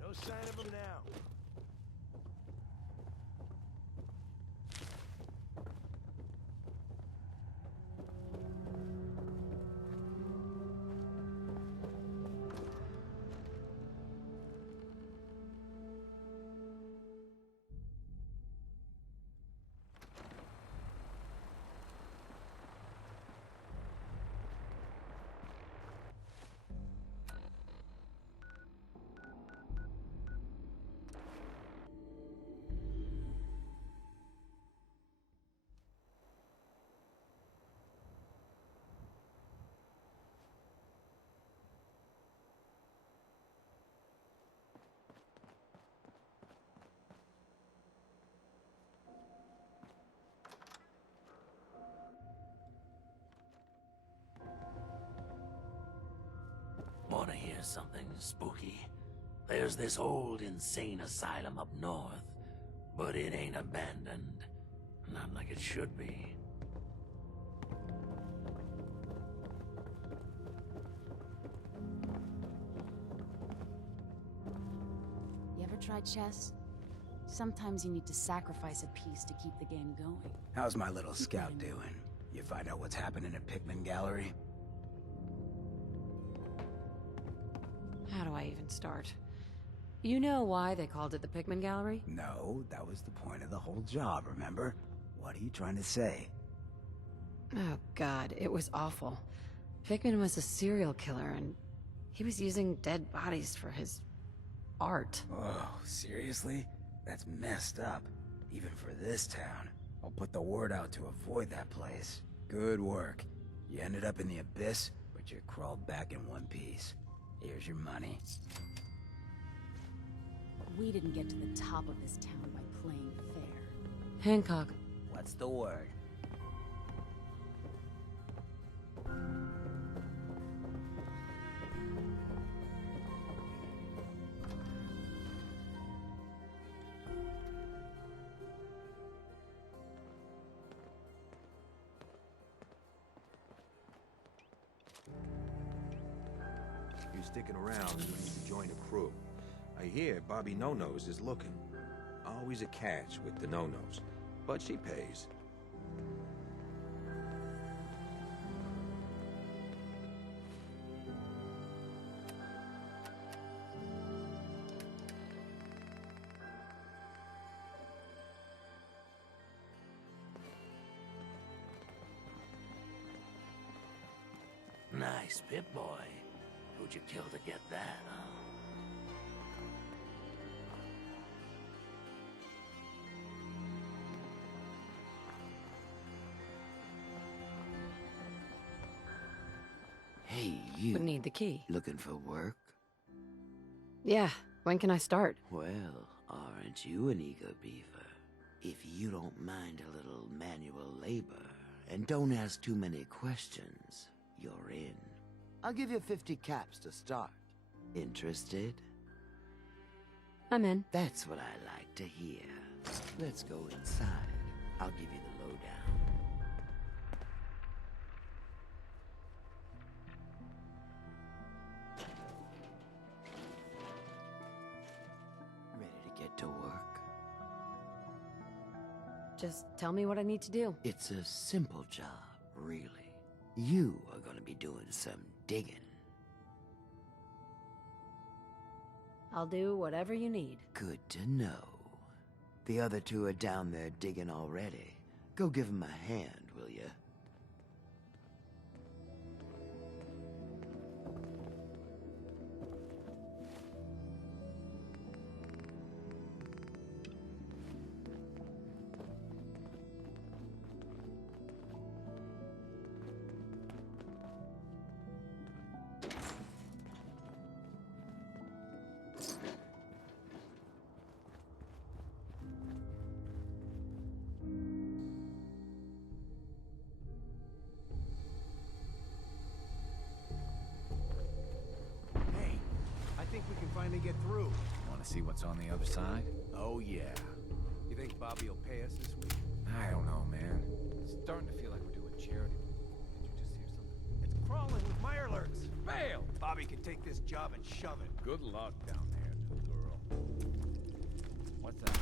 No sign of him now. Wanna hear something spooky? There's this old insane asylum up north, but it ain't abandoned. Not like it should be. You ever tried chess? Sometimes you need to sacrifice a piece to keep the game going. How's my little scout doing? You find out what's happening at Pikmin Gallery? How do I even start? You know why they called it the Pikmin Gallery? No, that was the point of the whole job, remember? What are you trying to say? Oh god, it was awful. Pikmin was a serial killer and he was using dead bodies for his art. Oh, seriously? That's messed up. Even for this town. I'll put the word out to avoid that place. Good work. You ended up in the abyss, but you crawled back in one piece. Here's your money. We didn't get to the top of this town by playing fair. Hancock, What's the word? You're sticking around so you can join the crew. I hear Bobby No-Nose is looking. Always a catch with the No-Nose, but she pays. Nice Pip Boy. Who'd you kill to get that, huh? Hey, you. Would need the key. Looking for work? Yeah, when can I start? Well, aren't you an eager beaver? If you don't mind a little manual labor, and don't ask too many questions, you're in. I'll give you 50 caps to start. Interested? I'm in. That's what I like to hear. Let's go inside. I'll give you the lowdown. Ready to get to work? Just tell me what I need to do. It's a simple job, really. You are gonna be doing some digging. I'll do whatever you need. Good to know. The other two are down there digging already. Go give them a hand, will you? I think we can finally get through. Want to see what's on the other side? Oh, yeah. You think Bobby will pay us this week? I don't know, man. It's starting to feel like we're doing charity. Did you just hear something? It's crawling with Mirelurks. Fail! Bobby can take this job and shove it. Good luck down there, little girl. What's that?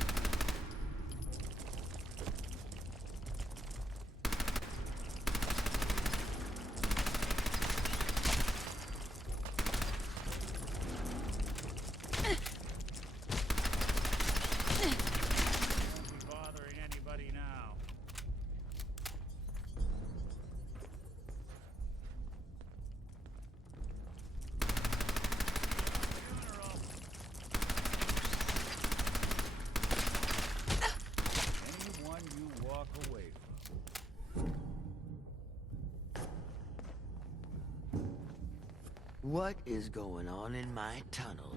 What is going on in my tunnel?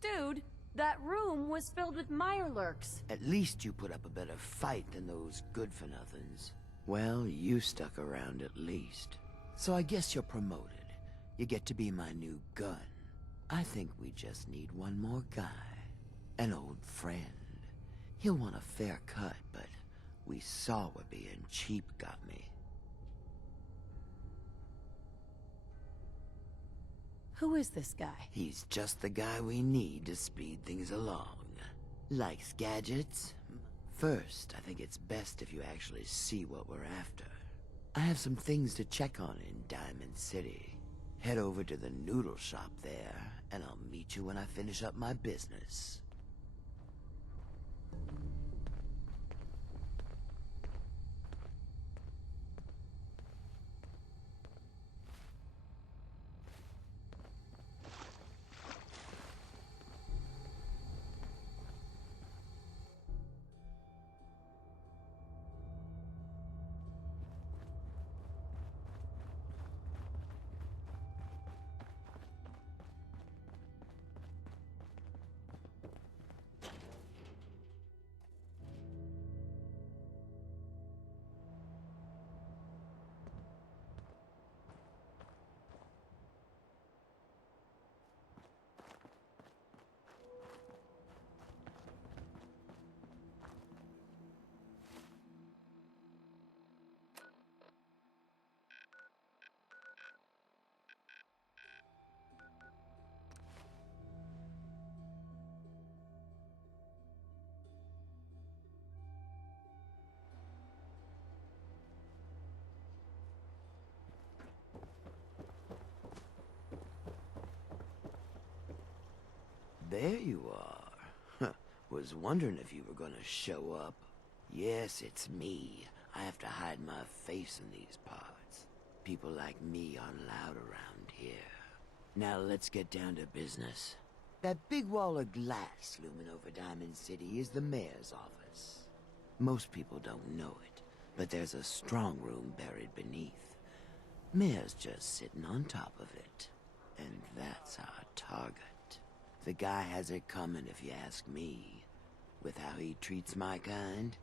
Dude, that room was filled with Mirelurks. At least you put up a better fight than those good-for-nothings. Well, you stuck around at least. So I guess you're promoted. You get to be my new gun. I think we just need one more guy. An old friend. He'll want a fair cut, but we saw what being cheap got me. Who is this guy? He's just the guy we need to speed things along. Likes gadgets? First, I think it's best if you actually see what we're after. I have some things to check on in Diamond City. Head over to the noodle shop there, and I'll meet you when I finish up my business. there you are. Was wondering if you were gonna show up. Yes, it's me. I have to hide my face in these parts. People like me aren't allowed around here. Now let's get down to business. That big wall of glass looming over Diamond City is the mayor's office. Most people don't know it, but there's a strong room buried beneath. Mayor's just sitting on top of it. And that's our target. The guy has it coming if you ask me. With how he treats my kind,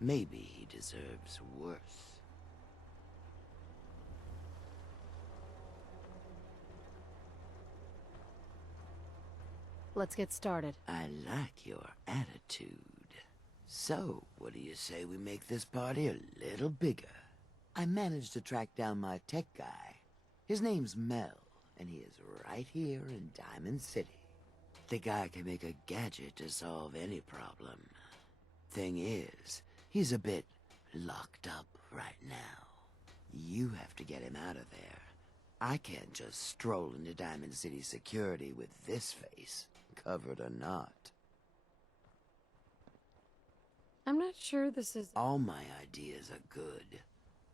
maybe he deserves worse. Let's get started. I like your attitude. So, what do you say we make this party a little bigger? I managed to track down my tech guy. His name's Mel, and he is right here in Diamond City. The guy can make a gadget to solve any problem. Thing is, he's a bit locked up right now. You have to get him out of there. I can't just stroll into Diamond City security with this face, covered or not. I'm not sure this is... All my ideas are good.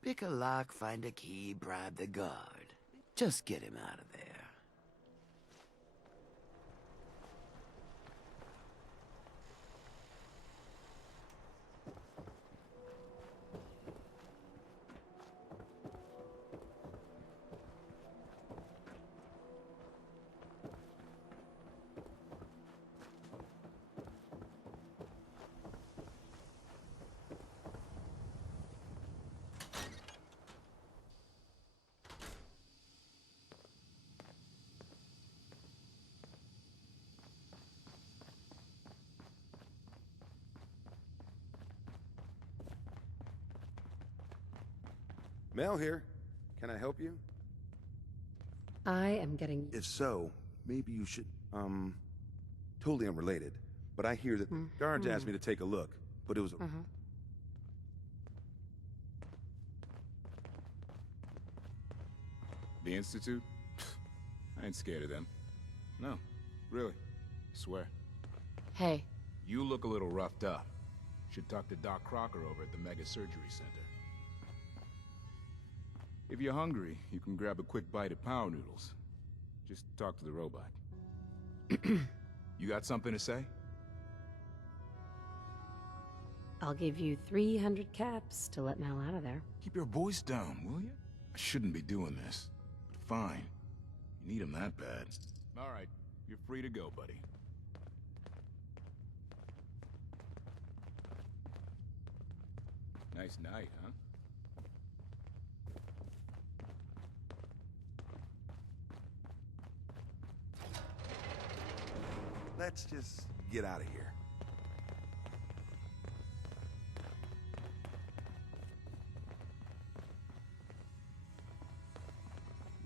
Pick a lock, find a key, bribe the guard. Just get him out of there. Mel here. Can I help you? I am getting... If so, maybe you should, totally unrelated. But I hear that the guards asked me to take a look, but it was a... The Institute? I ain't scared of them. No, really. I swear. Hey. You look a little roughed up. Should talk to Doc Crocker over at the Mega Surgery Center. If you're hungry, you can grab a quick bite at Power Noodles. Just talk to the robot. You got something to say? I'll give you 300 caps to let Mel out of there. Keep your voice down, will you? I shouldn't be doing this. But fine. You need him that bad. All right, you're free to go, buddy. Nice night, huh? Let's just get out of here.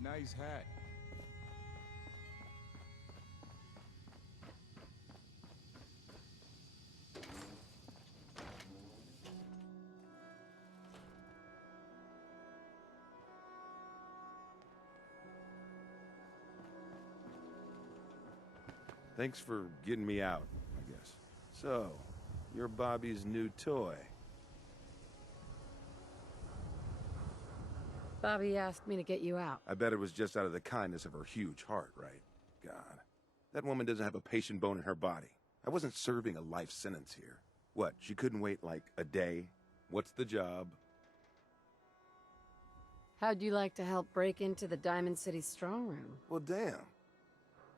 Nice hat. Thanks for getting me out, I guess. So, you're Bobby's new toy. Bobby asked me to get you out. I bet it was just out of the kindness of her huge heart, right? God. That woman doesn't have a patient bone in her body. I wasn't serving a life sentence here. What, she couldn't wait like a day? What's the job? How'd you like to help break into the Diamond City strong room? Well, damn.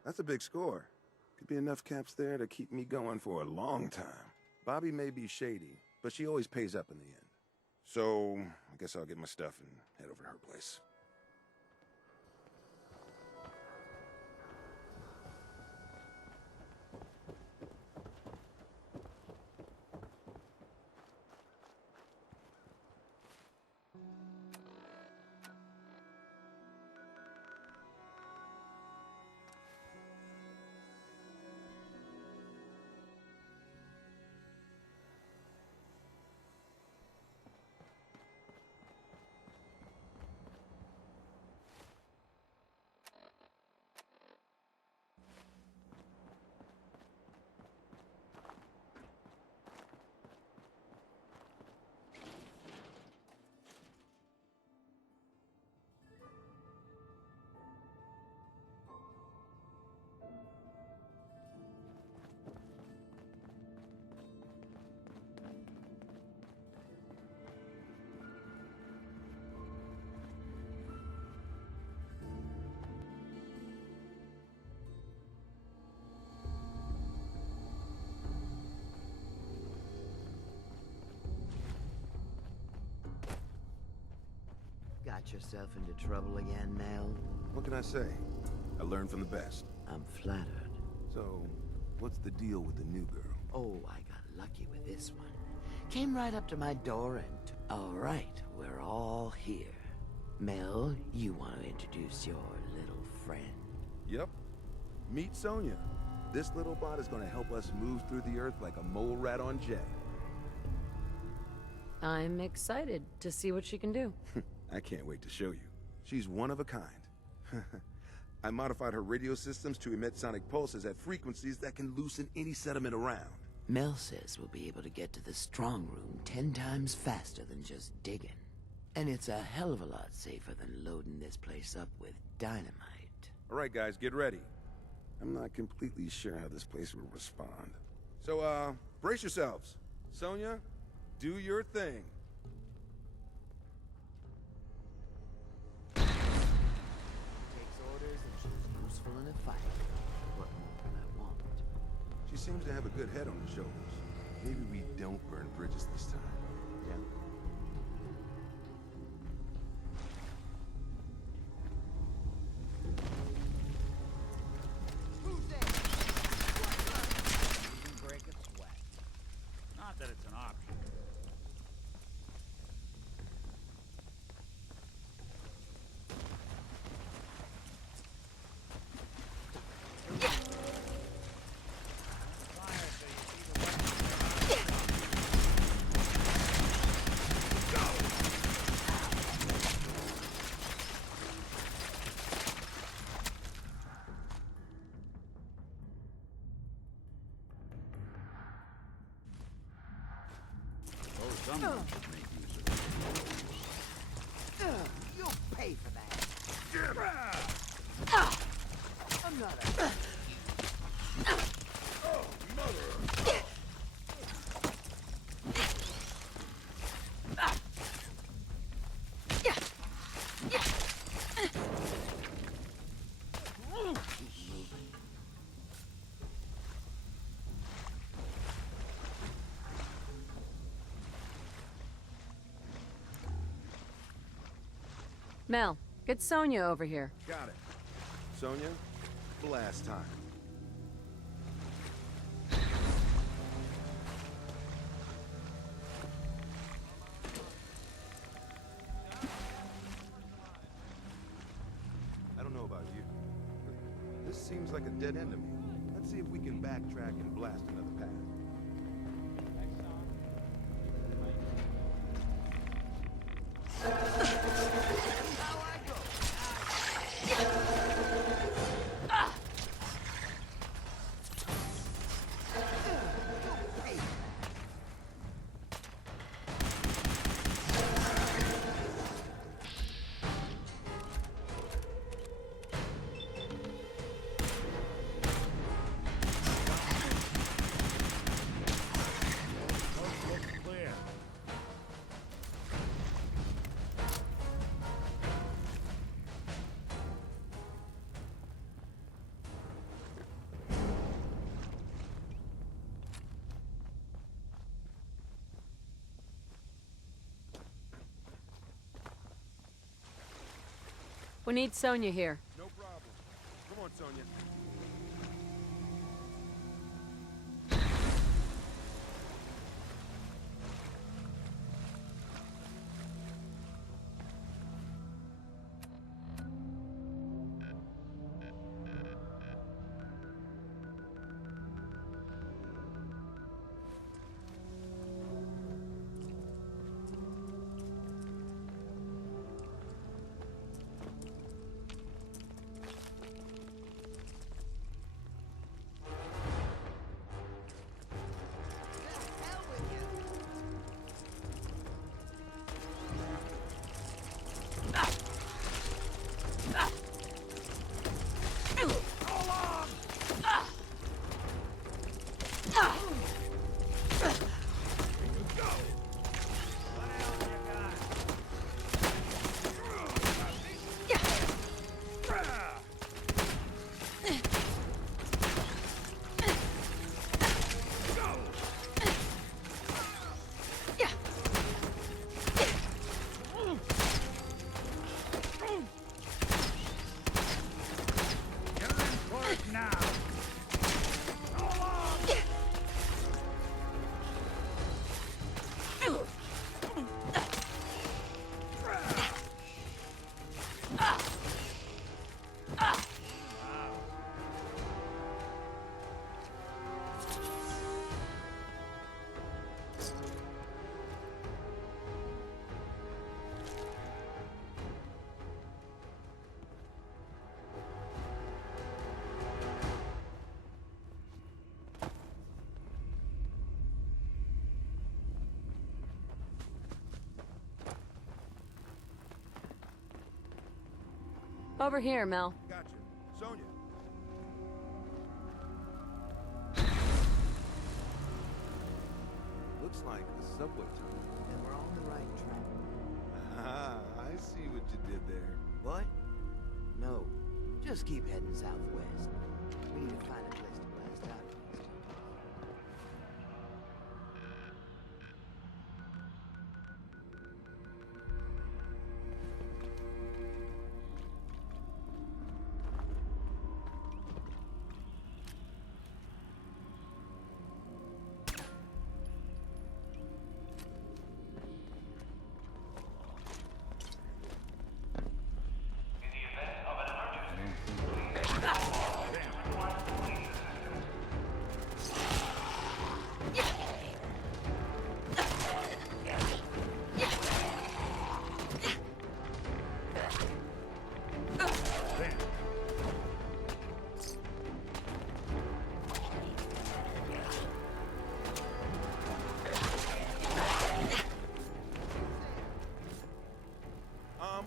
That's a big score. Could be enough caps there to keep me going for a long time. Bobby may be shady, but she always pays up in the end. So, I guess I'll get my stuff and head over to her place. got yourself into trouble again, Mel? What can I say? I learned from the best. I'm flattered. So, what's the deal with the new girl? Oh, I got lucky with this one. Came right up to my door and... All right, we're all here. Mel, you want to introduce your little friend? Yep. Meet Sonya. This little bot is going to help us move through the earth like a mole rat on jet. I'm excited to see what she can do. I can't wait to show you. She's one of a kind. I modified her radio systems to emit sonic pulses at frequencies that can loosen any sediment around. Mel says we'll be able to get to the strong room 10 times faster than just digging. And it's a hell of a lot safer than loading this place up with dynamite. All right, guys, get ready. I'm not completely sure how this place will respond. So, brace yourselves. Sonya, do your thing. Takes orders and she's useful in a fight. What more can I want? She seems to have a good head on her shoulders. Maybe we don't burn bridges this time. Yeah. Who's there? Break a sweat. Not that it's an option. Someone should make use of it. You'll pay for that. I'm not a... Oh, mother! Mel, get Sonya over here. Got it. Sonya, blast time. I don't know about you, but this seems like a dead end to me. Let's see if we can backtrack and blast another path. We need Sonya here. No problem. Come on, Sonya. now! Over here, Mel. Gotcha. Sonya. Looks like the subway tunnel. Then we're on the right track. Ah, I see what you did there. What? No. Just keep heading southwest. We need to find a place to blast out.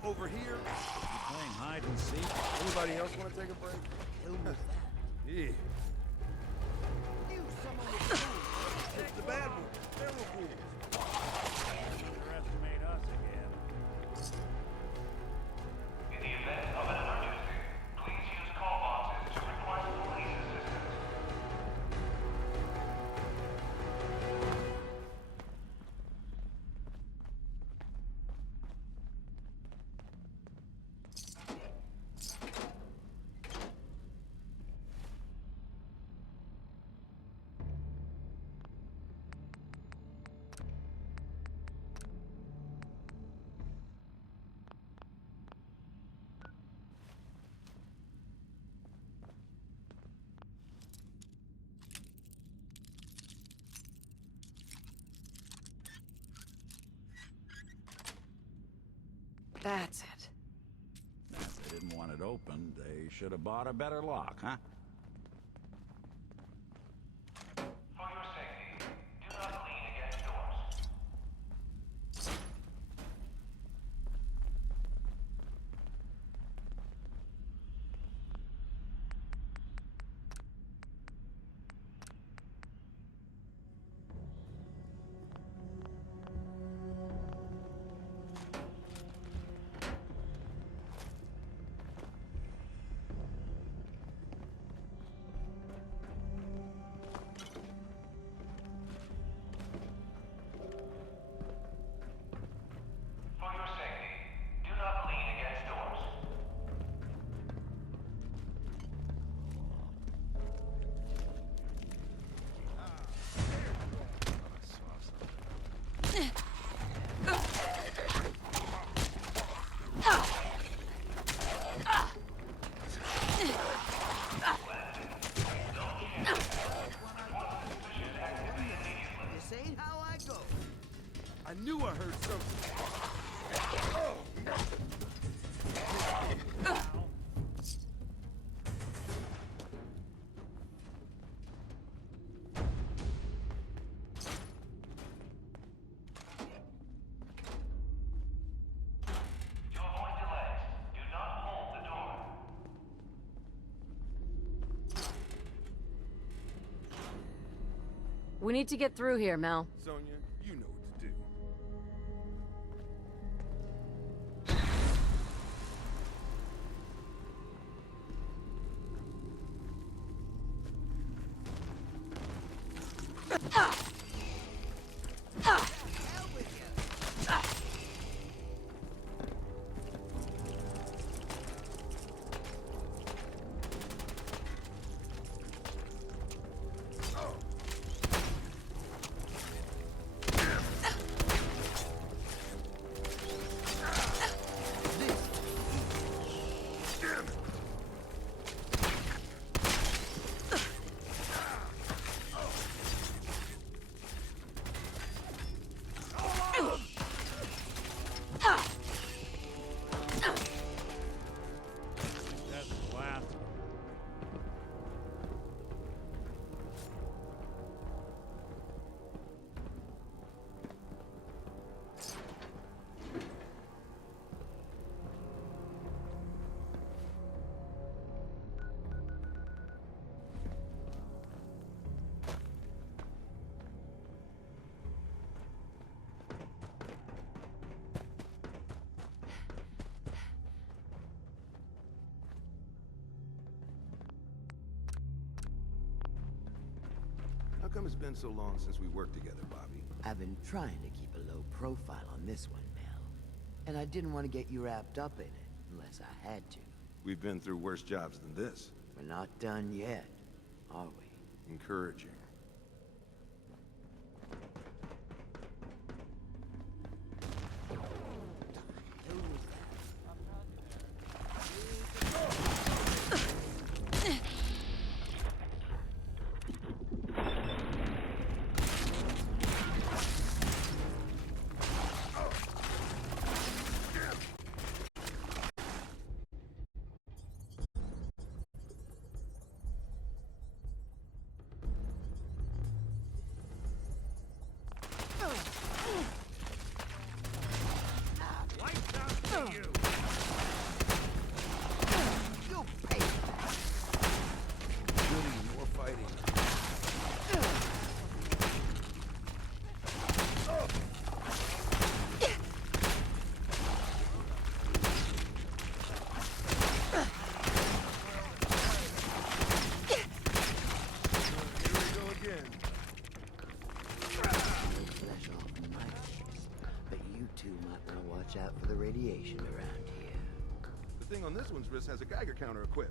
Over here. You playing hide and seek? Anybody else want to take a break? Who was that? Yeah. You some of the It's the bad one. Terrible. Underestimate us again. In the event of an emergency, please use call boxes to request police assistance. That's it. If they didn't want it open, they should have bought a better lock, huh? For your safety, do not lean against doors. For your safety, do not lean against doors. This ain't how I go. I knew I heard something. Oh, To avoid delays, do not hold the door. We need to get through here, Mel. Sonya, you know what to do. come it's been so long since we worked together, Bobby? I've been trying to keep a low profile on this one, Mel. And I didn't want to get you wrapped up in it, unless I had to. We've been through worse jobs than this. We're not done yet, are we? Encouraging. Out for the radiation around here. The thing on this one's wrist has a Geiger counter equipped.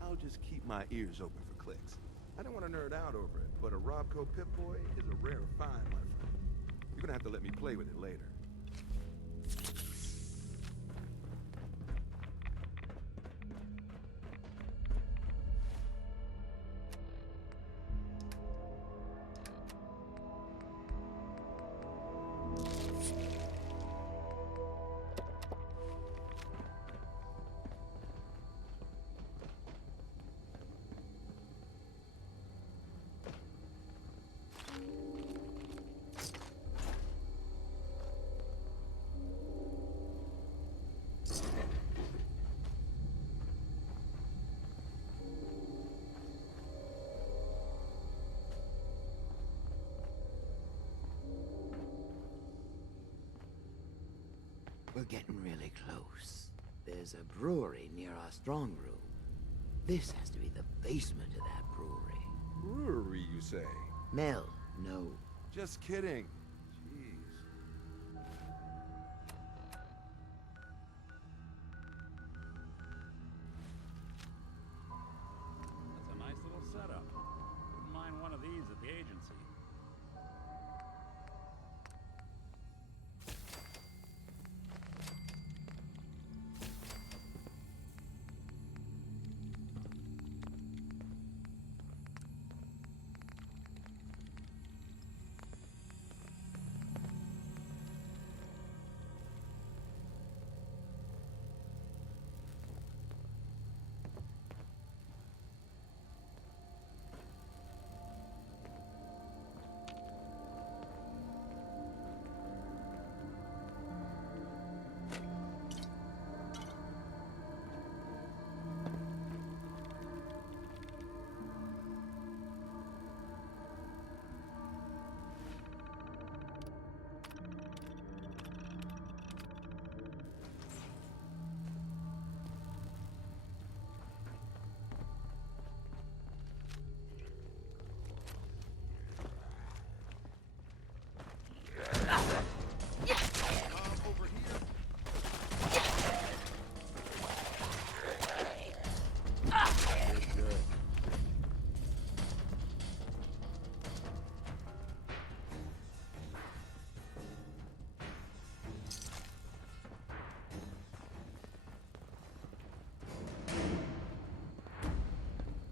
I'll just keep my ears open for clicks. I don't want to nerd out over it, but a Robco Pip-Boy is a rare find, my friend. You're gonna have to let me play with it later. We're getting really close. There's a brewery near our strong room. This has to be the basement of that brewery. Brewery, you say? Mel, no. Just kidding. Jeez. That's a nice little setup. Wouldn't mind one of these at the agency.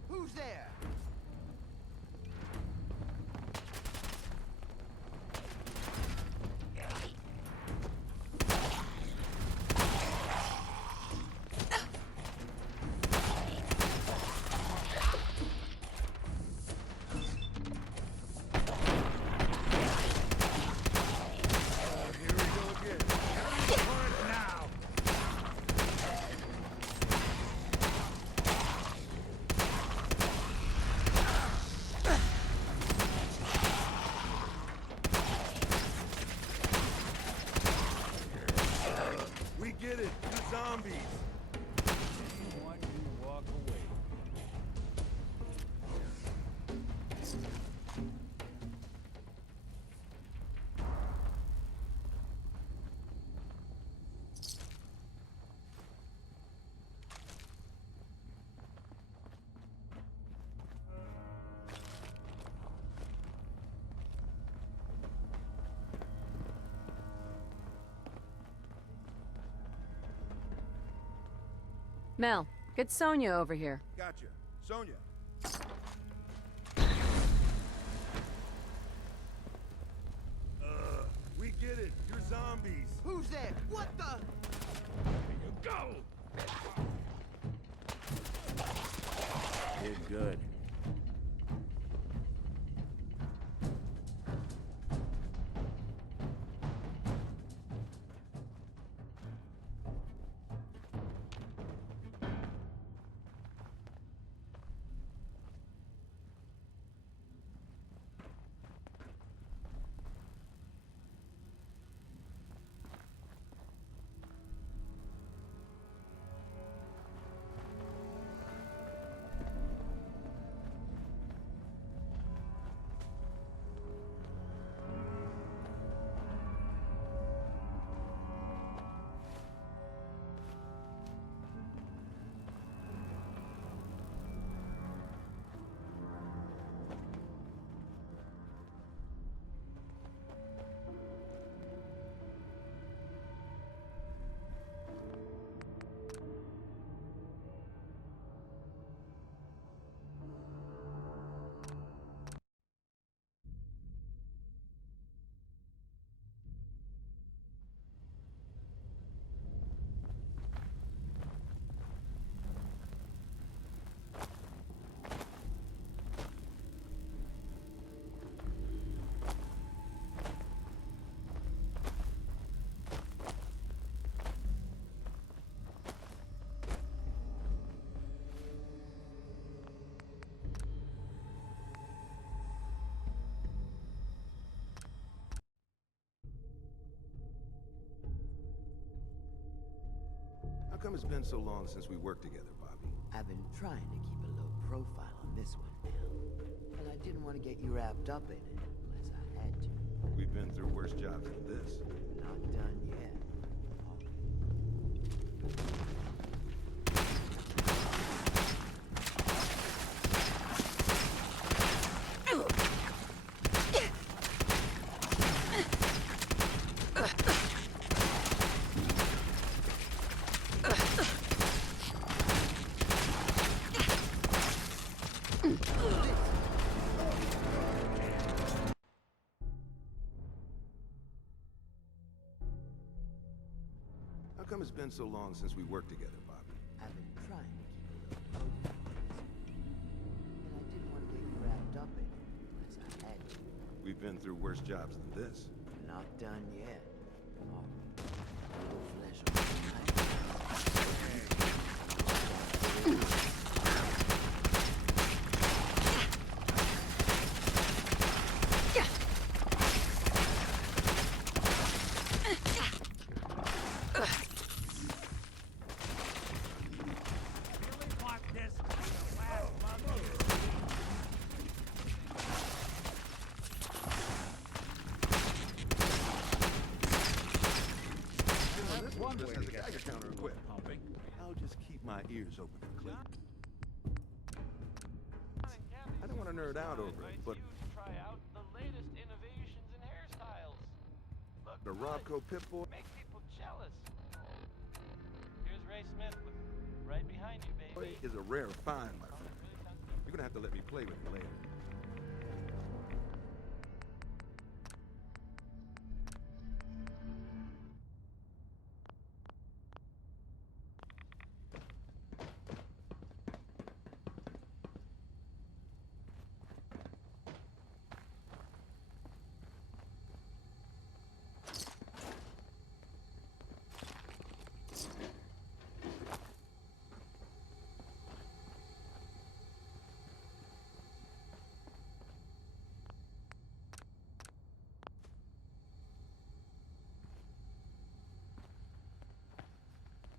Who's there? Mel, get Sonia over here. Gotcha. Sonia. We get it. You're zombies. Who's there? What the? Here you go. Did good. How come it's been so long since we worked together, Bobby? I've been trying to keep a low profile on this one, Mel. But I didn't want to get you wrapped up in it unless I had to. We've been through worse jobs than this. Not done yet. How come it's been so long since we worked together, Bobby? I've been trying to keep a low profile on this one. And I didn't want to get you wrapped up in it unless I had to. We've been through worse jobs than this. Not done yet. Oh, no flesh on I'll just keep my ears open for Clint. I don't want to nerd out over it, but Try out the latest innovations in hairstyles. Look, the Robco Pip-Boy make people jealous. Here's Ray Smith right behind you, baby. is a rare find, my friend. You're gonna have to let me play with it later.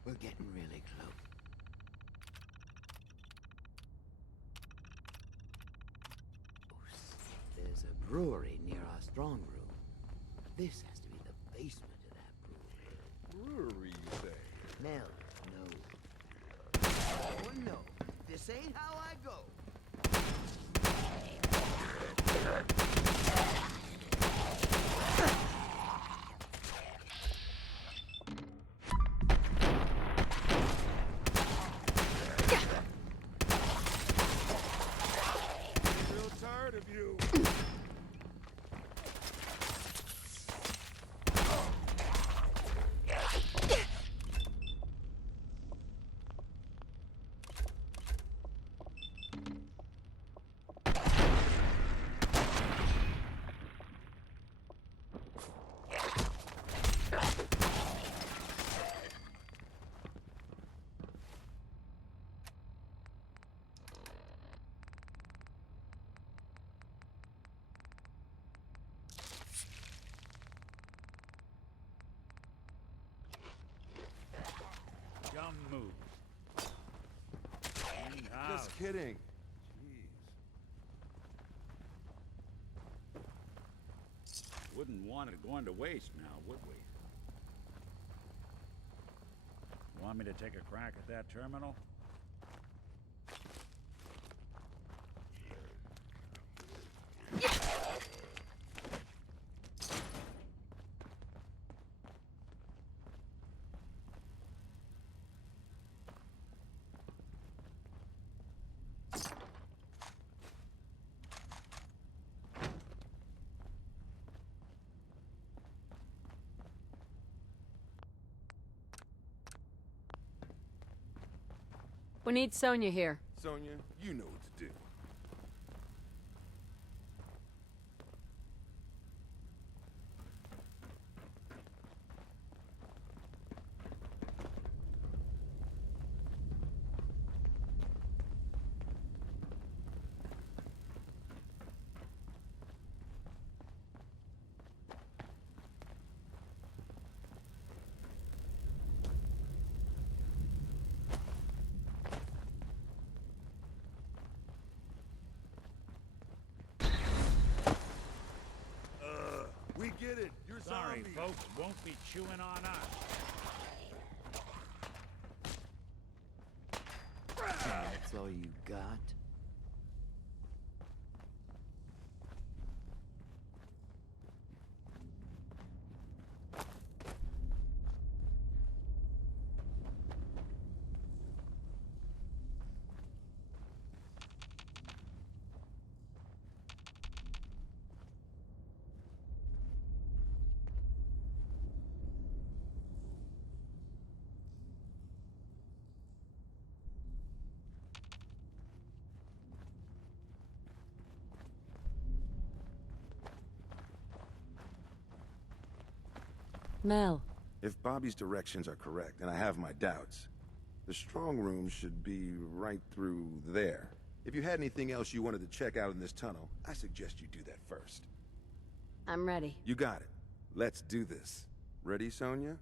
We're getting really close. There's a brewery near our strong room. This has to be the basement of that brewery. Brewery, you say? Mel, no. Oh, no. This ain't how I go. kidding. Jeez. Wouldn't want it going to waste now, would we? Want me to take a crack at that terminal? We need Sonia here. Sonia, you know what to do. We get it. You're Sorry, zombies. folks. Won't be chewing on us. That's all you got? Mel. If Bobby's directions are correct, and I have my doubts, the strong room should be right through there. If you had anything else you wanted to check out in this tunnel, I suggest you do that first. I'm ready. You got it. Let's do this. Ready, Sonia?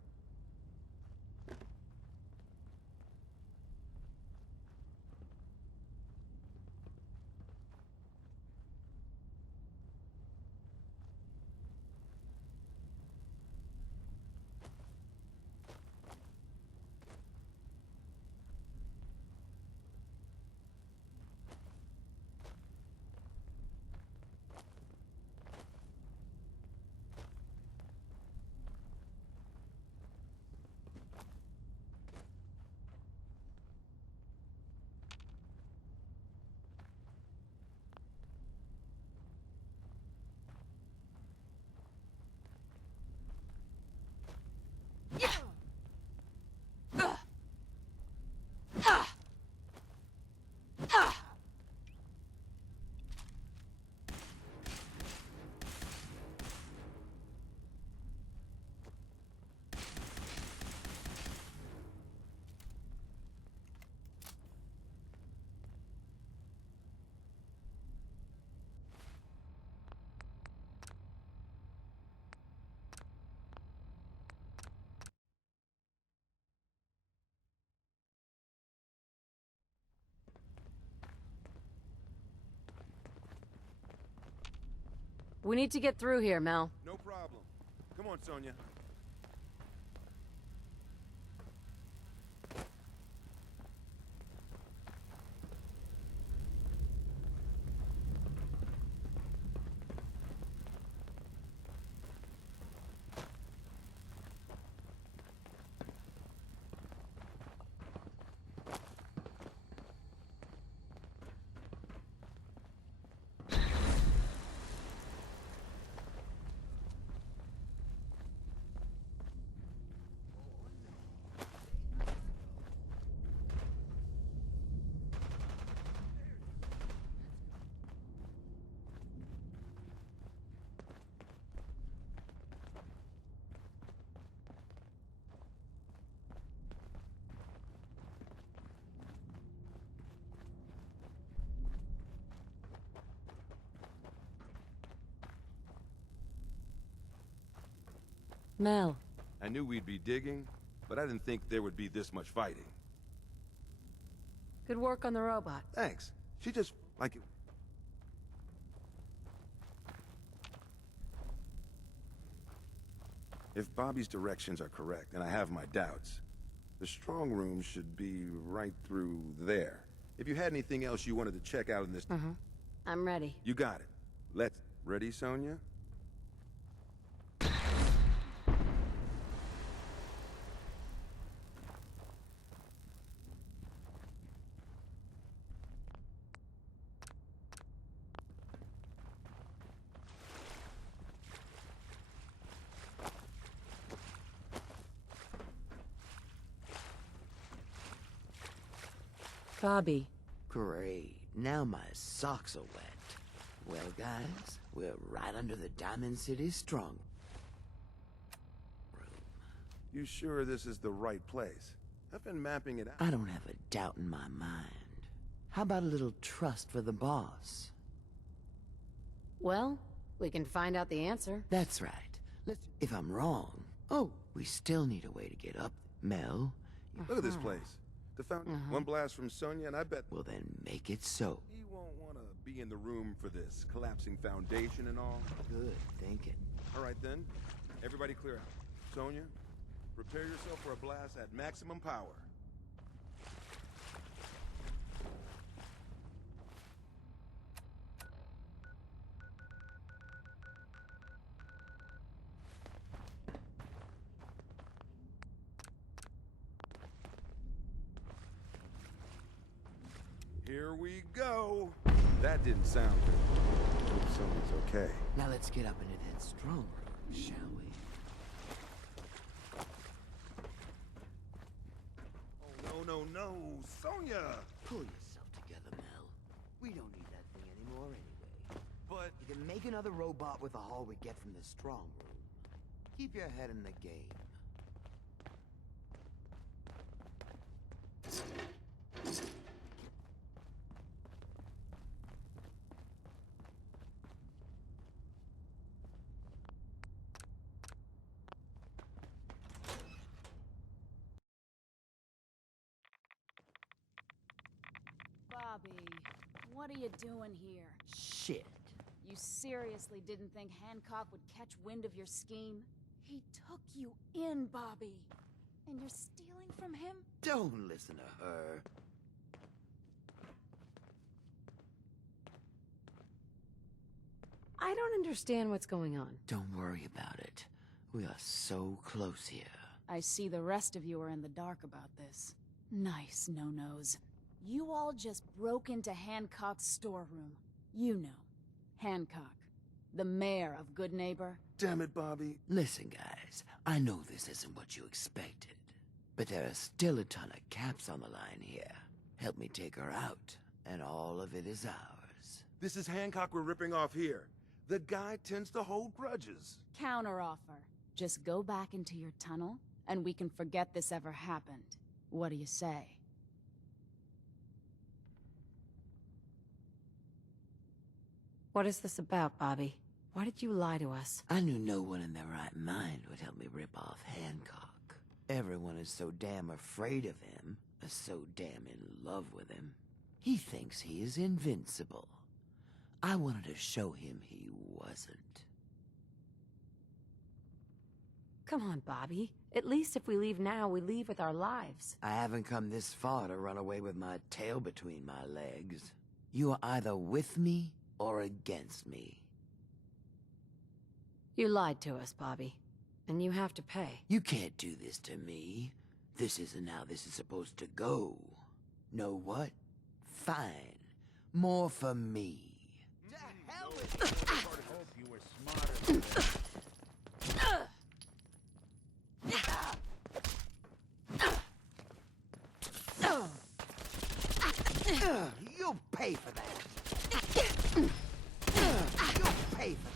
We need to get through here, Mel. No problem. Come on, Sonia. Mel. I knew we'd be digging, but I didn't think there would be this much fighting. Good work on the robot. Thanks. She just, like it. If Bobby's directions are correct, and I have my doubts, the strong room should be right through there. If you had anything else you wanted to check out in this... I'm ready. You got it. Let's... Ready, Sonia? Bobby. Great. Now my socks are wet. Well, guys, we're right under the Diamond City strong room. You sure this is the right place? I've been mapping it out. I don't have a doubt in my mind. How about a little trust for the boss? Well, we can find out the answer. That's right. If I'm wrong... Oh, we still need a way to get up. Mel? Look at this place. The fountain. One blast from Sonia, and I bet... Well, then make it so. He won't want to be in the room for this collapsing foundation and all. Good thinking. All right, then. Everybody clear out. Sonia, prepare yourself for a blast at maximum power. Here we go. That didn't sound good. Hope Sonia's okay. Now let's get up into that strong room, shall we? Oh, no, Sonia! Pull yourself together, Mel. We don't need that thing anymore anyway. But... You can make another robot with the haul we get from the strong room. Keep your head in the game. Bobby, what are you doing here? Shit. You seriously didn't think Hancock would catch wind of your scheme? He took you in, Bobby. And you're stealing from him? Don't listen to her. I don't understand what's going on. Don't worry about it. We are so close here. I see the rest of you are in the dark about this. Nice no-nos. You all just broke into Hancock's storeroom. You know, Hancock, the mayor of Goodneighbor. Damn it, Bobby. Listen, guys, I know this isn't what you expected, but there are still a ton of caps on the line here. Help me take her out, and all of it is ours. This is Hancock we're ripping off here. The guy tends to hold grudges. Counteroffer. Just go back into your tunnel, and we can forget this ever happened. What do you say? What is this about, Bobby? Why did you lie to us? I knew no one in their right mind would help me rip off Hancock. Everyone is so damn afraid of him, is so damn in love with him. He thinks he is invincible. I wanted to show him he wasn't. Come on, Bobby. At least if we leave now, we leave with our lives. I haven't come this far to run away with my tail between my legs. You are either with me or against me. You lied to us, Bobby. And you have to pay. You can't do this to me. This isn't how this is supposed to go. Know what? Fine. More for me. To hell with you! I hope you were smarter. You'll pay for that. You'll pay for that.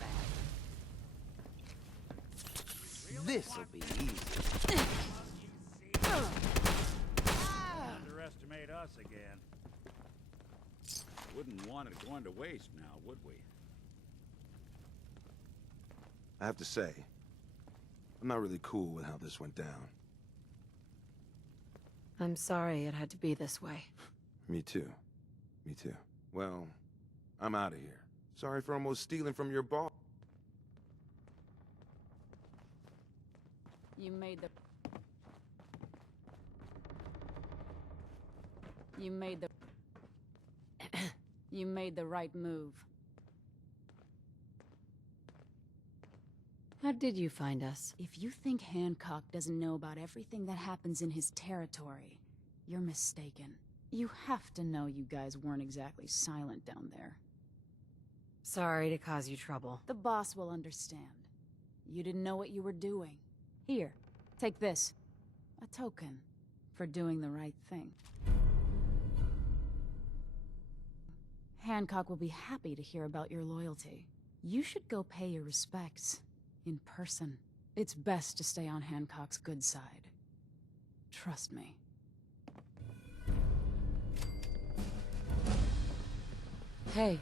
This'll be easy. Underestimate us again. Wouldn't want it going to waste now, would we? I have to say, I'm not really cool with how this went down. I'm sorry it had to be this way. Me too. Me too. Well, I'm out of here. Sorry for almost stealing from your boss. You made the... You made the... You made the right move. How did you find us? If you think Hancock doesn't know about everything that happens in his territory, you're mistaken. You have to know you guys weren't exactly silent down there. Sorry to cause you trouble. The boss will understand. You didn't know what you were doing. Here, take this. A token for doing the right thing. Hancock will be happy to hear about your loyalty. You should go pay your respects. In person. It's best to stay on Hancock's good side. Trust me. Hey.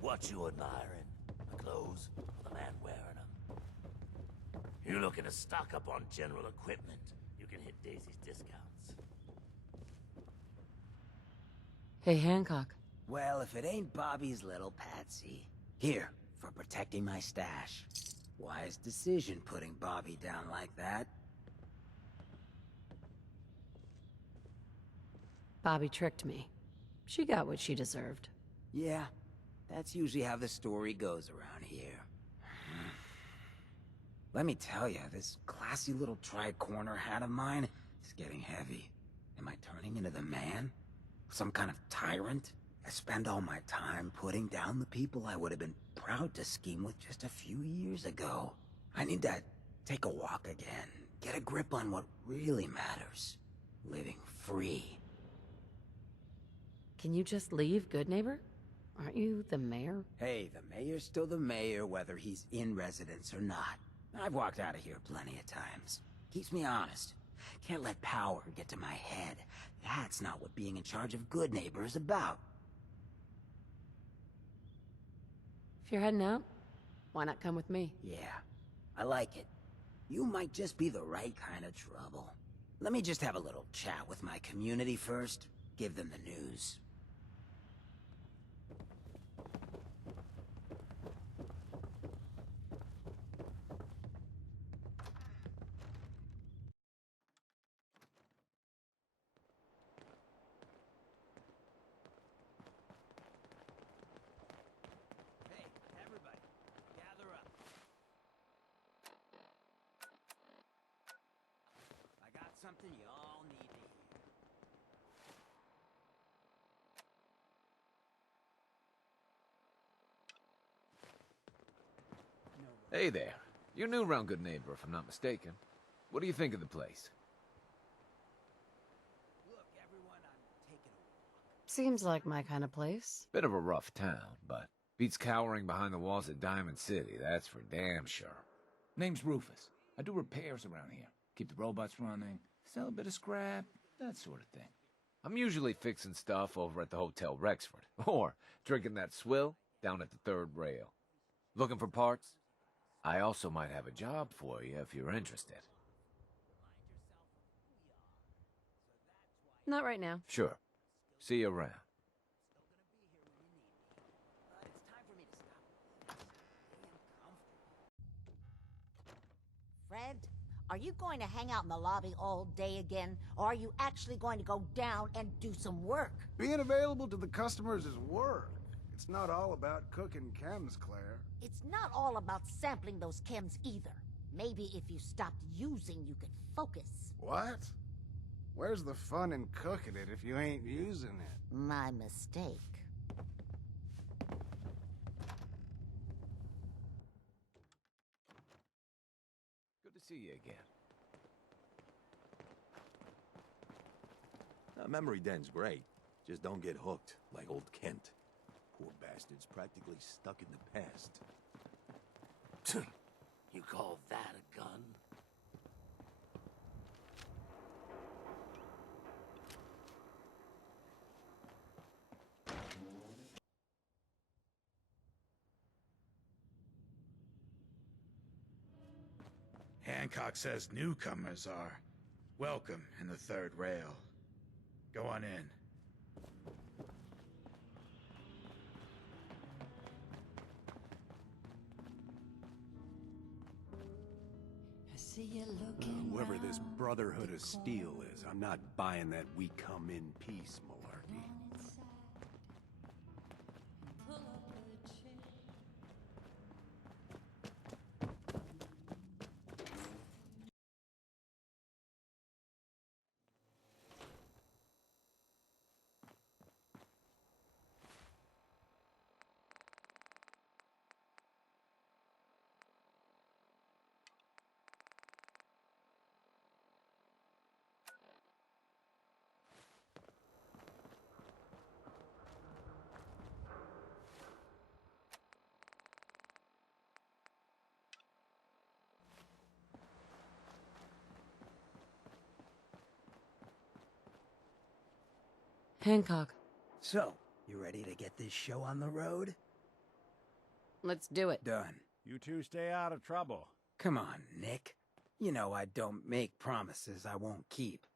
What you admiring? The clothes or the man wearing them? You looking to stock up on general equipment? You can hit Daisy's discounts. Hey, Hancock. Well, if it ain't Bobby's little patsy. Here, for protecting my stash. Wise decision putting Bobby down like that. Bobby tricked me. She got what she deserved. Yeah, that's usually how the story goes around here. Let me tell you, this classy little tri-corner hat of mine is getting heavy. Am I turning into the man? Some kind of tyrant? I spend all my time putting down the people I would have been proud to scheme with just a few years ago. I need to take a walk again, get a grip on what really matters. Living free. Can you just leave Goodneighbor? Aren't you the mayor? Hey, the mayor's still the mayor whether he's in residence or not. I've walked out of here plenty of times. Keeps me honest. Can't let power get to my head. That's not what being in charge of Goodneighbor is about. If you're heading out, why not come with me? Yeah, I like it. You might just be the right kind of trouble. Let me just have a little chat with my community first. Give them the news. Something you all need to hear. Hey there. You're new around Goodneighbor, if I'm not mistaken. What do you think of the place? Seems like my kind of place. Bit of a rough town, but beats cowering behind the walls of Diamond City, that's for damn sure. Name's Rufus. I do repairs around here. Keep the robots running, sell a bit of scrap, that sort of thing. I'm usually fixing stuff over at the Hotel Rexford, or drinking that swill down at the third rail. Looking for parts? I also might have a job for you if you're interested. Not right now. Sure. See you around. Fred, are you going to hang out in the lobby all day again, or are you actually going to go down and do some work? Being available to the customers is work. It's not all about cooking chems, Claire. It's not all about sampling those chems either. Maybe if you stopped using, you could focus. What? Where's the fun in cooking it if you ain't using it? My mistake. Good to see you again. Memory Den's great. Just don't get hooked, like old Kent. Poor bastard's practically stuck in the past. You call that a gun? Hancock says newcomers are welcome in the third rail. Go on in. Whoever this Brotherhood of Steel is, I'm not buying that we come in peace malarkey. Hancock. So, you ready to get this show on the road? Let's do it. Done. You two stay out of trouble. Come on, Nick. You know I don't make promises I won't keep.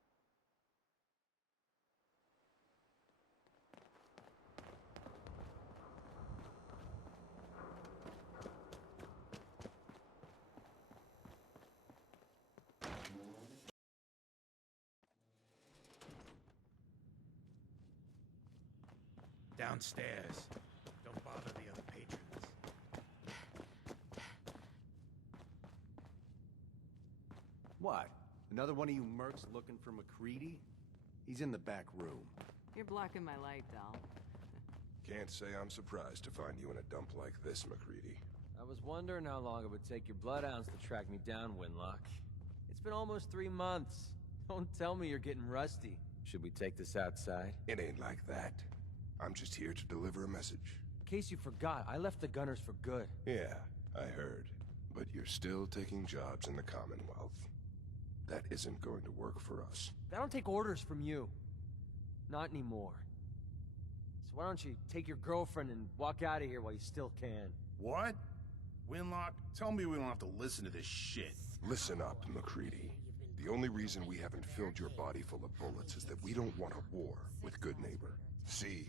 Downstairs. Don't bother the other patrons. What? Another one of you mercs looking for McCready? He's in the back room. You're blocking my light, doll. Can't say I'm surprised to find you in a dump like this, McCready. I was wondering how long it would take your bloodhounds to track me down, Winlock. It's been almost 3 months. Don't tell me you're getting rusty. Should we take this outside? It ain't like that. I'm just here to deliver a message. In case you forgot, I left the Gunners for good. Yeah, I heard. But you're still taking jobs in the Commonwealth. That isn't going to work for us. I don't take orders from you. Not anymore. So why don't you take your girlfriend and walk out of here while you still can? What? Winlock, tell me we don't have to listen to this shit. Listen up, McCready. The only reason we haven't filled your body full of bullets is that we don't want a war with Goodneighbor. See,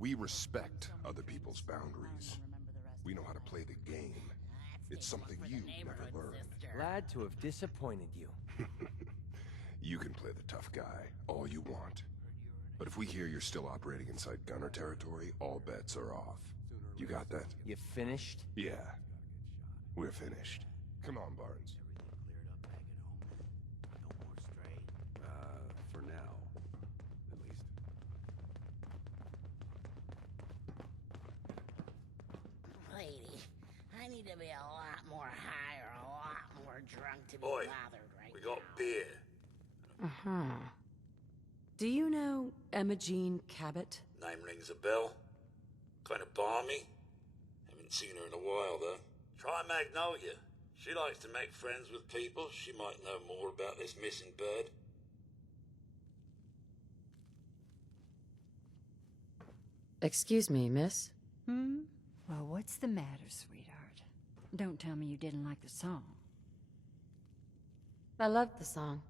we respect other people's boundaries. We know how to play the game. It's something you never learned. Glad to have disappointed you. You can play the tough guy all you want. But if we hear you're still operating inside Gunner territory, all bets are off. You got that? You finished? Yeah. We're finished. Come on, Barnes. For now, at least. Lady, I need to be a lot more high or a lot drunk to be Oi, bothered right we got beer. Uh-huh. Do you know Emma Jean Cabot? Name rings a bell. Kind of balmy. Haven't seen her in a while, though. Try Magnolia. She likes to make friends with people. She might know more about this missing bird. Excuse me, miss? Well, what's the matter, sweetheart? Don't tell me you didn't like the song. I loved the song.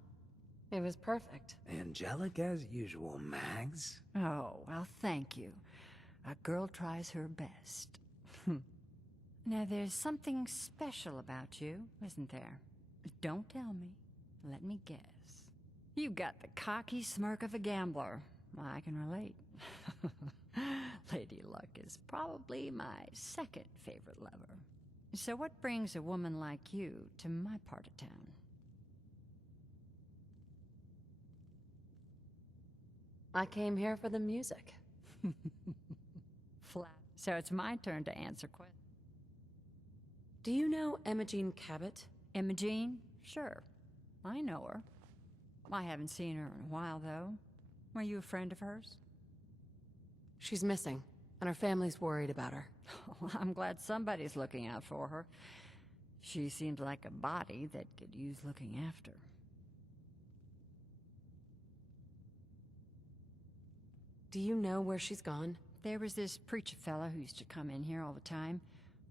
It was perfect. Angelic as usual, Mags. Oh, well, thank you. A girl tries her best. Now, there's something special about you, isn't there? Don't tell me. Let me guess. You've got the cocky smirk of a gambler. Well, I can relate. Lady Luck is probably my second favorite lover. So what brings a woman like you to my part of town? I came here for the music. Flat. So it's my turn to answer questions. Do you know Emma Jean Cabot? Emma Jean? Sure. I know her. I haven't seen her in a while, though. Were you a friend of hers? She's missing, and her family's worried about her. Well, I'm glad somebody's looking out for her. She seems like a body that could use looking after. Do you know where she's gone? There was this preacher fella who used to come in here all the time.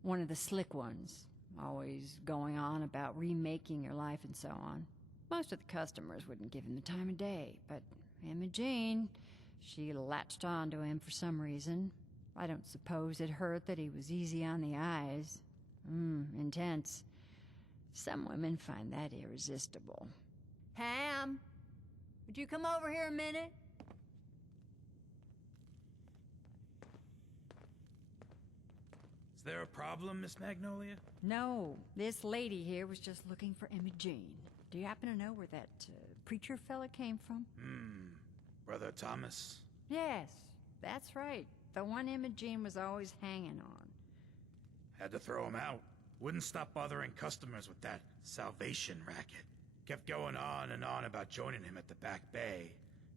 One of the slick ones. Always going on about remaking your life and so on. Most of the customers wouldn't give him the time of day, but Emma Jean, she latched on to him for some reason. I don't suppose it hurt that he was easy on the eyes. Intense. Some women find that irresistible. Ham, would you come over here a minute? Is there a problem, Miss Magnolia? No, this lady here was just looking for Emma Jean. Do you happen to know where that preacher fella came from? Brother Thomas? Yes, that's right. The one Emma Jean was always hanging on. Had to throw him out. Wouldn't stop bothering customers with that salvation racket. Kept going on and on about joining him at the back bay.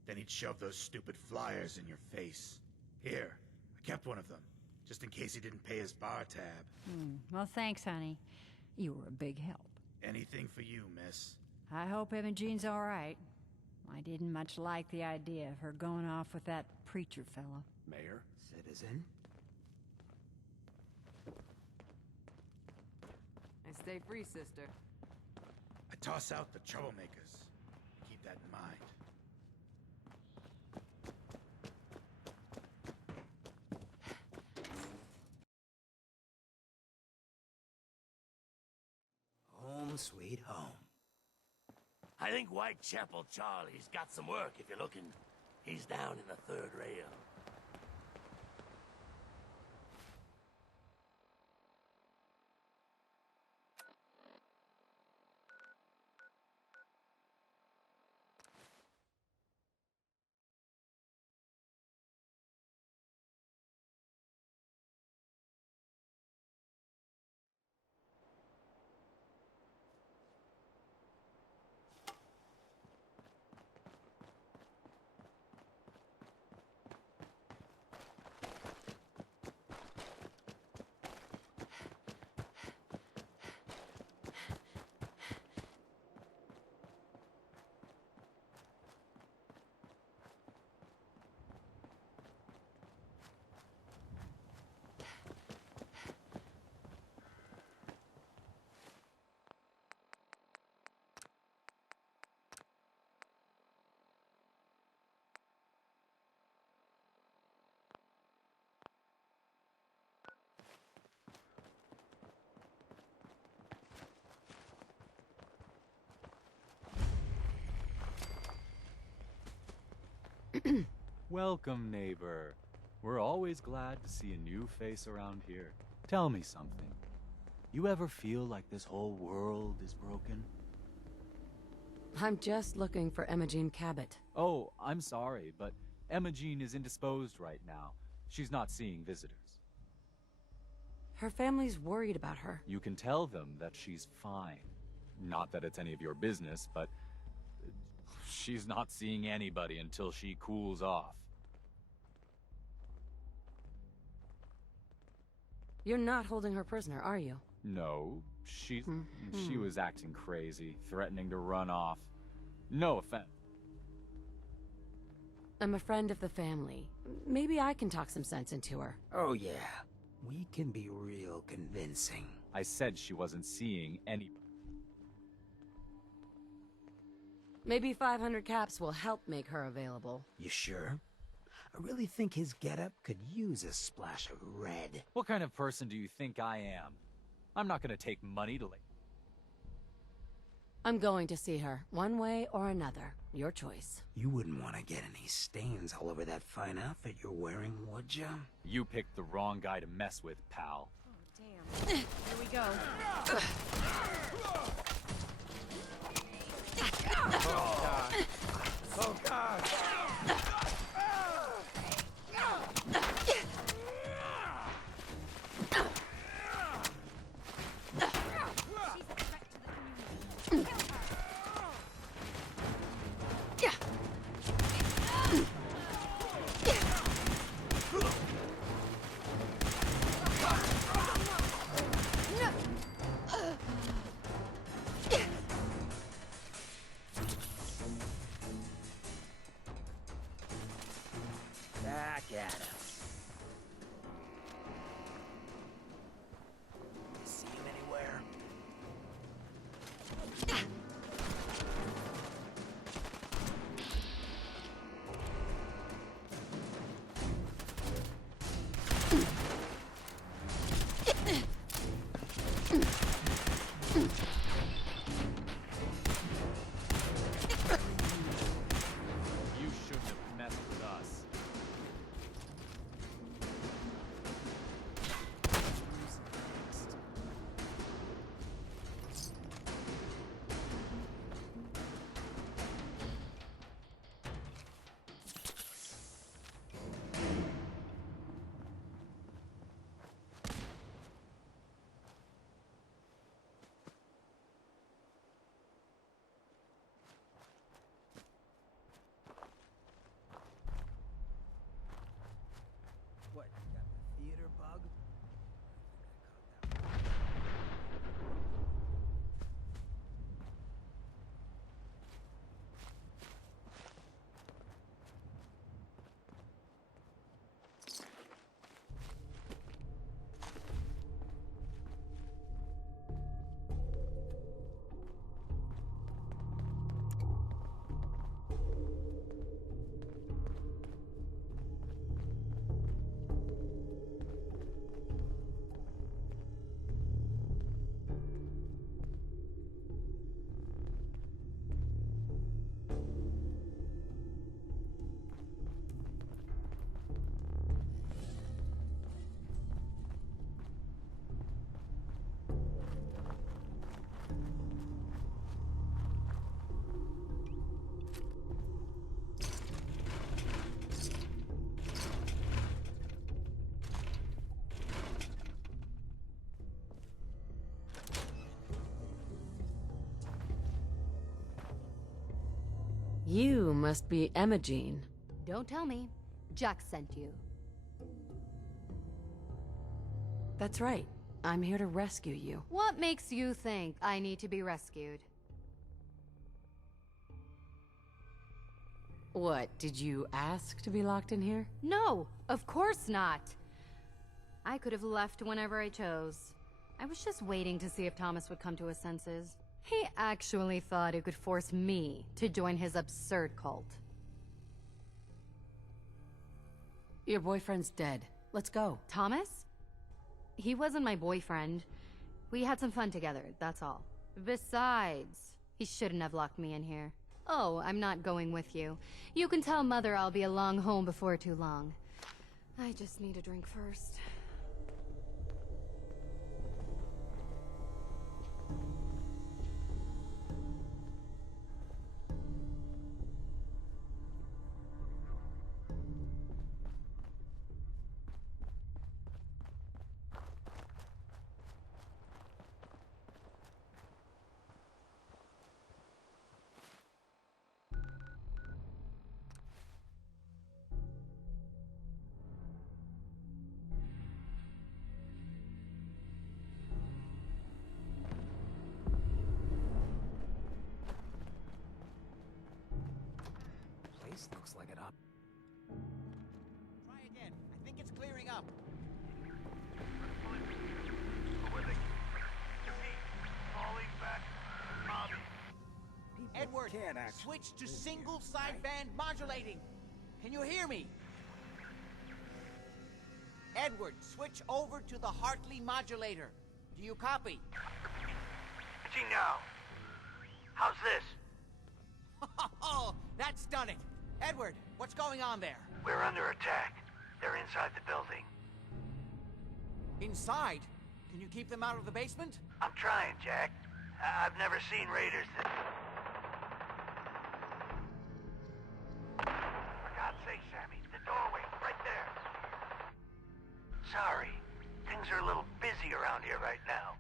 Then he'd shove those stupid flyers in your face. Here, I kept one of them, just in case he didn't pay his bar tab. Well, thanks, honey. You were a big help. Anything for you, miss. I hope Emma Jean's all right. I didn't much like the idea of her going off with that preacher fella. Mayor? Citizen? And stay free, sister. I toss out the troublemakers. Keep that in mind. Home sweet home. I think Whitechapel Charlie's got some work if you're looking. He's down in the third rail. Welcome, neighbor. We're always glad to see a new face around here. Tell me something. You ever feel like this whole world is broken? I'm just looking for Emma Jean Cabot. Oh, I'm sorry, but Emma Jean is indisposed right now. She's not seeing visitors. Her family's worried about her. You can tell them that she's fine. Not that it's any of your business, but she's not seeing anybody until she cools off. You're not holding her prisoner, are you? No, she was acting crazy, threatening to run off. No offense. I'm a friend of the family. Maybe I can talk some sense into her. Oh yeah, we can be real convincing. I said she wasn't seeing any. Maybe 500 caps will help make her available. You sure? I really think his getup could use a splash of red. What kind of person do you think I am? I'm not gonna take money to I'm going to see her, one way or another. Your choice. You wouldn't want to get any stains all over that fine outfit you're wearing, would ya? You picked the wrong guy to mess with, pal. Oh, damn. Here we go. Oh, God. Oh, God. Back at him. See him anywhere? You shouldn't have messed with us. What, you got the theater bug? You must be Emma-Jean. Don't tell me. Jack sent you. That's right. I'm here to rescue you. What makes you think I need to be rescued? What, did you ask to be locked in here? No, of course not. I could have left whenever I chose. I was just waiting to see if Thomas would come to his senses. He actually thought he could force me to join his absurd cult. Your boyfriend's dead. Let's go. Thomas? He wasn't my boyfriend. We had some fun together, that's all. Besides, he shouldn't have locked me in here. Oh, I'm not going with you. You can tell Mother I'll be along home before too long. I just need a drink first. This looks like it up. Try again. I think it's clearing up. Edward, switch to single sideband modulating. Can you hear me? Edward, switch over to the Hartley modulator. Do you copy? Switching now. How's this? Oh, that's done it. Edward, what's going on there? We're under attack. They're inside the building. Inside? Can you keep them out of the basement? I'm trying, Jack. I've never seen raiders that... For God's sake, Sammy, the doorway, right there. Sorry. Things are a little busy around here right now.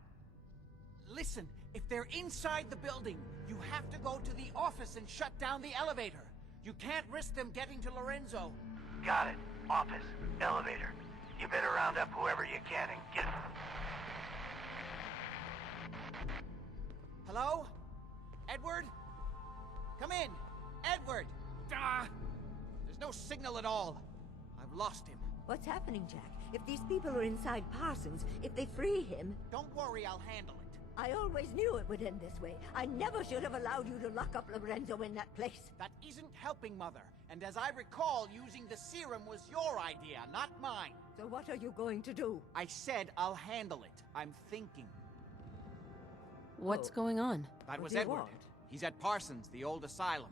Listen, if they're inside the building, you have to go to the office and shut down the elevator. You can't risk them getting to Lorenzo. Got it. Office. Elevator. You better round up whoever you can and get... Hello? Edward? Come in. Edward! Ah! There's no signal at all. I've lost him. What's happening, Jack? If these people are inside Parsons, if they free him... Don't worry, I'll handle it. I always knew it would end this way. I never should have allowed you to lock up Lorenzo in that place. That isn't helping, Mother. And as I recall, using the serum was your idea, not mine. So what are you going to do? I said I'll handle it. I'm thinking. What's going on? That was do you Edward. want? He's at Parsons, the old asylum.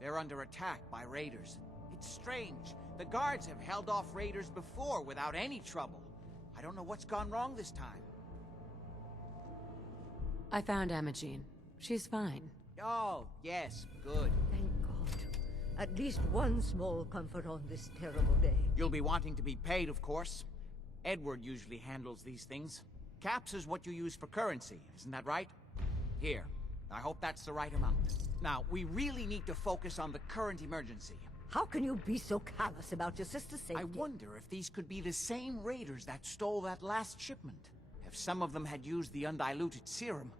They're under attack by raiders. It's strange. The guards have held off raiders before without any trouble. I don't know what's gone wrong this time. I found Imogene. She's fine. Oh, yes, good. Thank God. At least one small comfort on this terrible day. You'll be wanting to be paid, of course. Edward usually handles these things. Caps is what you use for currency, isn't that right? Here. I hope that's the right amount. Now, we really need to focus on the current emergency. How can you be so callous about your sister's safety? I wonder if these could be the same raiders that stole that last shipment. If some of them had used the undiluted serum,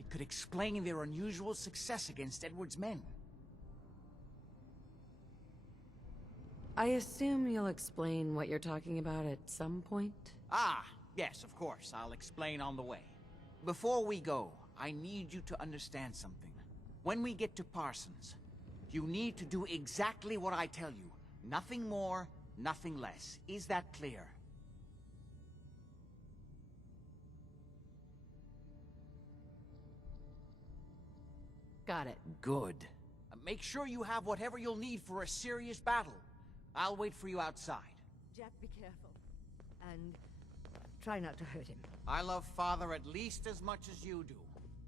it could explain their unusual success against Edward's men. I assume you'll explain what you're talking about at some point? Ah, yes, of course. I'll explain on the way. Before we go, I need you to understand something. When we get to Parsons, you need to do exactly what I tell you. Nothing more, nothing less. Is that clear? Got it. Good. Make sure you have whatever you'll need for a serious battle. I'll wait for you outside. Jack, be careful. And try not to hurt him. I love Father at least as much as you do.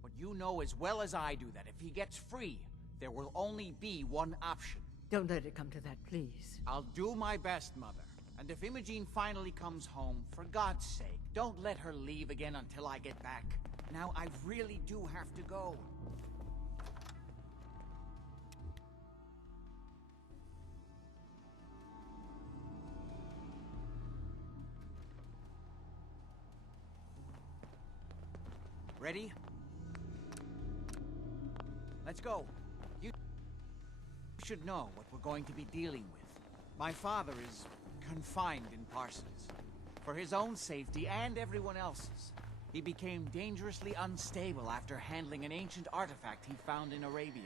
But you know as well as I do that if he gets free, there will only be one option. Don't let it come to that, please. I'll do my best, Mother. And if Imogene finally comes home, for God's sake, don't let her leave again until I get back. Now, I really do have to go. Ready? Let's go. You should know what we're going to be dealing with. My father is confined in Parsons. For his own safety and everyone else's. He became dangerously unstable after handling an ancient artifact he found in Arabia.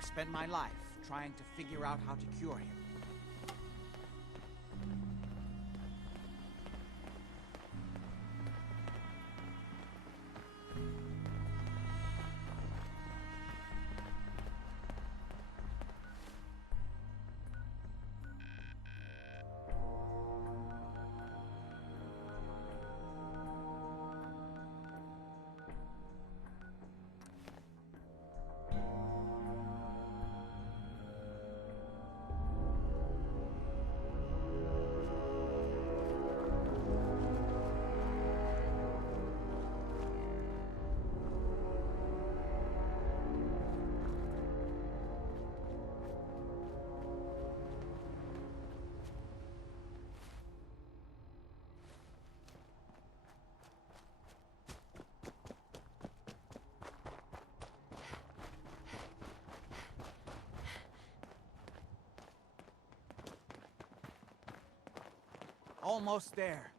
Spend my life trying to figure out how to cure him. Almost there.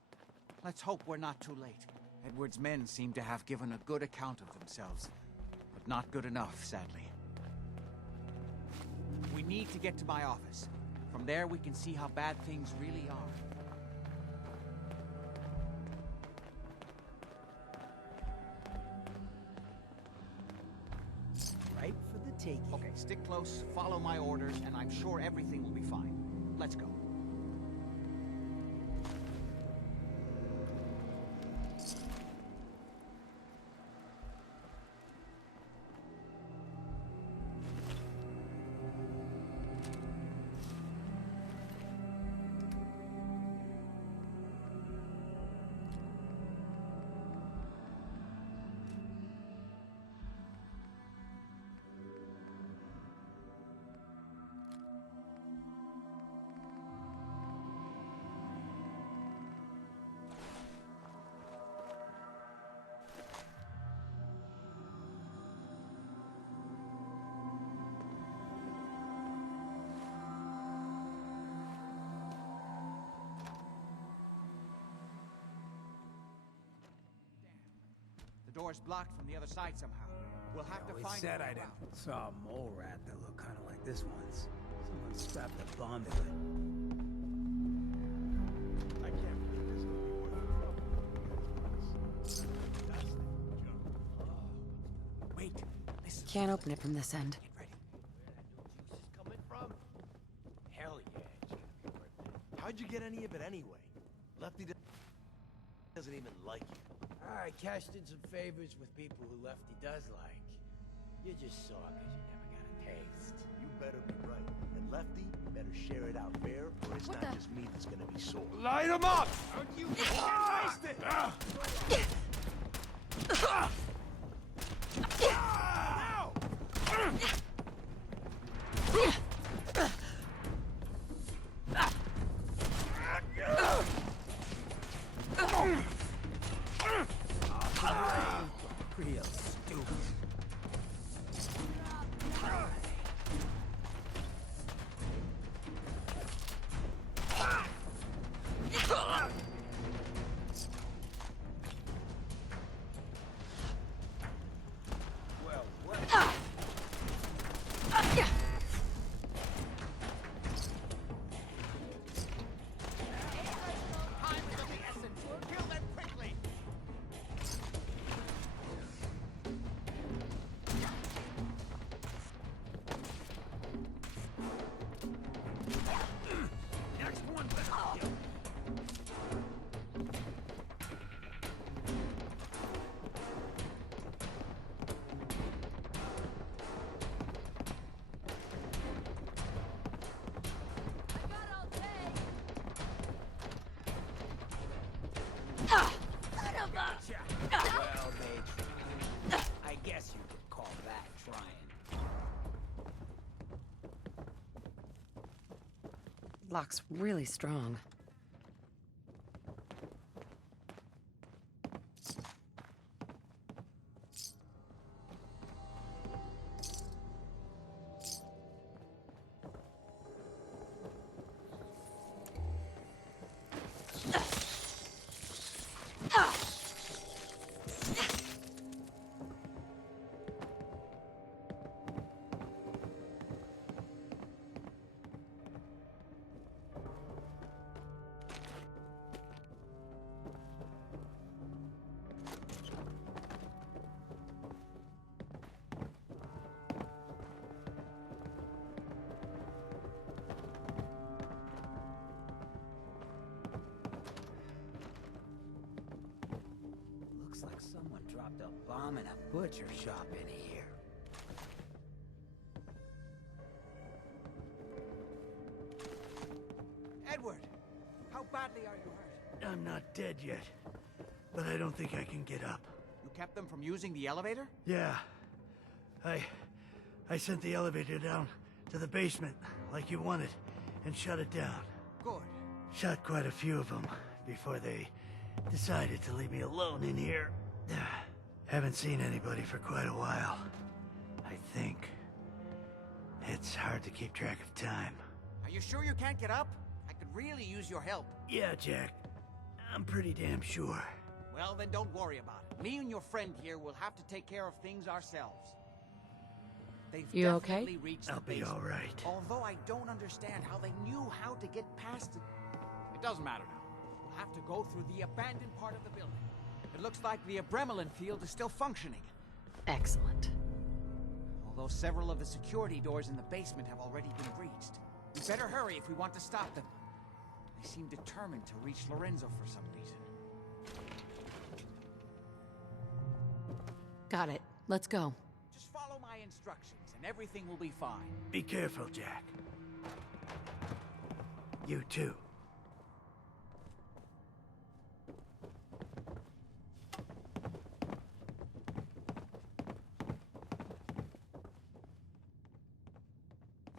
Let's hope we're not too late. Edward's men seem to have given a good account of themselves, but not good enough, sadly. We need to get to my office. From there, we can see how bad things really are. Right for the taking. Okay, stick close, follow my orders, and I'm sure everything will be fine. Let's go. Door's blocked from the other side somehow. We'll have to find said a way I'd around. saw a mole rat that looked kind of like this once. Someone strapped a bomb to it. I can't believe this will be worth it. Wait, listen. Can't open it from this end. Coming from? Hell yeah, Jack. How'd you get any of it anyway? Lefty doesn't even like you. I cashed in some favors with people who Lefty does like. You just saw because you never got a taste. You better be right. And Lefty better share it out fair, or it's not just me that's gonna be sore. Light him up! How'd you waste it? Real stupid. Well, what? Time is of the essence. Kill them quickly. Next one better kill. Well, mate. I guess you could call that trying. Lock's really strong. I'm in a butcher shop in here. Edward, how badly are you hurt? I'm not dead yet, but I don't think I can get up. You kept them from using the elevator? Yeah. I sent the elevator down to the basement, like you wanted, and shut it down. Good. Shot quite a few of them before they decided to leave me alone in here. Haven't seen anybody for quite a while. I think. It's hard to keep track of time. Are you sure you can't get up? I could really use your help. Yeah, Jack. I'm pretty damn sure. Well, then don't worry about it. Me and your friend here will have to take care of things ourselves. They've You definitely okay? reached I'll the be basement. all right. Although I don't understand how they knew how to get past it. It doesn't matter now. We'll have to go through the abandoned part of the building. It looks like the Abremelin field is still functioning. Excellent. Although several of the security doors in the basement have already been breached. We better hurry if we want to stop them. They seem determined to reach Lorenzo for some reason. Got it. Let's go. Just follow my instructions and everything will be fine. Be careful, Jack. You too.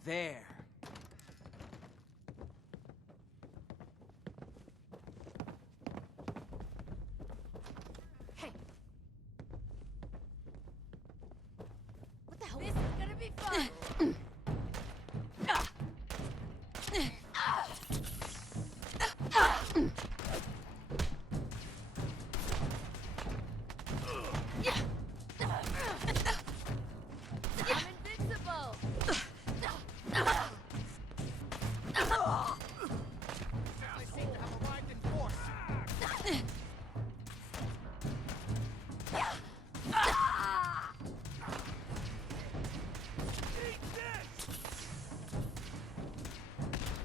There. Hey. What the hell? This is gonna be fun. I'm invincible. They seem to have arrived in force.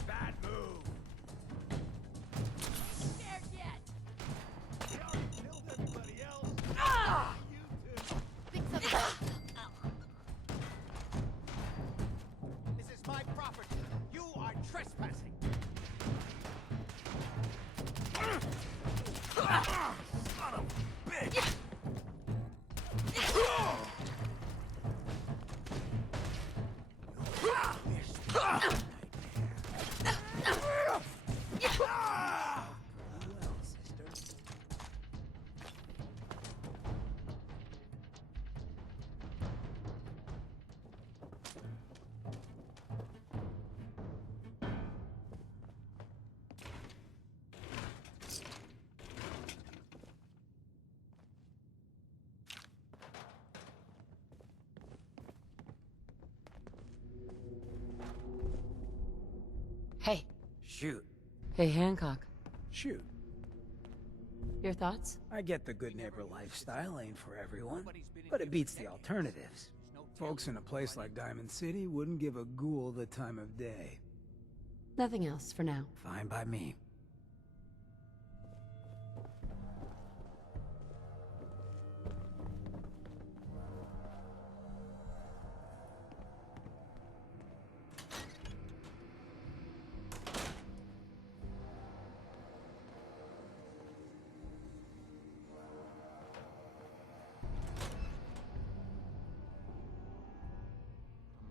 Bad move. Scared yet? They already killed everybody else. You too. Think something. This is my property. You are trespassing. Son of a bitch! Hey. Shoot. Hey, Hancock. Shoot. Your thoughts? I get the good neighbor lifestyle ain't for everyone, but it beats the alternatives. Folks in a place like Diamond City wouldn't give a ghoul the time of day. Nothing else for now. Fine by me.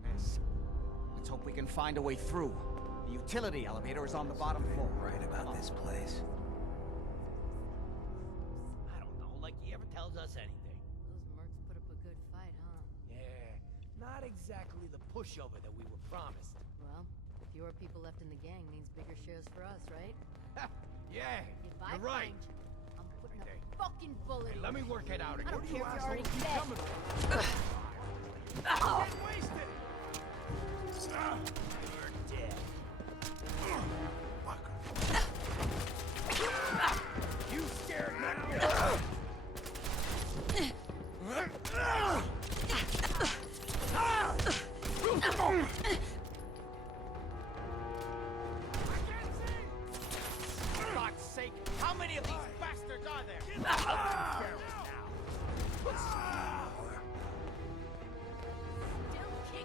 Mess. Let's hope we can find a way through. The utility elevator is on the bottom floor. Right about this place. I don't know, like he ever tells us anything. Those mercs put up a good fight, huh? Yeah, not exactly the pushover that we were promised. Well, fewer people left in the gang means bigger shares for us, right? Yeah, If I you're right. find you, I'm putting a fucking bullet Hey, in let me you. work it out I again. don't care if you're already Keep dead. coming. Oh. Get wasted! You're dead. You scared me? For God's sake, how many of these bastards are there? Get out of there now.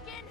chicken?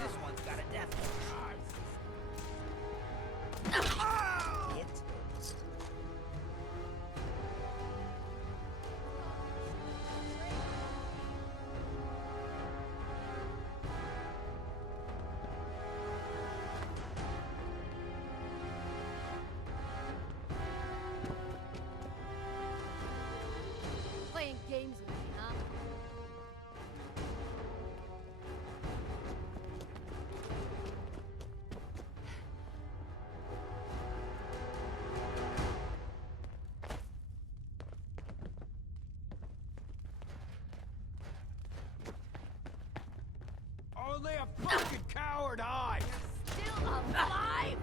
This one's got a death Playing games with me, huh? Only a fucking coward hides! Still alive?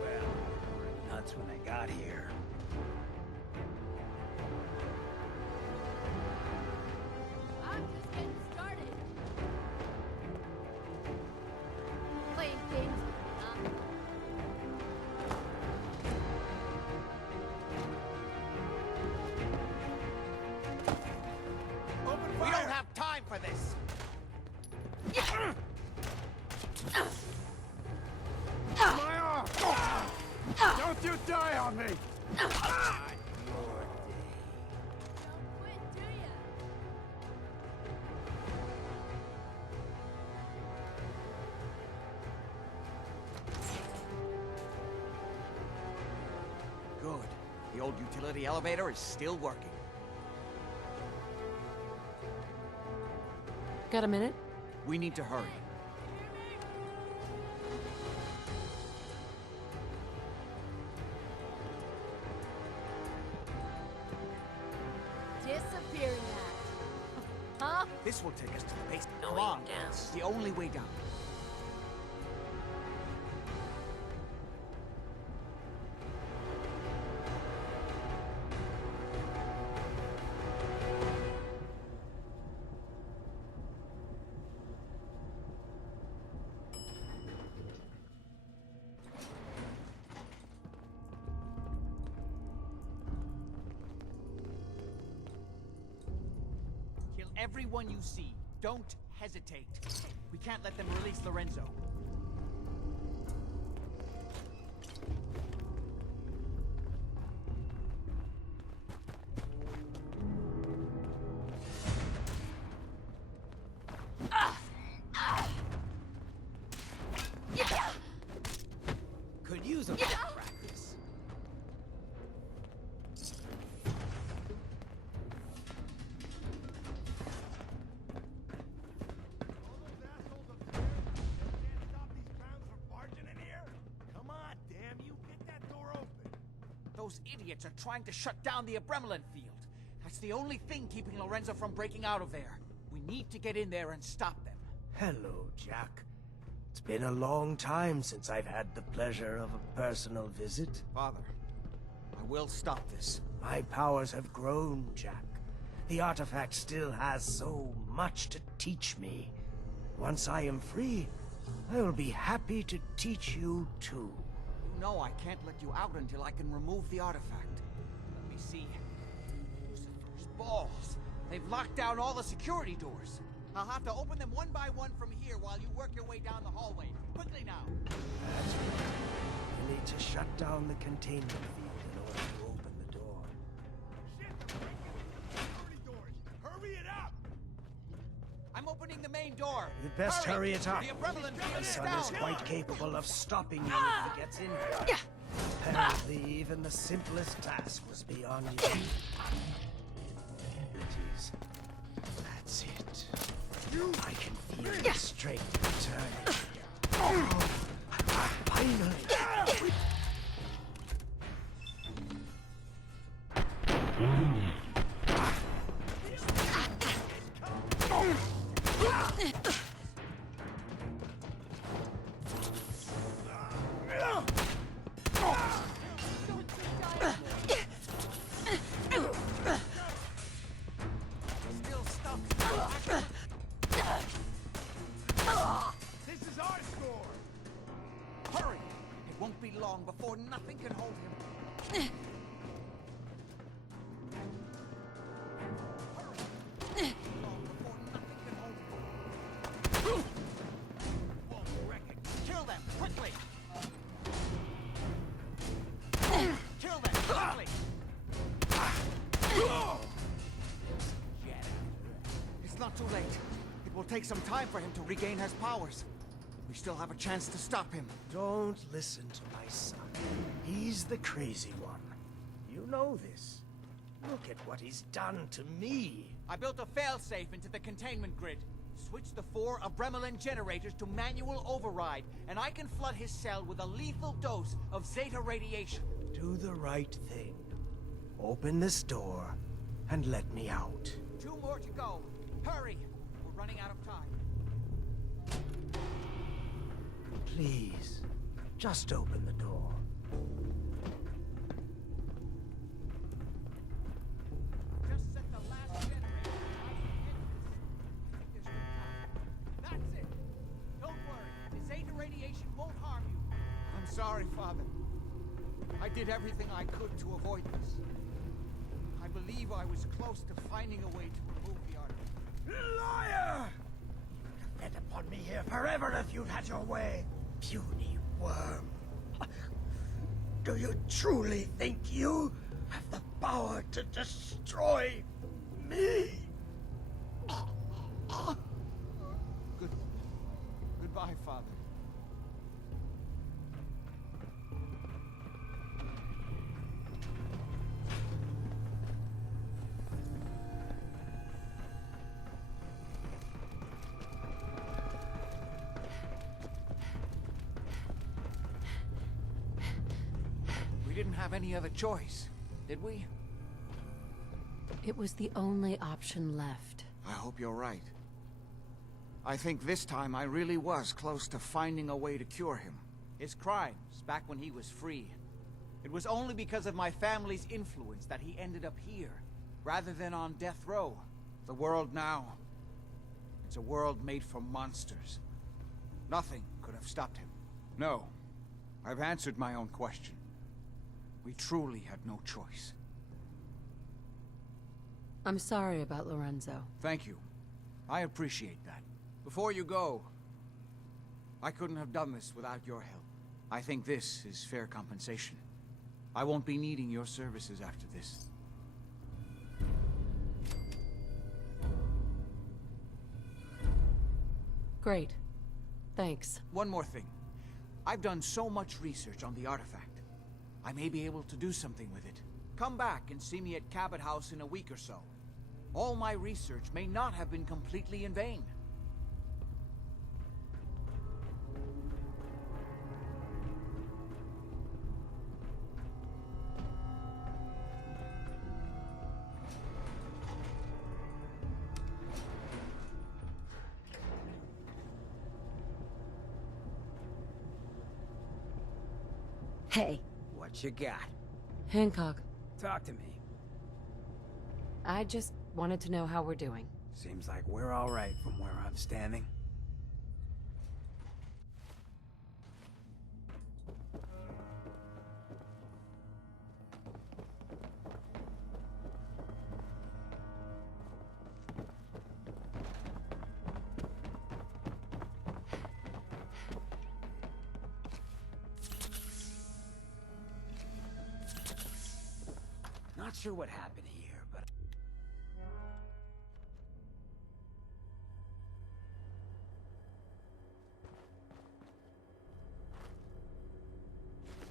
Well, nuts when I got here. I'm just getting started. Playing games with me, huh? We don't have time for this. My arm! Don't you die on me! Good. The old utility elevator is still working. Got a minute? We need to hurry. Disappearing that. Huh? This will take us to the basement. Come on. It's the only way down. Kill everyone you see. Don't hesitate. We can't let them release Lorenzo. Could use a little practice. Those idiots are trying to shut down the Abremlin field. That's the only thing keeping Lorenzo from breaking out of there. We need to get in there and stop them. Hello, Jack. It's been a long time since I've had the pleasure of a personal visit. Father, I will stop this. My powers have grown, Jack. The artifact still has so much to teach me. Once I am free, I will be happy to teach you too. You know I can't let you out until I can remove the artifact. Let me see. Lucifer's balls. They've locked down all the security doors. I'll have to open them one by one from here while you work your way down the hallway. Quickly now. That's right. You need to shut down the containment field in order to open the door. Security doors! Hurry it up! I'm opening the main door. You'd best hurry it up. The Abremlin field My is son down. is quite capable of stopping you if he gets in here. Apparently, even the simplest task was beyond you. That's it. I can feel the strength returning. Oh, finally! Still stuck. This is our score. Hurry! It won't be long before nothing can hold him. Kill them, quickly! Kill them, quickly! It's not too late. It will take some time for him to regain his powers. We still have a chance to stop him. Don't listen to my son. He's the crazy one. You know this. Look at what he's done to me. I built a failsafe into the containment grid. Switched the 4 Abremelin generators to manual override, and I can flood his cell with a lethal dose of Zeta radiation. Do the right thing. Open this door and let me out. 2 more to go. Hurry! We're running out of time. Please, just open the door. Just set the last generator right at the entrance. That's it. Don't worry. The Zeta radiation won't harm you. I'm sorry, Father. I did everything I could to avoid this. I believe I was close to finding a way to remove the artifact. Liar! You'd have fed upon me here forever if you'd had your way. Puny worm. Do you truly think you have the power to destroy me? Goodbye, Father. We didn't have any other choice, did we? It was the only option left. I hope you're right. I think this time I really was close to finding a way to cure him. His crimes, back when he was free. It was only because of my family's influence that he ended up here, rather than on death row. The world now, it's a world made for monsters. Nothing could have stopped him. No, I've answered my own question. We truly had no choice. I'm sorry about Lorenzo. Thank you. I appreciate that. Before you go, I couldn't have done this without your help. I think this is fair compensation. I won't be needing your services after this. Great. Thanks. One more thing. I've done so much research on the artifact. I may be able to do something with it. Come back and see me at Cabot House in a week or so. All my research may not have been completely in vain. Hey. What you got? Hancock. Talk to me. I just wanted to know how we're doing. Seems like we're all right from where I'm standing. Not sure what happened here, but...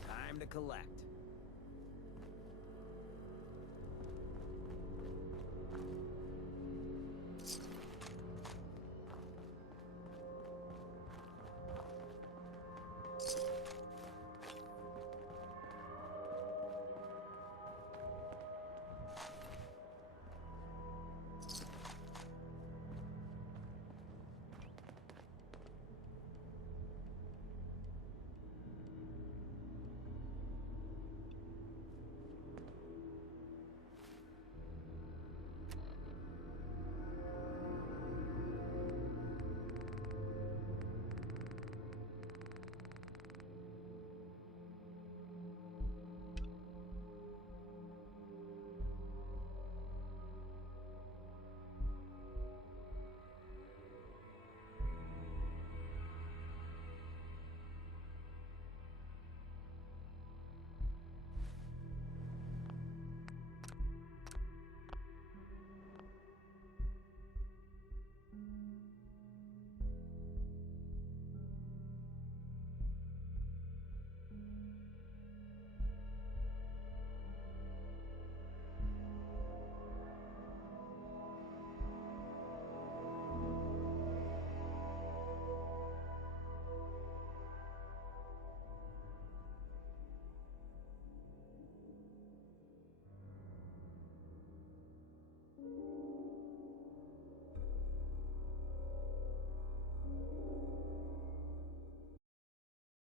Time to collect.